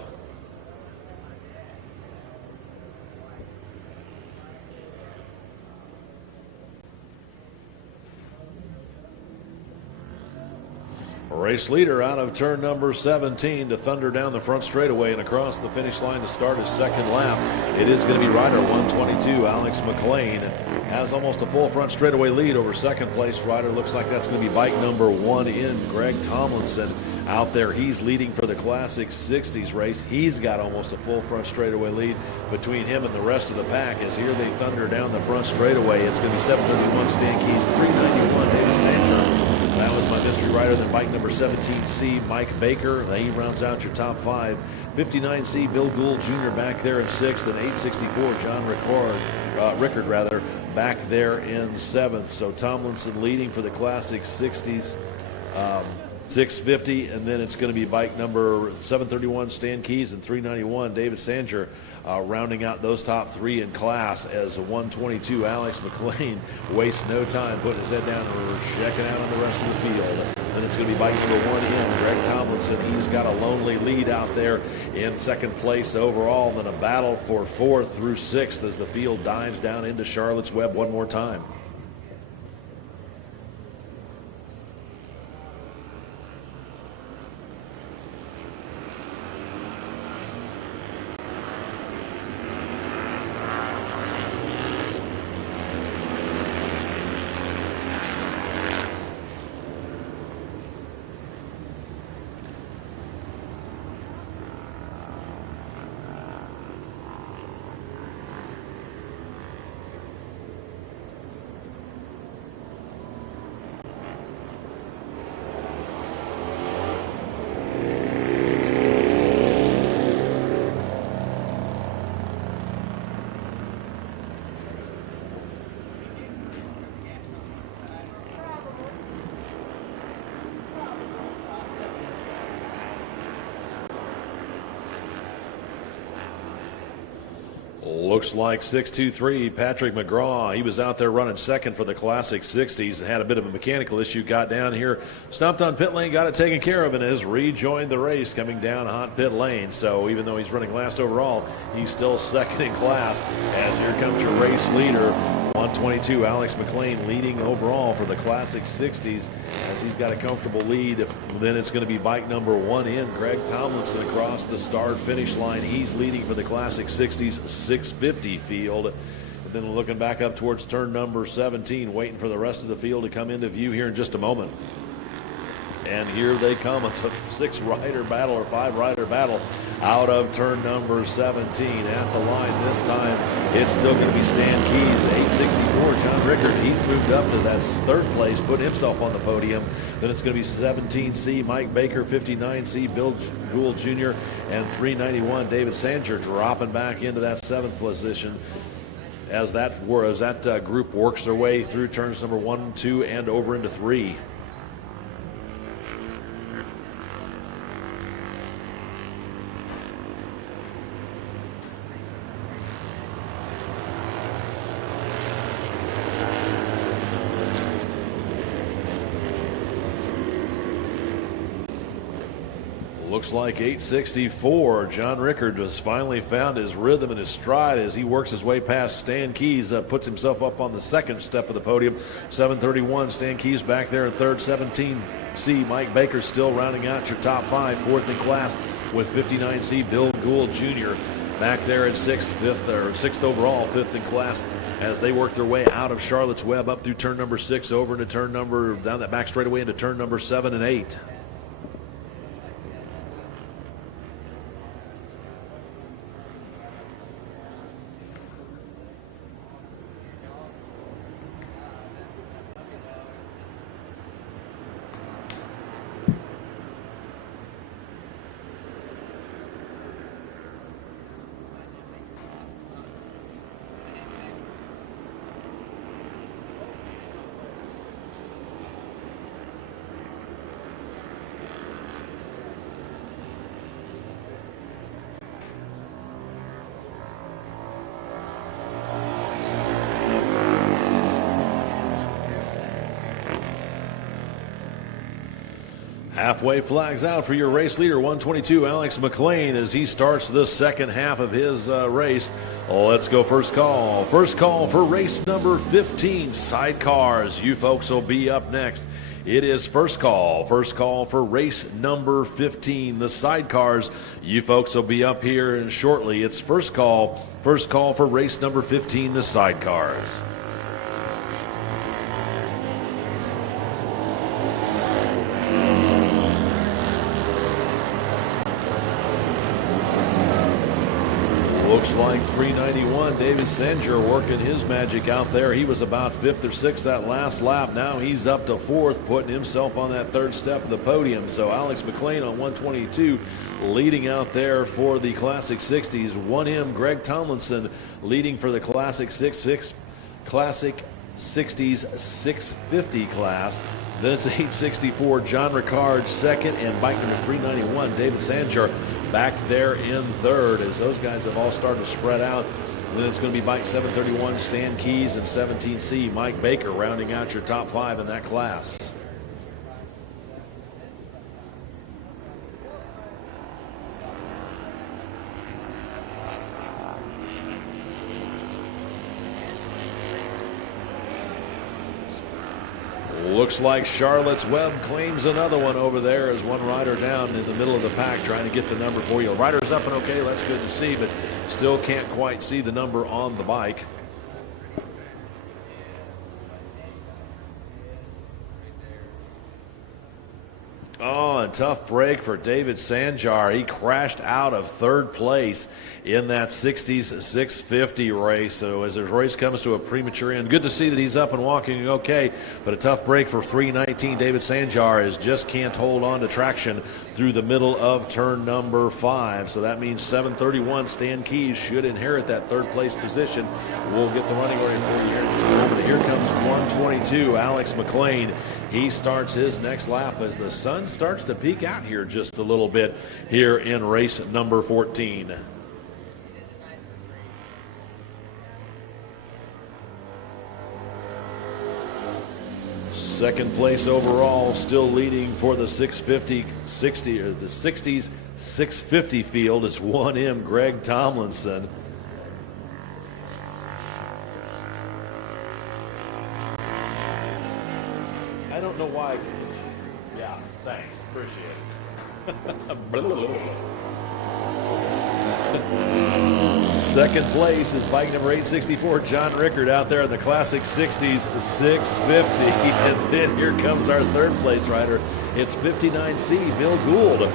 Race leader out of turn number 17 to thunder down the front straightaway and across the finish line to start his second lap. It is going to be rider 122, Alex McLean. Has almost a full front straightaway lead over second place rider. Looks like that's going to be bike number 1 in, Greg Tomlinson. Out there, he's leading for the Classic 60s race. He's got almost a full front straightaway lead between him and the rest of the pack. As here they thunder down the front straightaway. It's going to be 731 Stan Keys, 391 David Sanger. That was my mystery rider. Then bike number 17C, Mike Baker. He rounds out your top 5. 59C, Bill Gould Jr. back there in 6th. And 864, John Rickard, back there in 7th. So Tomlinson leading for the Classic 60s. 650, and then it's going to be bike number 731, Stan Keys, and 391, David Sanger, rounding out those top 3 in class as 122, Alex McLean, wastes no time, putting his head down and checking out on the rest of the field. Then it's going to be bike number 1 in, Greg Tomlinson. He's got a lonely lead out there in second place overall, and then a battle for 4th through 6th as the field dives down into Charlotte's Web one more time. Looks like 623, Patrick McGraw. He was out there running second for the Classic 60s and had a bit of a mechanical issue. Got down here, stopped on pit lane, got it taken care of, and has rejoined the race coming down hot pit lane. So even though he's running last overall, he's still second in class. As here comes your race leader, 122, Alex McLean, leading overall for the Classic 60s as he's got a comfortable lead. Then it's going to be bike number 1 in, Greg Tomlinson, across the start finish line. He's leading for the Classic 60s 650 field. And then looking back up towards turn number 17, waiting for the rest of the field to come into view here in just a moment. And here they come. It's a 6-rider battle or 5-rider battle out of turn number 17. At the line this time, it's still going to be Stan Keys, 864. John Rickard, he's moved up to that 3rd place, put himself on the podium. Then it's going to be 17C, Mike Baker, 59C, Bill Gould Jr., and 391, David Sanger, dropping back into that 7th position as that group works their way through turns number 1, 2, and over into 3. Looks like 864. John Rickard has finally found his rhythm and his stride as he works his way past Stan Keys. Puts himself up on the 2nd step of the podium. 731. Stan Keys back there in 3rd. 17C. Mike Baker still rounding out your top 5. 4th in class with 59C. Bill Gould Jr. back there at 6th overall. 5th in class as they work their way out of Charlotte's Web up through turn number 6 over into down that back straightaway into turn number 7 and 8. Halfway flags out for your race leader, 122, Alex McLean, as he starts the 2nd half of his race. Let's go first call. First call for race number 15, sidecars. You folks will be up next. It is first call. First call for race number 15, the sidecars. You folks will be up here and shortly. It's first call. First call for race number 15, the sidecars. Looks like 391, David Sanger working his magic out there. He was about 5th or 6th that last lap. Now he's up to 4th, putting himself on that 3rd step of the podium. So Alex McLean on 122 leading out there for the Classic 60s. 1M, Greg Tomlinson leading for the Classic 60s 650 class. Then it's 864, John Rickard 2nd, and bike number 391, David Sanger back there in 3rd, as those guys have all started to spread out. And then it's going to be bike 731, Stan Keys, and 17C, Mike Baker, rounding out your top 5 in that class. Looks like Charlotte's Web claims another one over there as one rider down in the middle of the pack trying to get the number for you. Rider's up and okay, that's good to see, but still can't quite see the number on the bike. Oh, and tough break for David Sanjar. He crashed out of 3rd place in that 60s 650 race. So as his race comes to a premature end, good to see that he's up and walking okay, but a tough break for 319. David Sanjar is just can't hold on to traction through the middle of turn number 5. So that means 731 Stan Keys should inherit that 3rd place position. We'll get the running order for you here. Here comes 122, Alex McLean. He starts his next lap as the sun starts to peek out here just a little bit here in race number 14. Second place overall, still leading for the 650 60 or the 60s 650 field is 1M Greg Tomlinson. I don't know why. Yeah, thanks. Appreciate it. Second place is bike number 864, John Rickard, out there in the Classic 60s 650. And then here comes our third place rider. It's 59C, Bill Gould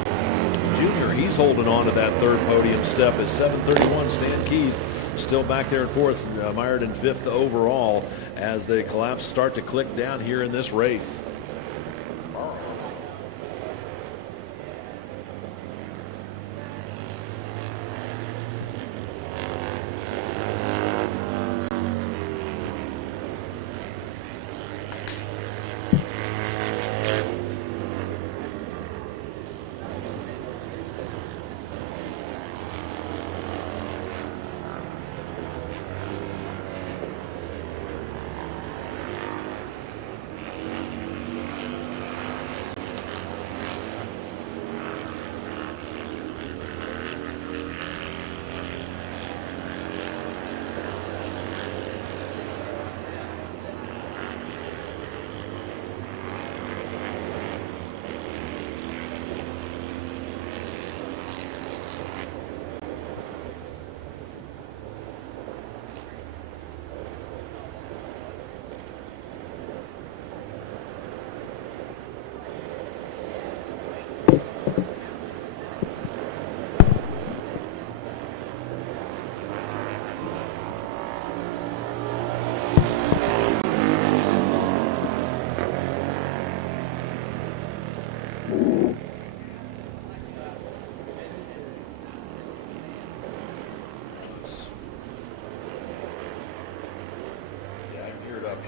Jr. He's holding on to that third podium step at 731. Stan Keys still back there in fourth, mired in fifth overall as the collapse start to click down here in this race.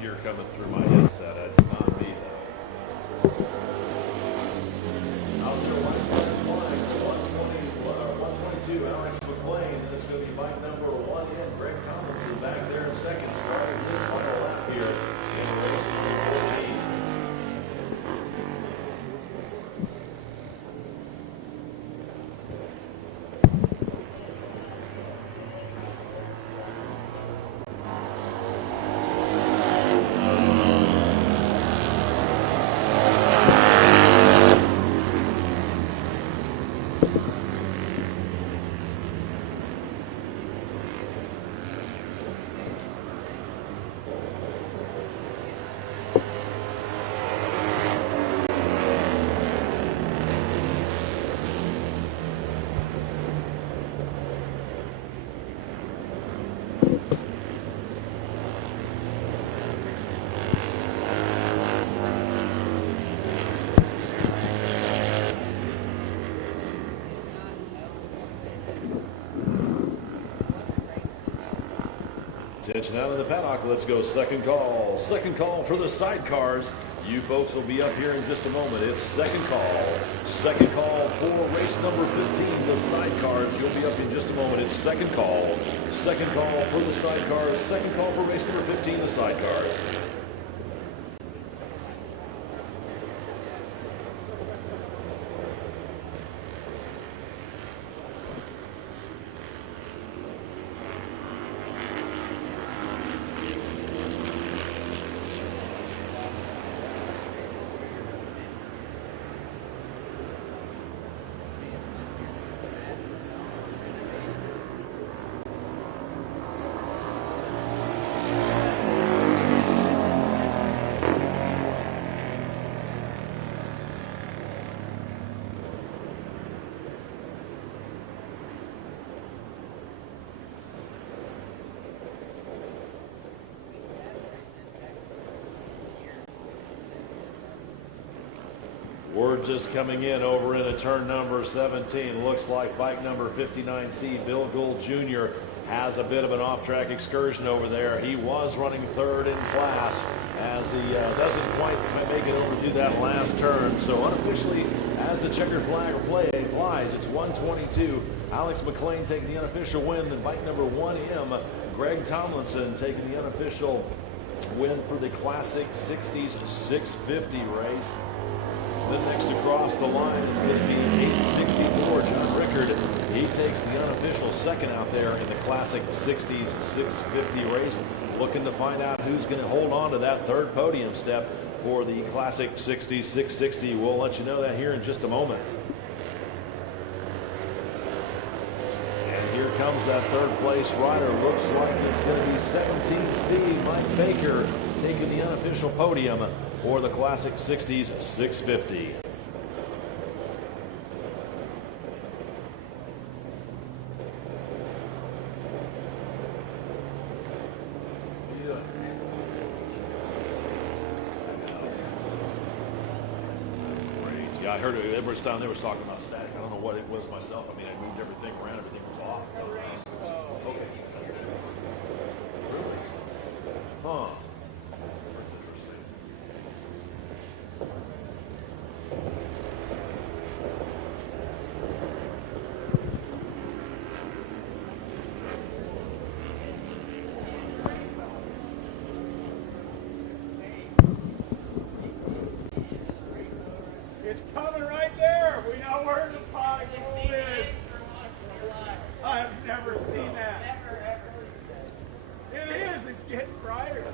Here coming through my headset. That's not me though. Out there, 122, Alex McLean. Then it's going to be bike number 1 in. Greg Tomlinson back there in second, starting this final lap here in race number 14. Attention out in the paddock. Let's go second call. Second call for the sidecars. You folks will be up here in just a moment. It's second call. Second call for race number 15, the sidecars. You'll be up in just a moment. It's second call. Second call for the sidecars. Second call for race number 15, the sidecars. Word just coming in over into turn number 17. Looks like bike number 59C, Bill Gould Jr., has a bit of an off-track excursion over there. He was running third in class as he doesn't quite make it over through that last turn. So unofficially, as the checkered flag flies, it's 122. Alex McLean taking the unofficial win. Then bike number 1M, Greg Tomlinson, taking the unofficial win for the Classic 60s 650 race. Then next across the line, it's going to be 864, John Rickard. He takes the unofficial second out there in the Classic 60s 650 race. Looking to find out who's going to hold on to that third podium step for the Classic 60s 660. We'll let you know that here in just a moment. And here comes that third place rider. Looks like it's going to be 17C Mike Baker taking the unofficial podium for the Classic 60s 650. Yeah, I heard everybody's down there was talking about static. I don't know what it was myself. I mean, I moved everything around. Everything was off. Okay. Really? Huh. That's interesting. It's coming right there. We know where the pot gold is. I have never seen that. Never, ever. It is. It's getting brighter.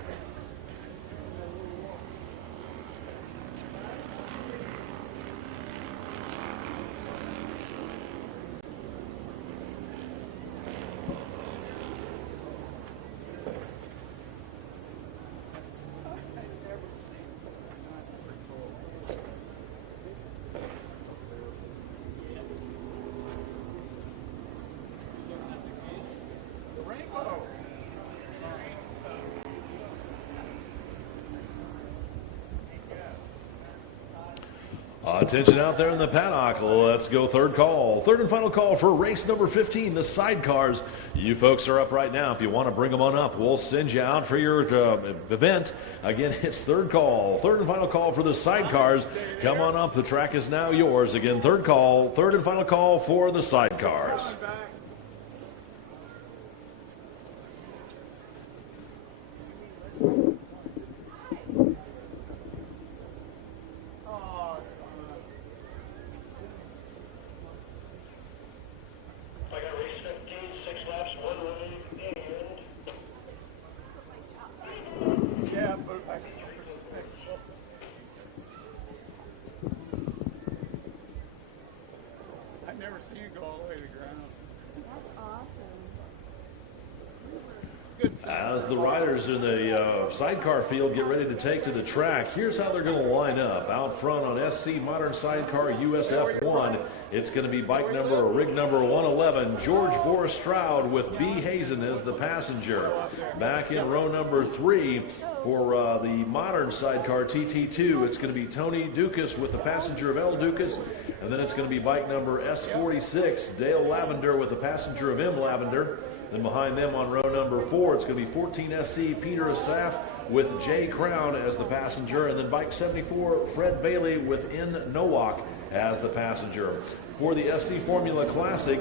Attention out there in the paddock. Let's go third call. Third and final call for race number 15, the sidecars. You folks are up right now. If you want to bring them on up, we'll send you out for your event. Again, it's third call. Third and final call for the sidecars. Come on up. The track is now yours. Again, third call. Third and final call for the sidecars. I've never seen it go all the way to the ground. That's awesome. Good As the riders in the sidecar field get ready to take to the track, here's how they're going to line up. Out front on SC Modern Sidecar USF1, it's going to be rig number 111, George Boris Stroud with B. Hazen as the passenger. Back in row number 3 for the Modern Sidecar TT2, it's going to be Tony Dukas with the passenger of L. Dukas. And then it's going to be bike number S46, Dale Lavender with the passenger of M. Lavender. Then behind them on row number 4, it's going to be 14SC Peter Asaf with Jay Crown as the passenger. And then bike 74, Fred Bailey with N. Nowak as the passenger. For the SD Formula Classic,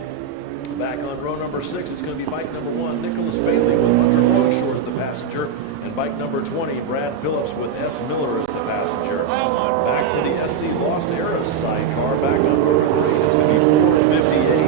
back on row number 6, it's going to be bike number 1, Nicholas Bailey with Hunter Longshore as the passenger. And bike number 20, Brad Phillips with S. Miller as the passenger. Back for the SC Lost Eras sidecar, back on row 3, it's going to be 450H.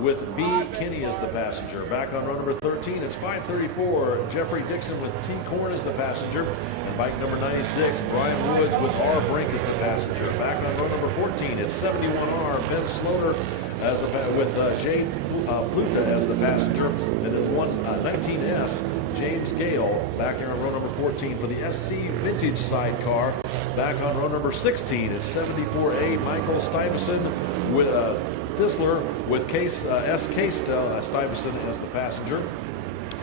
With B. Kinney as the passenger. Back on row number 13, it's 534, Jeffrey Dixon with T. Korn as the passenger. And bike number 96, Brian Woods with R. Brink as the passenger. Back on row number 14, it's 71R, Ben Sloter as with Jay Pluta as the passenger. And then 19S, James Gale. Back here on row number 14 for the SC Vintage sidecar. Back on row number 16, it's 74A, Michael Stuyvesant with Thisler with Stuyvesant as the passenger.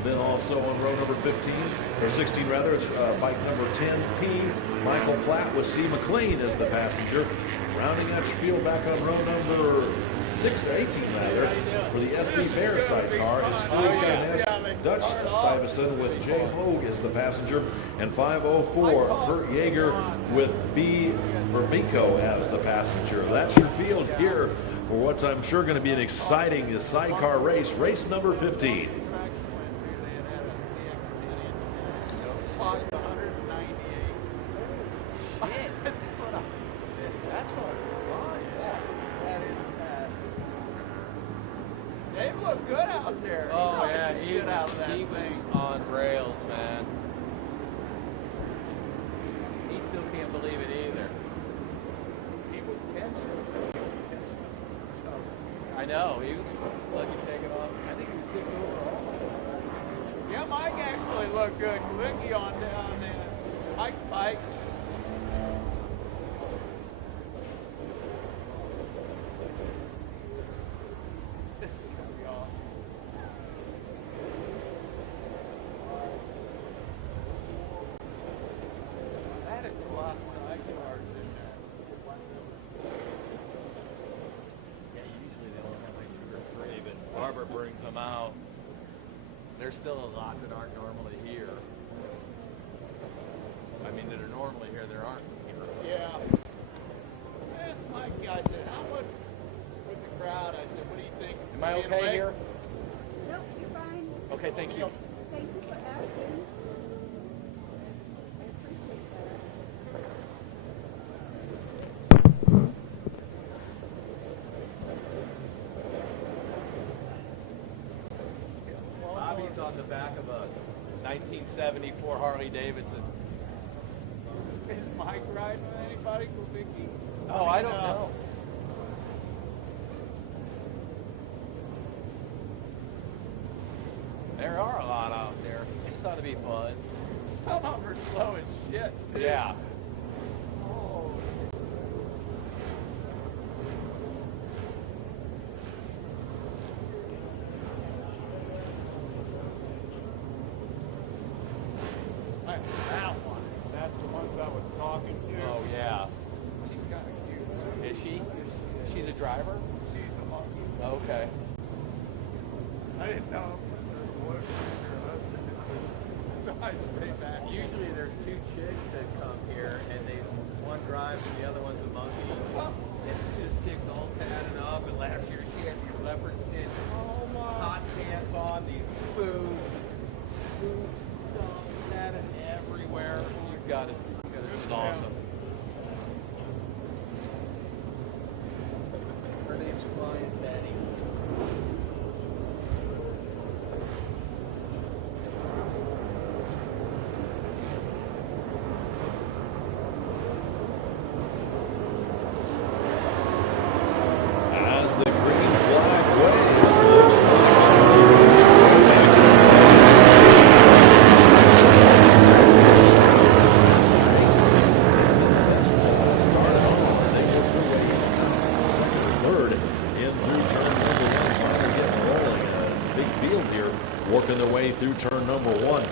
Then also on row number 15, or 16 rather, it's bike number 10P, Michael Platt with C. McLean as the passenger. Rounding out your field back on row number 18 rather, for the SC Bear sidecar, it's 47S, Dutch Stuyvesant with J. Hogue as the passenger. And 504, Kurt Yeager with B. Vermico as the passenger. That's your field here for what's I'm sure going to be an exciting sidecar race, race number 15. Dave looked good out there. Oh, yeah, he was on rails, man. He still can't believe it either. He was catching. I know, he was lucky taking off. I think he was 6 overall. Yeah, Mike actually looked good. Quicky on down there. Mike's bike. Barber brings them out. There's still a lot that aren't normally here. I mean, that are normally here, there aren't here. Yeah. I asked Mikey, I said, how much with the crowd? I said, what do you think? Am I okay here? Nope, you're fine. Okay, thank you. Thank you for asking. Bobby's on the back of a 1974 Harley Davidson. Is Mike riding with anybody? Vicky? Oh, I don't know. There are a lot out there. These ought to be fun. Some of them are slow as shit, too. Yeah. Oh. That one. That's the ones I was talking to. Oh, yeah. She's kind of cute. Is she? Is she the driver? She's the monkey. Okay. I didn't know if it was her boyfriend or husband. So I stay back. Usually there's two chicks that come here, and one drives and the other one's a monkey. And it's just chicks all tatted up. And last year she had these leopard skin hot pants on, these boobs stuff tatted everywhere. You've got to see. This is awesome. Her name's Flying Betty. As the green flag waves, looks started on as they work their way second or third in through turn number one, finally getting rolling. Big field here, working their way through turn number one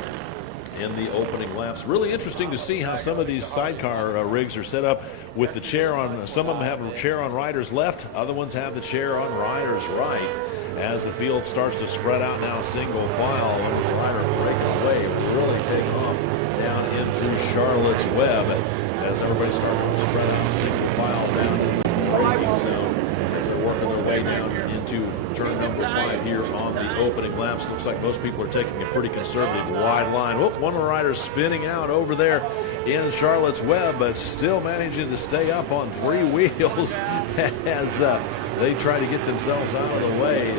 in the opening laps. Really interesting to see how some of these sidecar rigs are set up with the chair on. Some of them have a chair on rider's left, other ones have the chair on rider's right. As the field starts to spread out now, single file, the rider breaking away, really taking off down in through Charlotte's Web as everybody starts to spread out single file down in the braking zone as they're working their way down into turn number 5 here on the opening laps. Looks like most people are taking a pretty conservative wide line. Whoop, one of the riders spinning out over there in Charlotte's Web, but still managing to stay up on 3 wheels as they try to get themselves out of the way.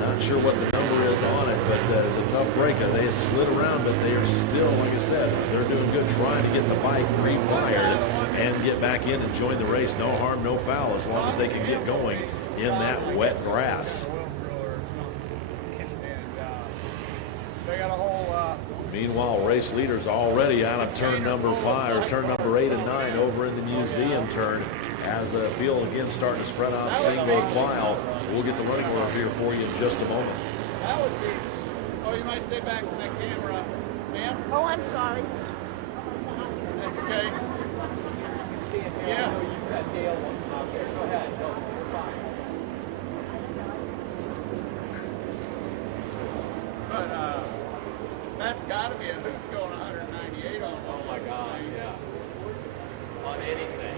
Not sure what the number is on it, but it's a tough break. They slid around, but they are still, like I said, they're doing good trying to get the bike refired and get back in and join the race. No harm, no foul, as long as they can get going in that wet grass. Meanwhile, race leaders already out of turn number 5, or turn number 8 and 9 over in the museum turn as the field again starting to spread out single file. We'll get the running order here for you in just a moment. That would be. Oh, you might stay back from that camera, ma'am. Oh, I'm sorry. That's okay. Yeah. You've got Dale out there. Go ahead. No, you're fine. But that's got to be a hoop going 198 on. Oh my God! Yeah. On anything.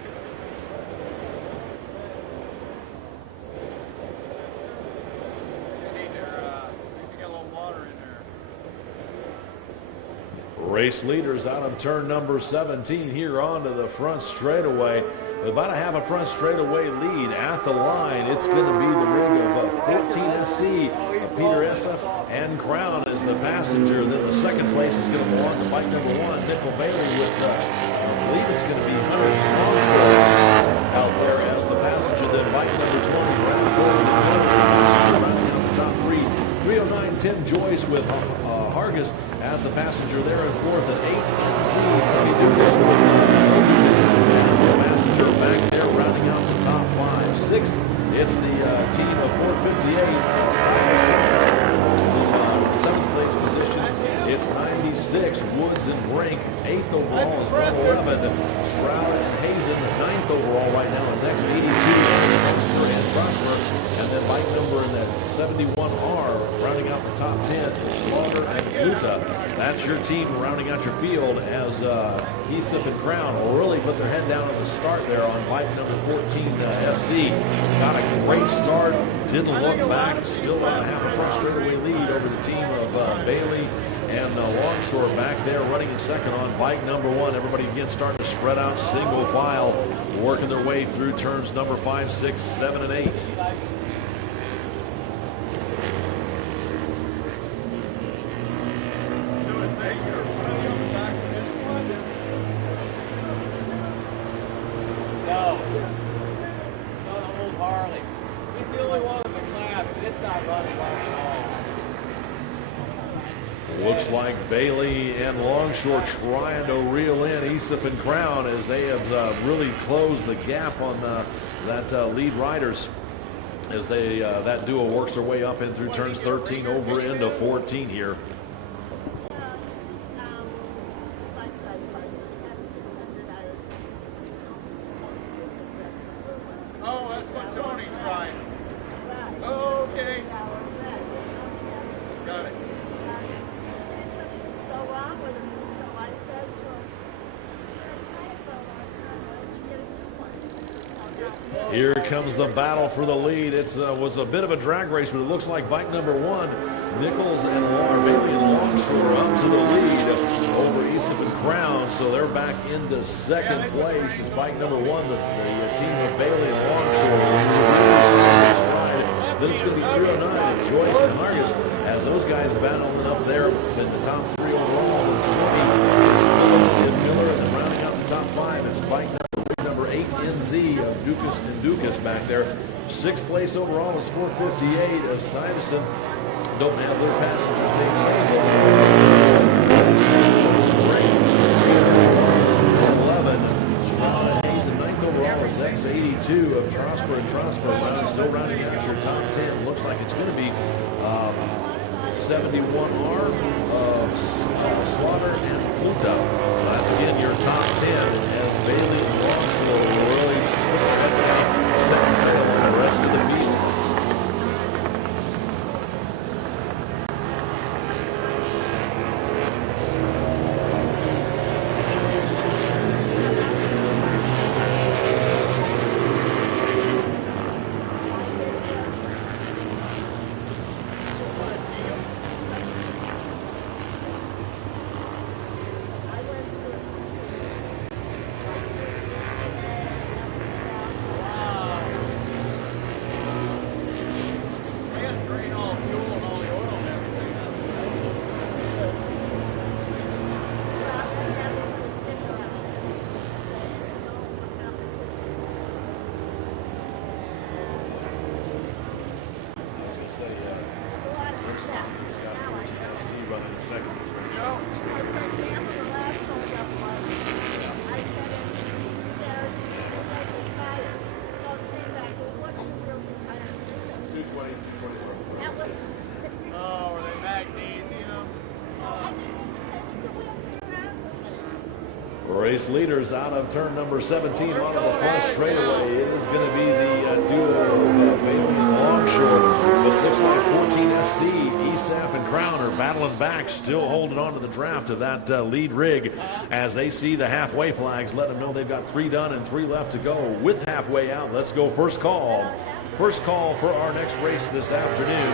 Race leaders out of turn number 17 here onto the front straightaway. About to have a front straightaway lead at the line. It's going to be the rig of 14SC, Peter Essef and Crown as the passenger. Then the second place is going to belong to bike number 1, Nickel Bailey, with I believe it's going to be Hunter out there as the passenger. Then bike number 20, round 4, rounding out the top 3. 309 Tim Joyce with Hargis as the passenger there in 4th, and 8 the passenger back there rounding out the top 5. 6th, it's the team of 458. 7th place position, it's 96, Woods and Brink. 8th overall is 11. Shroud and Hazen. 9th overall right now is X82 and Prosper. And then bike number in that 71R rounding out the top 10 is Slaughter and Utah. That's your team rounding out your field as Heathcliff and Crown will really put their head down at the start there on bike number 14 SC. Got a great start, didn't look back, still have a front straightaway lead over the team of Bailey and Longshore back there running in second on bike number 1. Everybody again starting to spread out single file, working their way through turns number 5, 6, 7, and 8. Looks like Bailey and Longshore trying to reel in Esif and Crown as they have really closed the gap on that lead riders as they that duo works their way up in through turns 13 over into 14 here. Here comes the battle for the lead. It was a bit of a drag race, but it looks like bike number 1, Nichols and Bailey and Longshore up to the lead over Esif and Crown. So they're back into second place as bike number 1, the team of Bailey and Longshore. Then it's going to be 309, Joyce and Hargis as those guys battling up there in the top 3 overall. And Miller, and then rounding out the top 5, it's bike number 8, NZ of Dukas and Dukas back there. 6th place overall is 458 of Stuyvesant. Don't have their passengers named Sable. 11. Hayes and 9th overall is X82 of Trosper and Trosper. Still rounding out your top 10. Looks like it's going to be 71R of Slaughter and Pluto. That's again your top 10 as Bailey and Longshore really set sail on the rest of the field. Race leaders out of turn number 17 on the front straightaway. It is going to be the duo of Bailey and Longshore. But it looks like 14SC, ESAF and Crown are battling back, still holding on to the draft of that lead rig as they see the halfway flags, letting them know they've got 3 done and 3 left to go with halfway out. Let's go first call. First call for our next race this afternoon.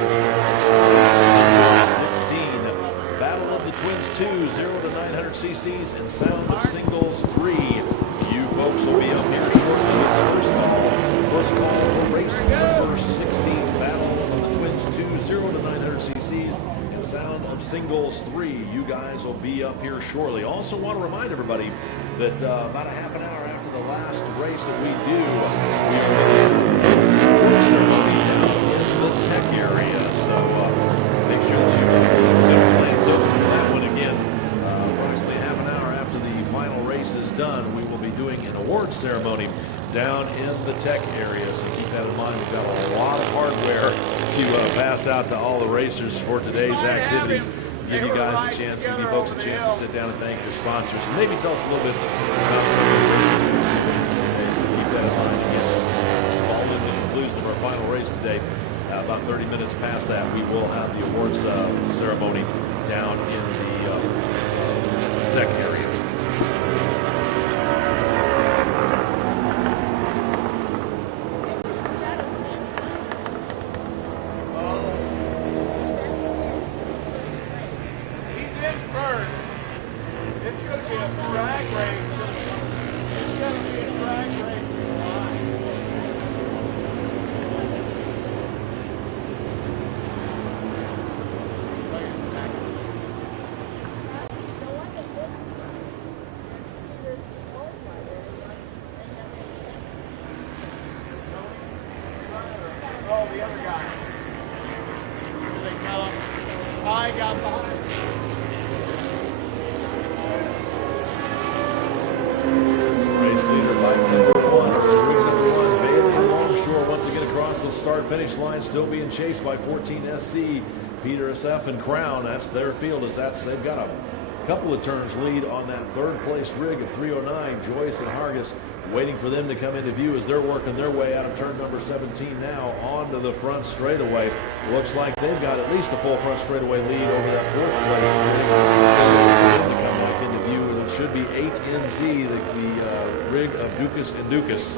16, Battle of the Twins 2, 0 to 900 cc's, and sound of singles 3. You folks will be up here shortly. This first call, race number 16, battle of the twins 2, 0 to 900 cc's, and sound of singles 3. You guys will be up here shortly. Also want to remind everybody that about a half an hour after the last race that we do, in the tech area. So make sure that you get your plans open for that one again. Approximately half an hour after the final race is done, we will be doing an awards ceremony down in the tech area. So keep that in mind. We've got a lot of hardware to pass out to all the racers for today's activities. Give you guys a chance, give you folks a chance to sit down and thank your sponsors. And maybe tell us a little bit about some of the races today. So keep that in mind. Again, following the conclusion of our final race today, about 30 minutes past that, we will have the awards ceremony down in the tech area. Finish line still being chased by 14 SC, Peter SF and Crown. That's their field. They've got a couple of turns lead on that third place rig of 309. Joyce and Hargis waiting for them to come into view as they're working their way out of turn number 17 now onto the front straightaway. Looks like they've got at least a full front straightaway lead over that fourth place rig. Come back into view, and it should be 8NZ, the rig of Dukas and Dukas.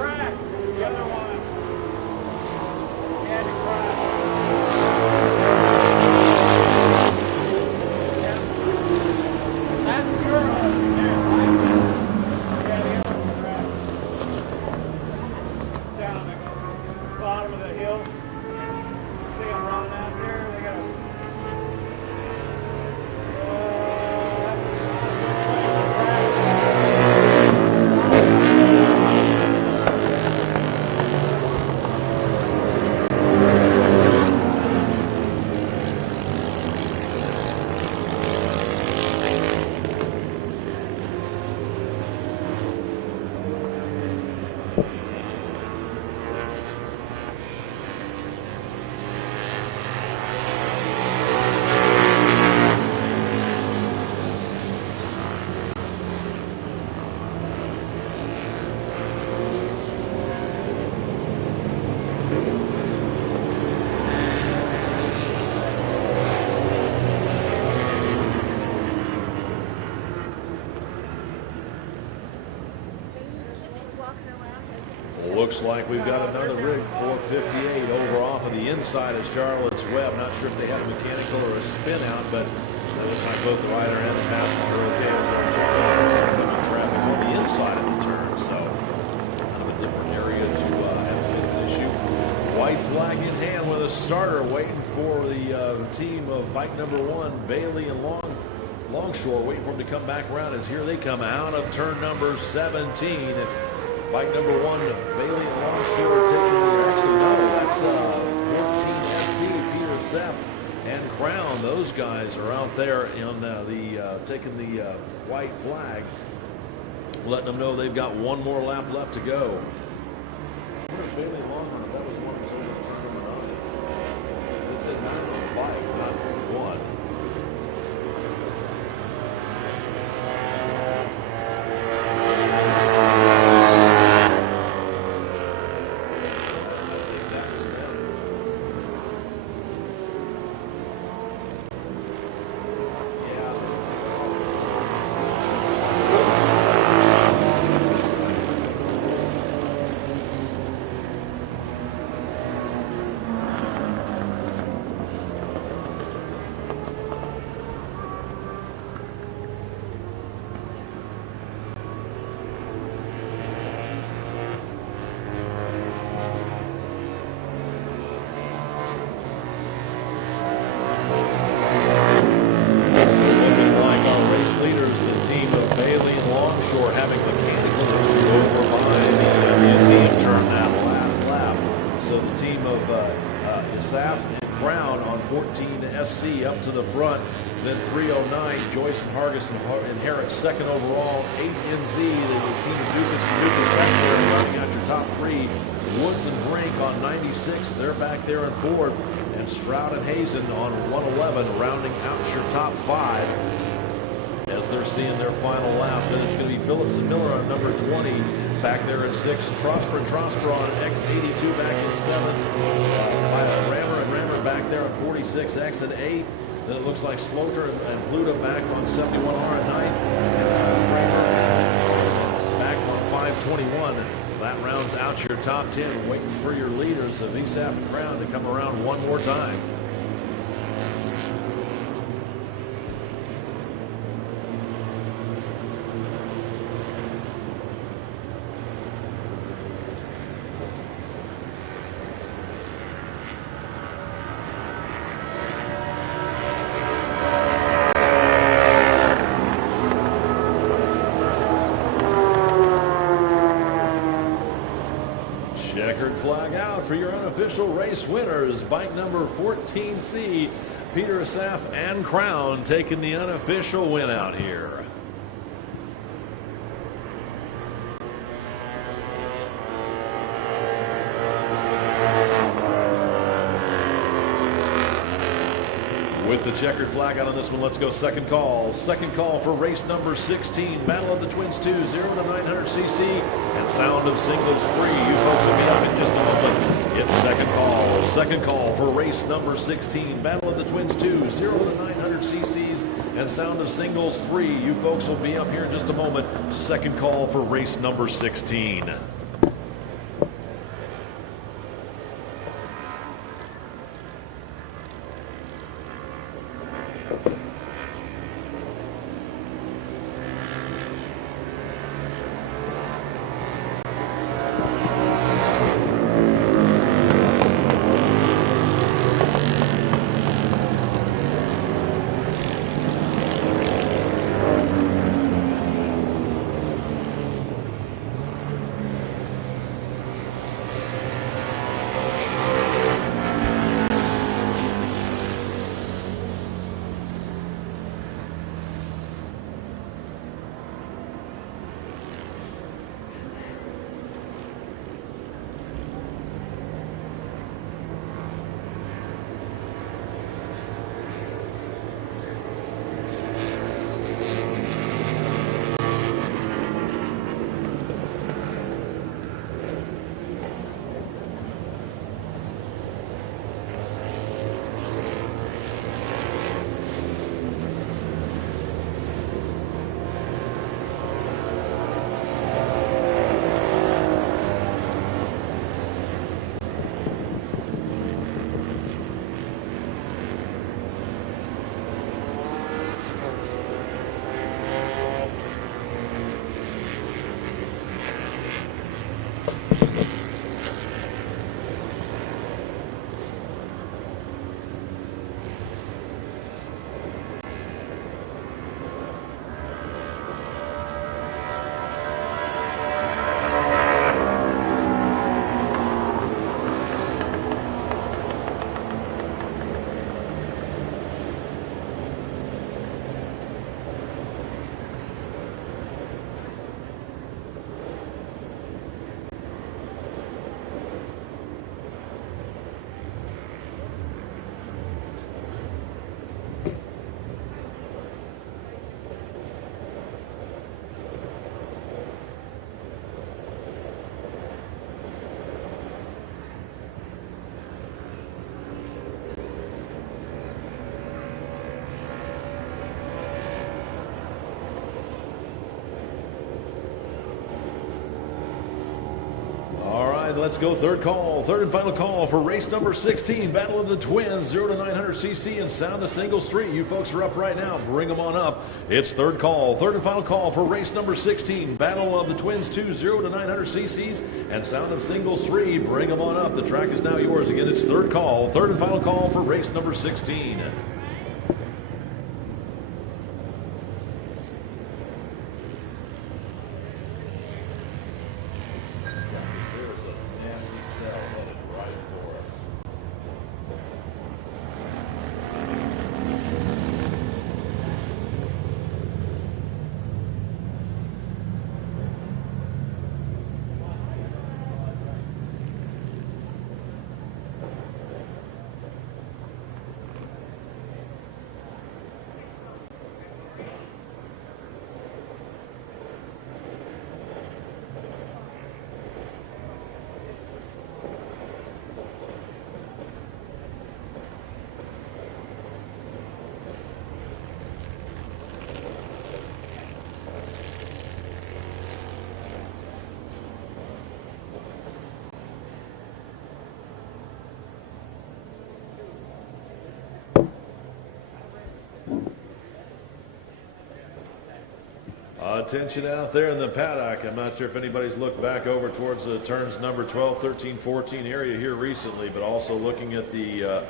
Looks like we've got another rig, 458, over off of the inside of Charlotte's Web. Not sure if they had a mechanical or a spin out, but it looks like both the rider and the passenger are okay as they're traffic on the inside of the turn. So kind of a different area to have an issue. White flag in hand with a starter waiting for the team of bike number 1, Bailey and Longshore, waiting for them to come back around as here they come out of turn number 17. Bike number 1, Bailey and Longshore taking the, actually no, that's 14 SC, Peter Sepp and Crown. Those guys are out there in taking the white flag, letting them know they've got one more lap left to go. I wonder if Bailey and Longshore, that was one of the it said 9 on the bike, not 1. 14 SC up to the front. Then 309, Joyce and Hargis inherit second overall. 8 NZ, the team of Dukas and Lucas back there rounding out your top 3. Woods and Brink on 96, they're back there in 4th. And Stroud and Hazen on 111, rounding out your top 5 as they're seeing their final lap. Then it's going to be Phillips and Miller on number 20, back there in 6th. Trosper and Trosper on X82 back in 7th. Rammer and Rammer back there on 46X and 8th. Then it looks like Sloter and Pluto back on 71R at 9th. And back on 521. That rounds out your top 10. Waiting for your leaders of ESAP and Crown to come around one more time. Checkered flag out for your unofficial race winners. Bike number 14C, Peter Asaf and Crown taking the unofficial win out here. With the checkered flag out on this one, let's go second call. Second call for race number 16, Battle of the Twins 2, 0 to 900cc, and Sound of Singles 3. You folks will be up in just a moment. It's second call. Second call for race number 16, Battle of the Twins 2, 0 to 900cc's, and Sound of Singles 3. You folks will be up here in just a moment. Second call for race number 16. Let's go third call, third and final call for race number 16, Battle of the Twins, 0 to 900cc and Sound of Singles 3. You folks are up right now. Bring them on up. It's third call, third and final call for race number 16, Battle of the Twins 2, 0 to 900cc's and Sound of Singles 3. Bring them on up. The track is now yours. Again, it's third call, third and final call for race number 16. Attention out there in the paddock. I'm not sure if anybody's looked back over towards the turns number 12, 13, 14 area here recently, but also looking at the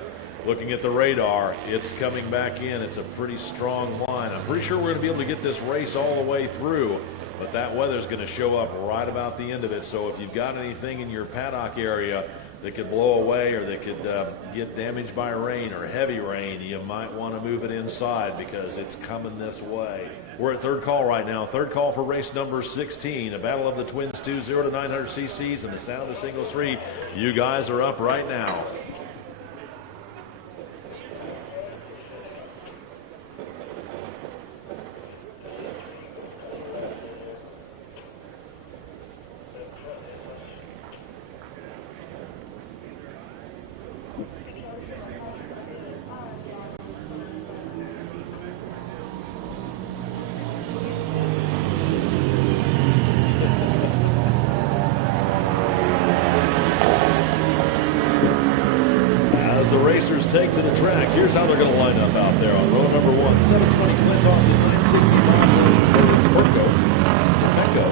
radar. It's coming back in. It's a pretty strong line. I'm pretty sure we're going to be able to get this race all the way through, but that weather's going to show up right about the end of it. So if you've got anything in your paddock area that could blow away or that could get damaged by rain or heavy rain, you might want to move it inside because it's coming this way. We're at third call right now. Third call for race number 16, a battle of the Twins 2, 0 to 900 cc's and the Sound of Singles 3. You guys are up right now. Take to the track. Here's how they're going to line up out there on row number 1. 720 Clint Austin, 960 Bob Pecco,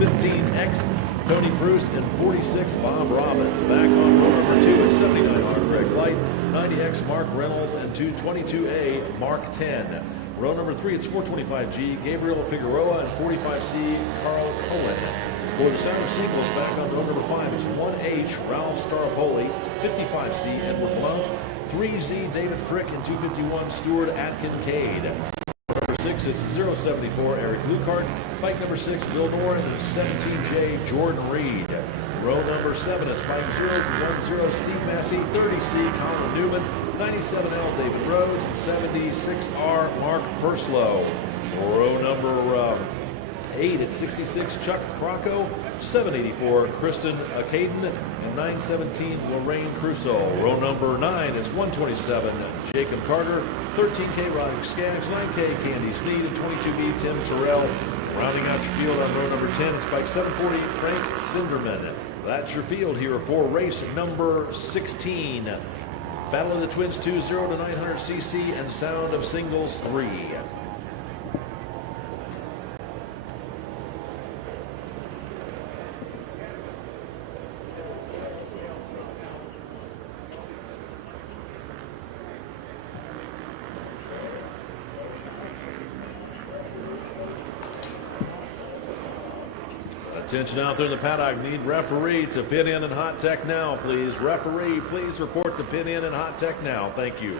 15X Tony Proust, and 46 Bob Robbins. Back on row number 2 is 79 Greg Light, 90X Mark Reynolds, and 222A Mark 10. Row number 3, it's 425G Gabriel Figueroa and 45C Carl Cohen. For the Sound of Singles, back on row number 5, it's 1H Ralph Starpoli, 55C Edward Blount, 3Z David Frick, and 251 Stuart Atkin-Cade. Number 6, it's 074 Eric Lucart, bike number 6 Bill Noren, and 17J Jordan Reed. Row number 7 is bike 010 Steve Massey, 30C Colin Newman, 97L David Rose, 76R Mark Perslow. Row number 8, it's 66 Chuck Crocco, 784 Kristen Caden, and 917 Lorraine Crusoe. Row number 9 is 127 Jacob Carter, 13K Roderick Skaggs, 9K Candy Sneed, and 22B Tim Terrell. Rounding out your field on row number 10 is bike 740 Frank Sinderman. That's your field here for race number 16. Battle of the Twins 2, 0 to 900 cc and Sound of Singles 3. Attention out there in the paddock. Need referee to pit in and hot tech now, please. Referee, please report to pit in and hot tech now. Thank you.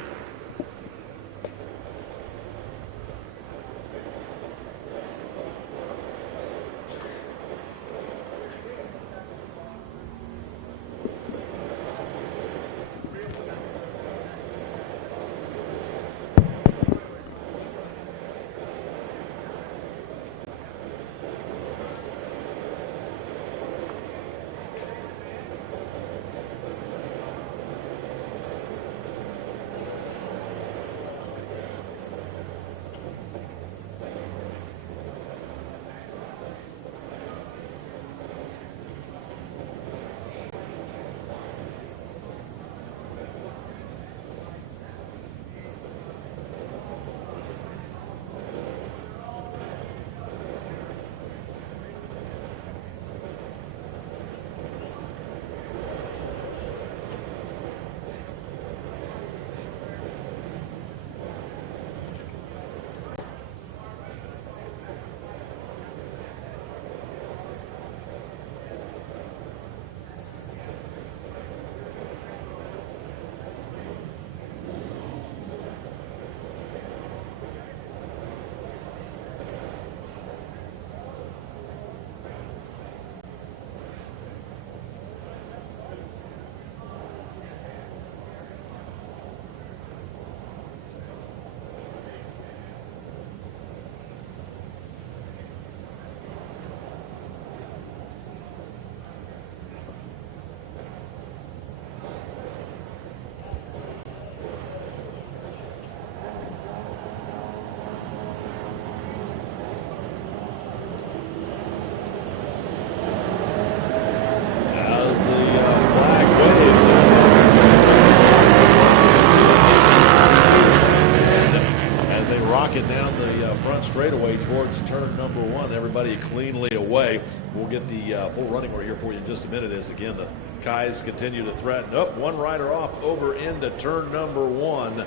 get the full running order here for you in just a minute as, again, the Kais continue to threaten. Up, one rider off over into turn number 1.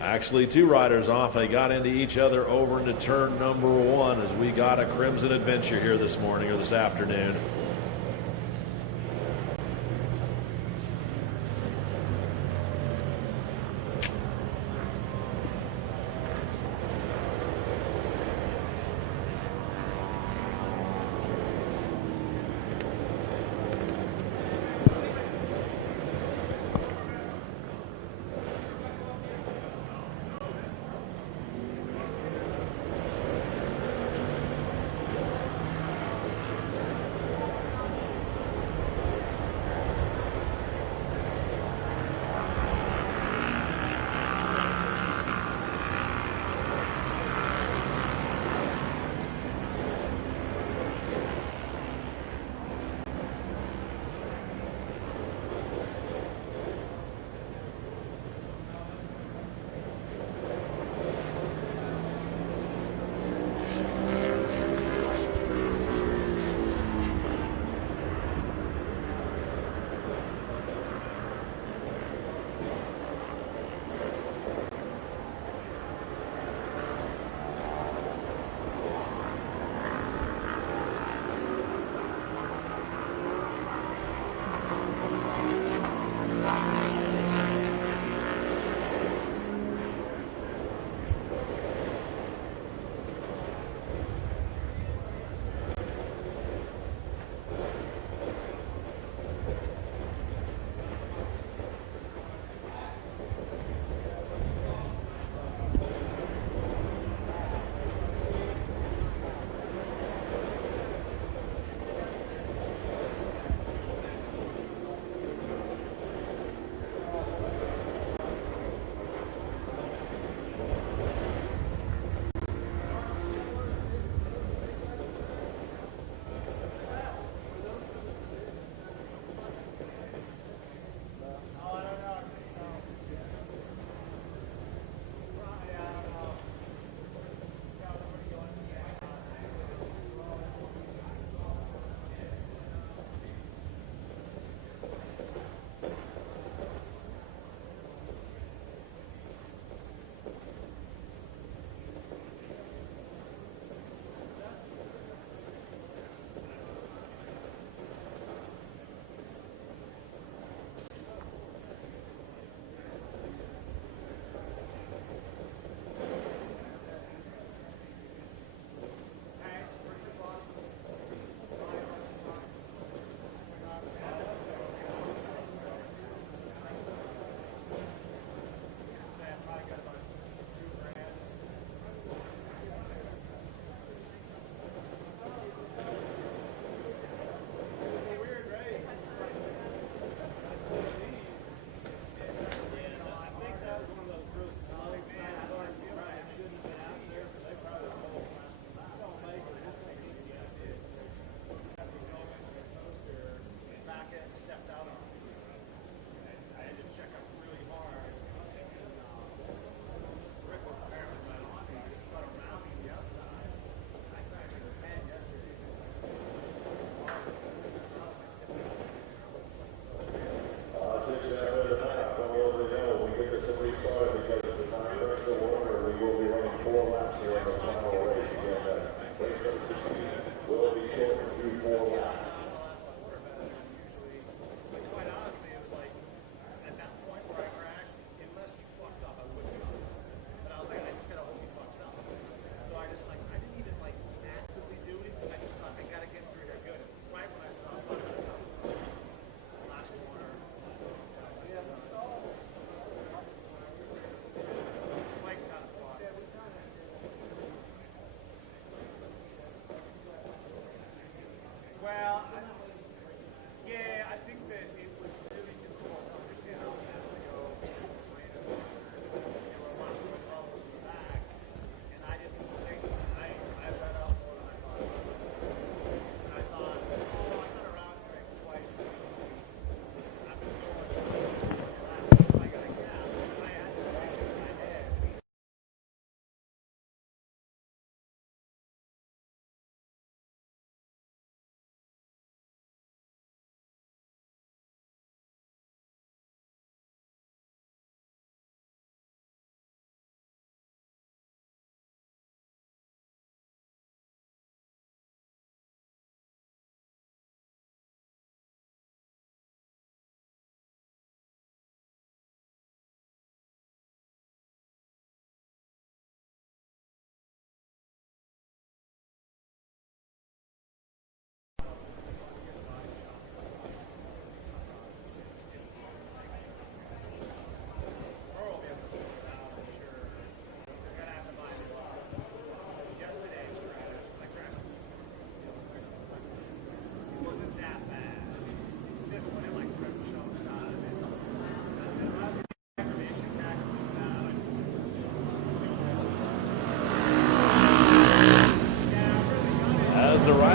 Actually, 2 riders off. They got into each other over into turn number 1 as we got a Crimson adventure here this morning or this afternoon.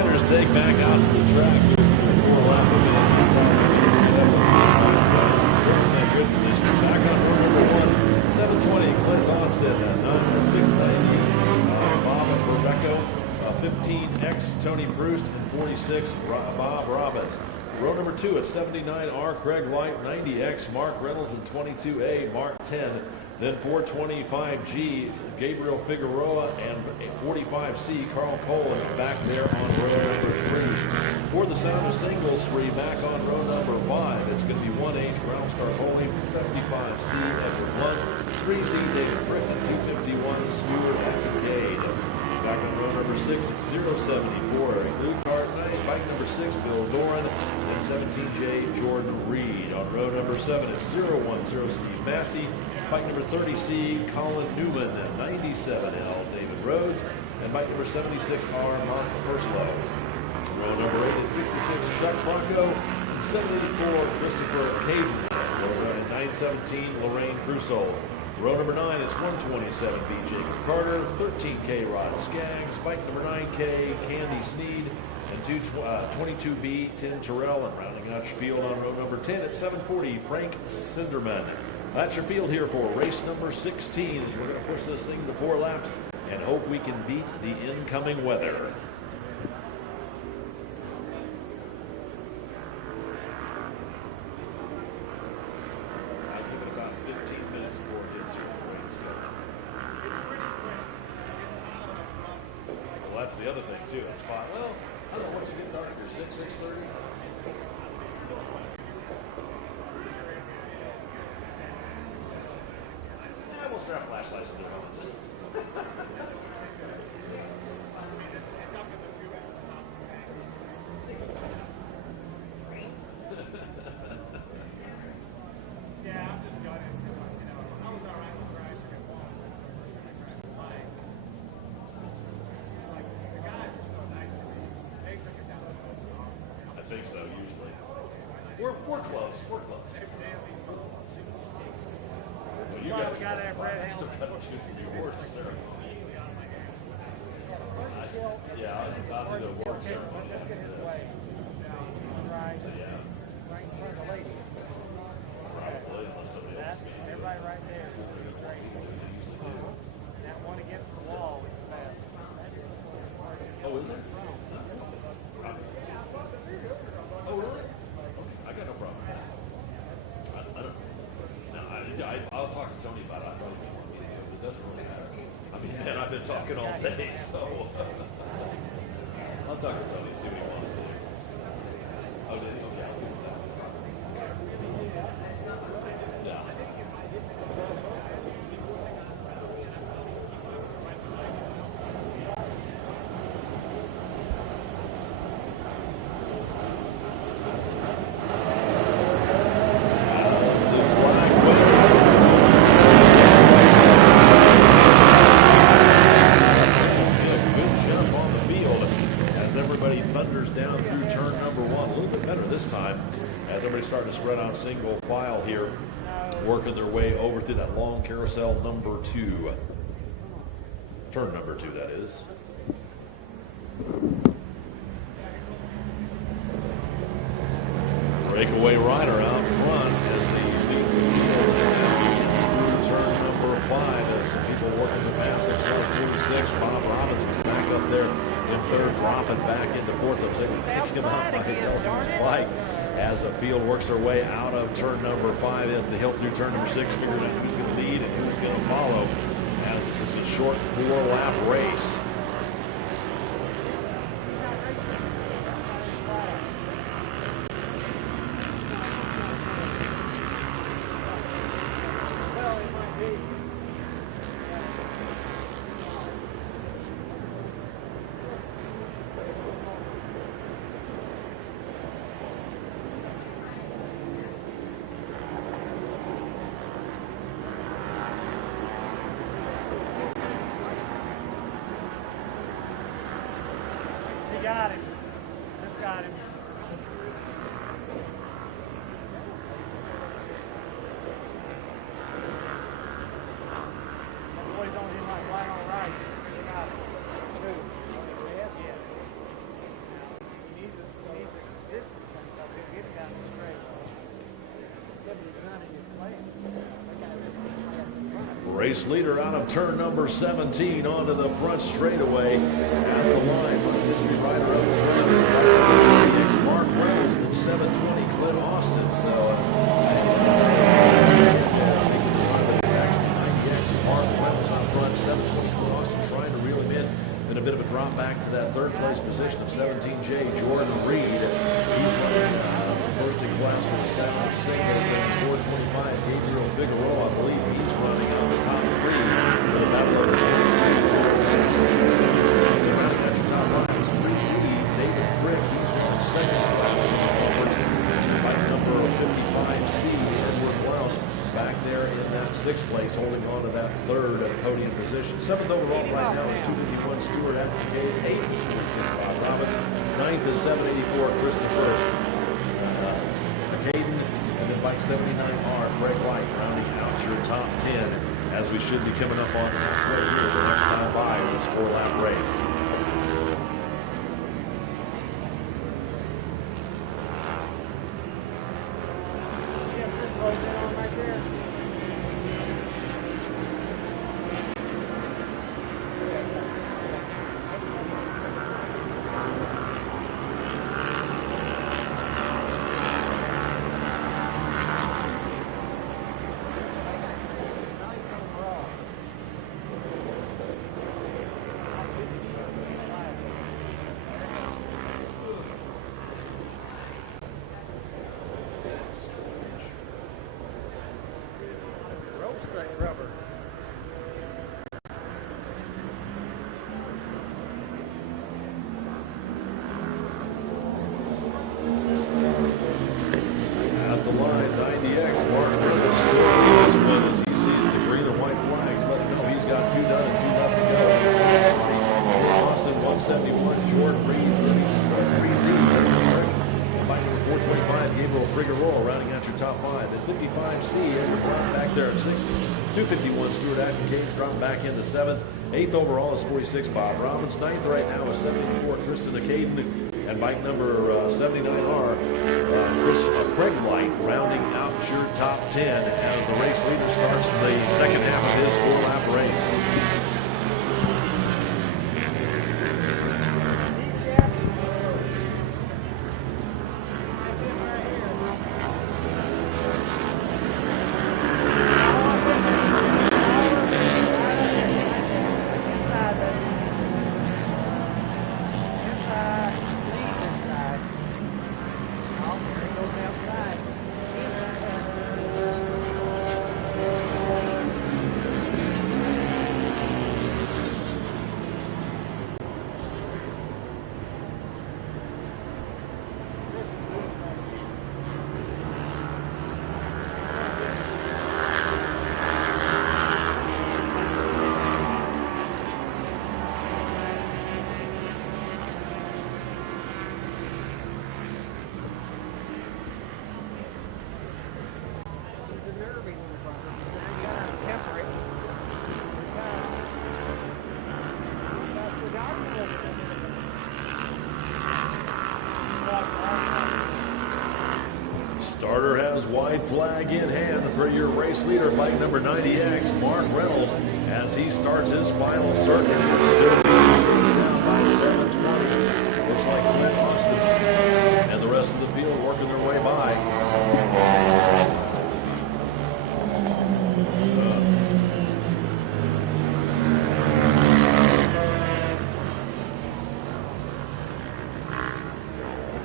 winners take back out to the track. Four-lap event. Still in good position. Back on row number 1, 720, Clint Austin, 690, Bob Berbeco, 15X, Tony Proust, and 46, Bob Robbins. Row number 2 at 79, R. Craig Light, 90X, Mark Reynolds, and 22A, Mark 10. Then 425G, Gabriel Figueroa, and 45C, Carl Cole, back there on row number 3. For the Sound of Singles 3, back on row number 5, it's going to be 1H, Ralph Starholi, 55C, Edward Blunt, 3Z, David Frick, and 251, Stewart Kincaid. Back on row number 6, it's 074, Eric Lukart, bike number 6, Bill Doran, and 17J, Jordan Reed. On row number 7, it's 010, Steve Massey, bike number 30C, Colin Newman, 97L, David Rhodes, and bike number 76R, Mark Perslow. Row number 8 is 66, Chuck Bronco, 74, Christopher Hayden, and 917, Lorraine Crusoe. Row number 9 is 127, B. Jacob Carter, 13K Rod Skaggs, bike number 9K, Candy Sneed, and 22B, Tim Terrell, and rounding out your field on row number 10 at 740, Frank Sinderman. That's your field here for race number 16 as we're going to push this thing to 4 laps and hope we can beat the incoming weather. That's the other thing too. That spot. Well, I don't know once you get dark, you're 6:30. Yeah, we'll strap flashlights to their helmets. I think so, usually. We're close. We're close. Well, you guys got to have red helmets. Yeah, I'll do the award ceremony. So, yeah. Right in front of the lady. Probably, unless somebody else is being Everybody right there. That one against the wall is the best. Oh, is it? Oh, really? I got no problem. I don't. No, I'll talk to Tony about it. I probably just want me to go, but it doesn't really matter. I mean, man, I've been talking all day, so I'll talk to Tony and see what he wants to do. Oh, did he? Okay. Yeah. Starting to spread out single file here, working their way over through that long carousel number 2. Turn number 2, that is. Breakaway rider out front as he leads the field through turn number 5 as some people working the pass. They start through 6. Bob Robbins was back up there in third, dropping back into fourth. Looks like they're kicking him out by his bike. As the field works their way out of turn number 5 into the hill through turn number 6, figuring out who's going to lead and who's going to follow, as this is a short 4-lap race. Got him. Just got him. The boys on him like right on right. Got him. Two. Yeah. Race leader out of turn number 17 onto the front straightaway at the line. History rider up the Mark Reynolds from 720 Clint Austin. So it's actually 90X Mark Reynolds out front, 720 Clint Austin trying to reel him in. Then a bit of a drop back to that third place position of 17J Jordan Reed. He's running first in class for the second single. 425 Gabriel Figueroa, I believe he's running on the top three for the battle of the top line is 3Z David Frick. He's running second class. Bike number 55C Edward Wells back there in that sixth place, holding on to that third podium position. Seventh overall right now is 251 Stuart Applegate, 8th Stuart Bob Robbins, 9th is 784 Christopher McCaden, and then bike 79R Greg White rounding out your top 10 as we should be coming up on halfway here the next time by in this 4-lap race. In the 7th. 8th overall is 46 Bob Robbins. 9th right now is 74 Kristen McCaden. And bike number 79R, Craig White, rounding out your top 10 as the race leader starts the second half of his 4-lap race. Starter has white flag in hand for your race leader, bike number 90X, Mark Reynolds, as he starts his final circuit. It's still being chased down by 720. Looks like Clint Austin and the rest of the field working their way by.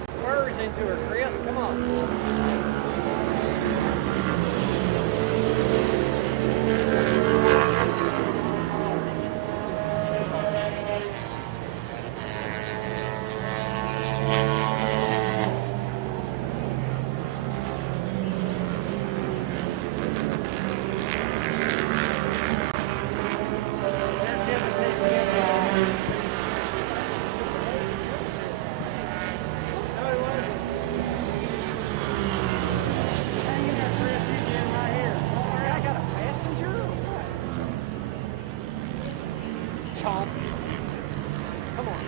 Spurs into her, Chris. Come on. Come on.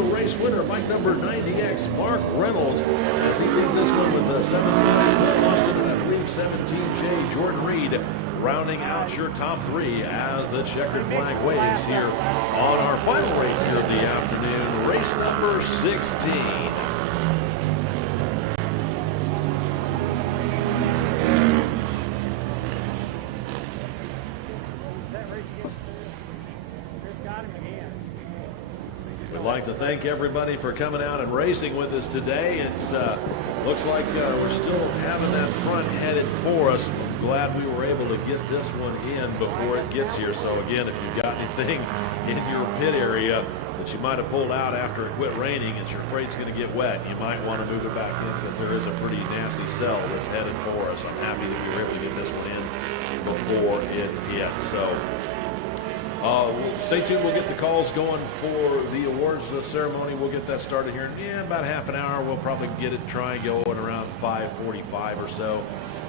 official race winner, bike number 90X, Mark Reynolds, as he leads this one with the 17 Austin Reeve 17J Jordan Reed, rounding out your top three as the checkered flag waves here on our final race here of the afternoon, race number 16. We'd like to thank everybody for coming out and racing with us today. It's looks like we're still having that front headed for us. Glad we were able to get this one in before it gets here. So again, if you've got anything in your pit area that you might have pulled out after it quit raining and you're afraid it's going to get wet, you might want to move it back in because there is a pretty nasty cell that's headed for us. I'm happy that we were able to get this one in before it hit. So stay tuned. We'll get the calls going for the awards ceremony. We'll get that started here in about half an hour. We'll probably get it going around 5:45 or so.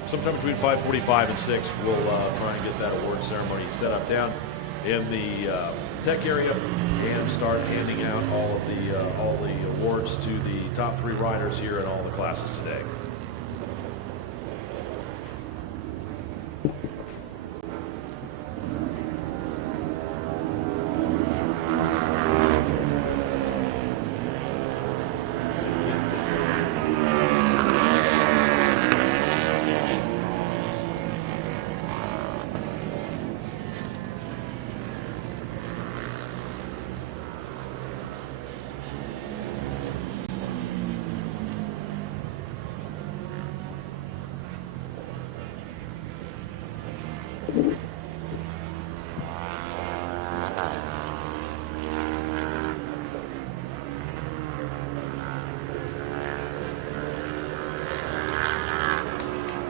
Sometime between 5:45 and 6, we'll try and get that award ceremony set up down in the tech area and start handing out all the awards to the top three riders here in all the classes today.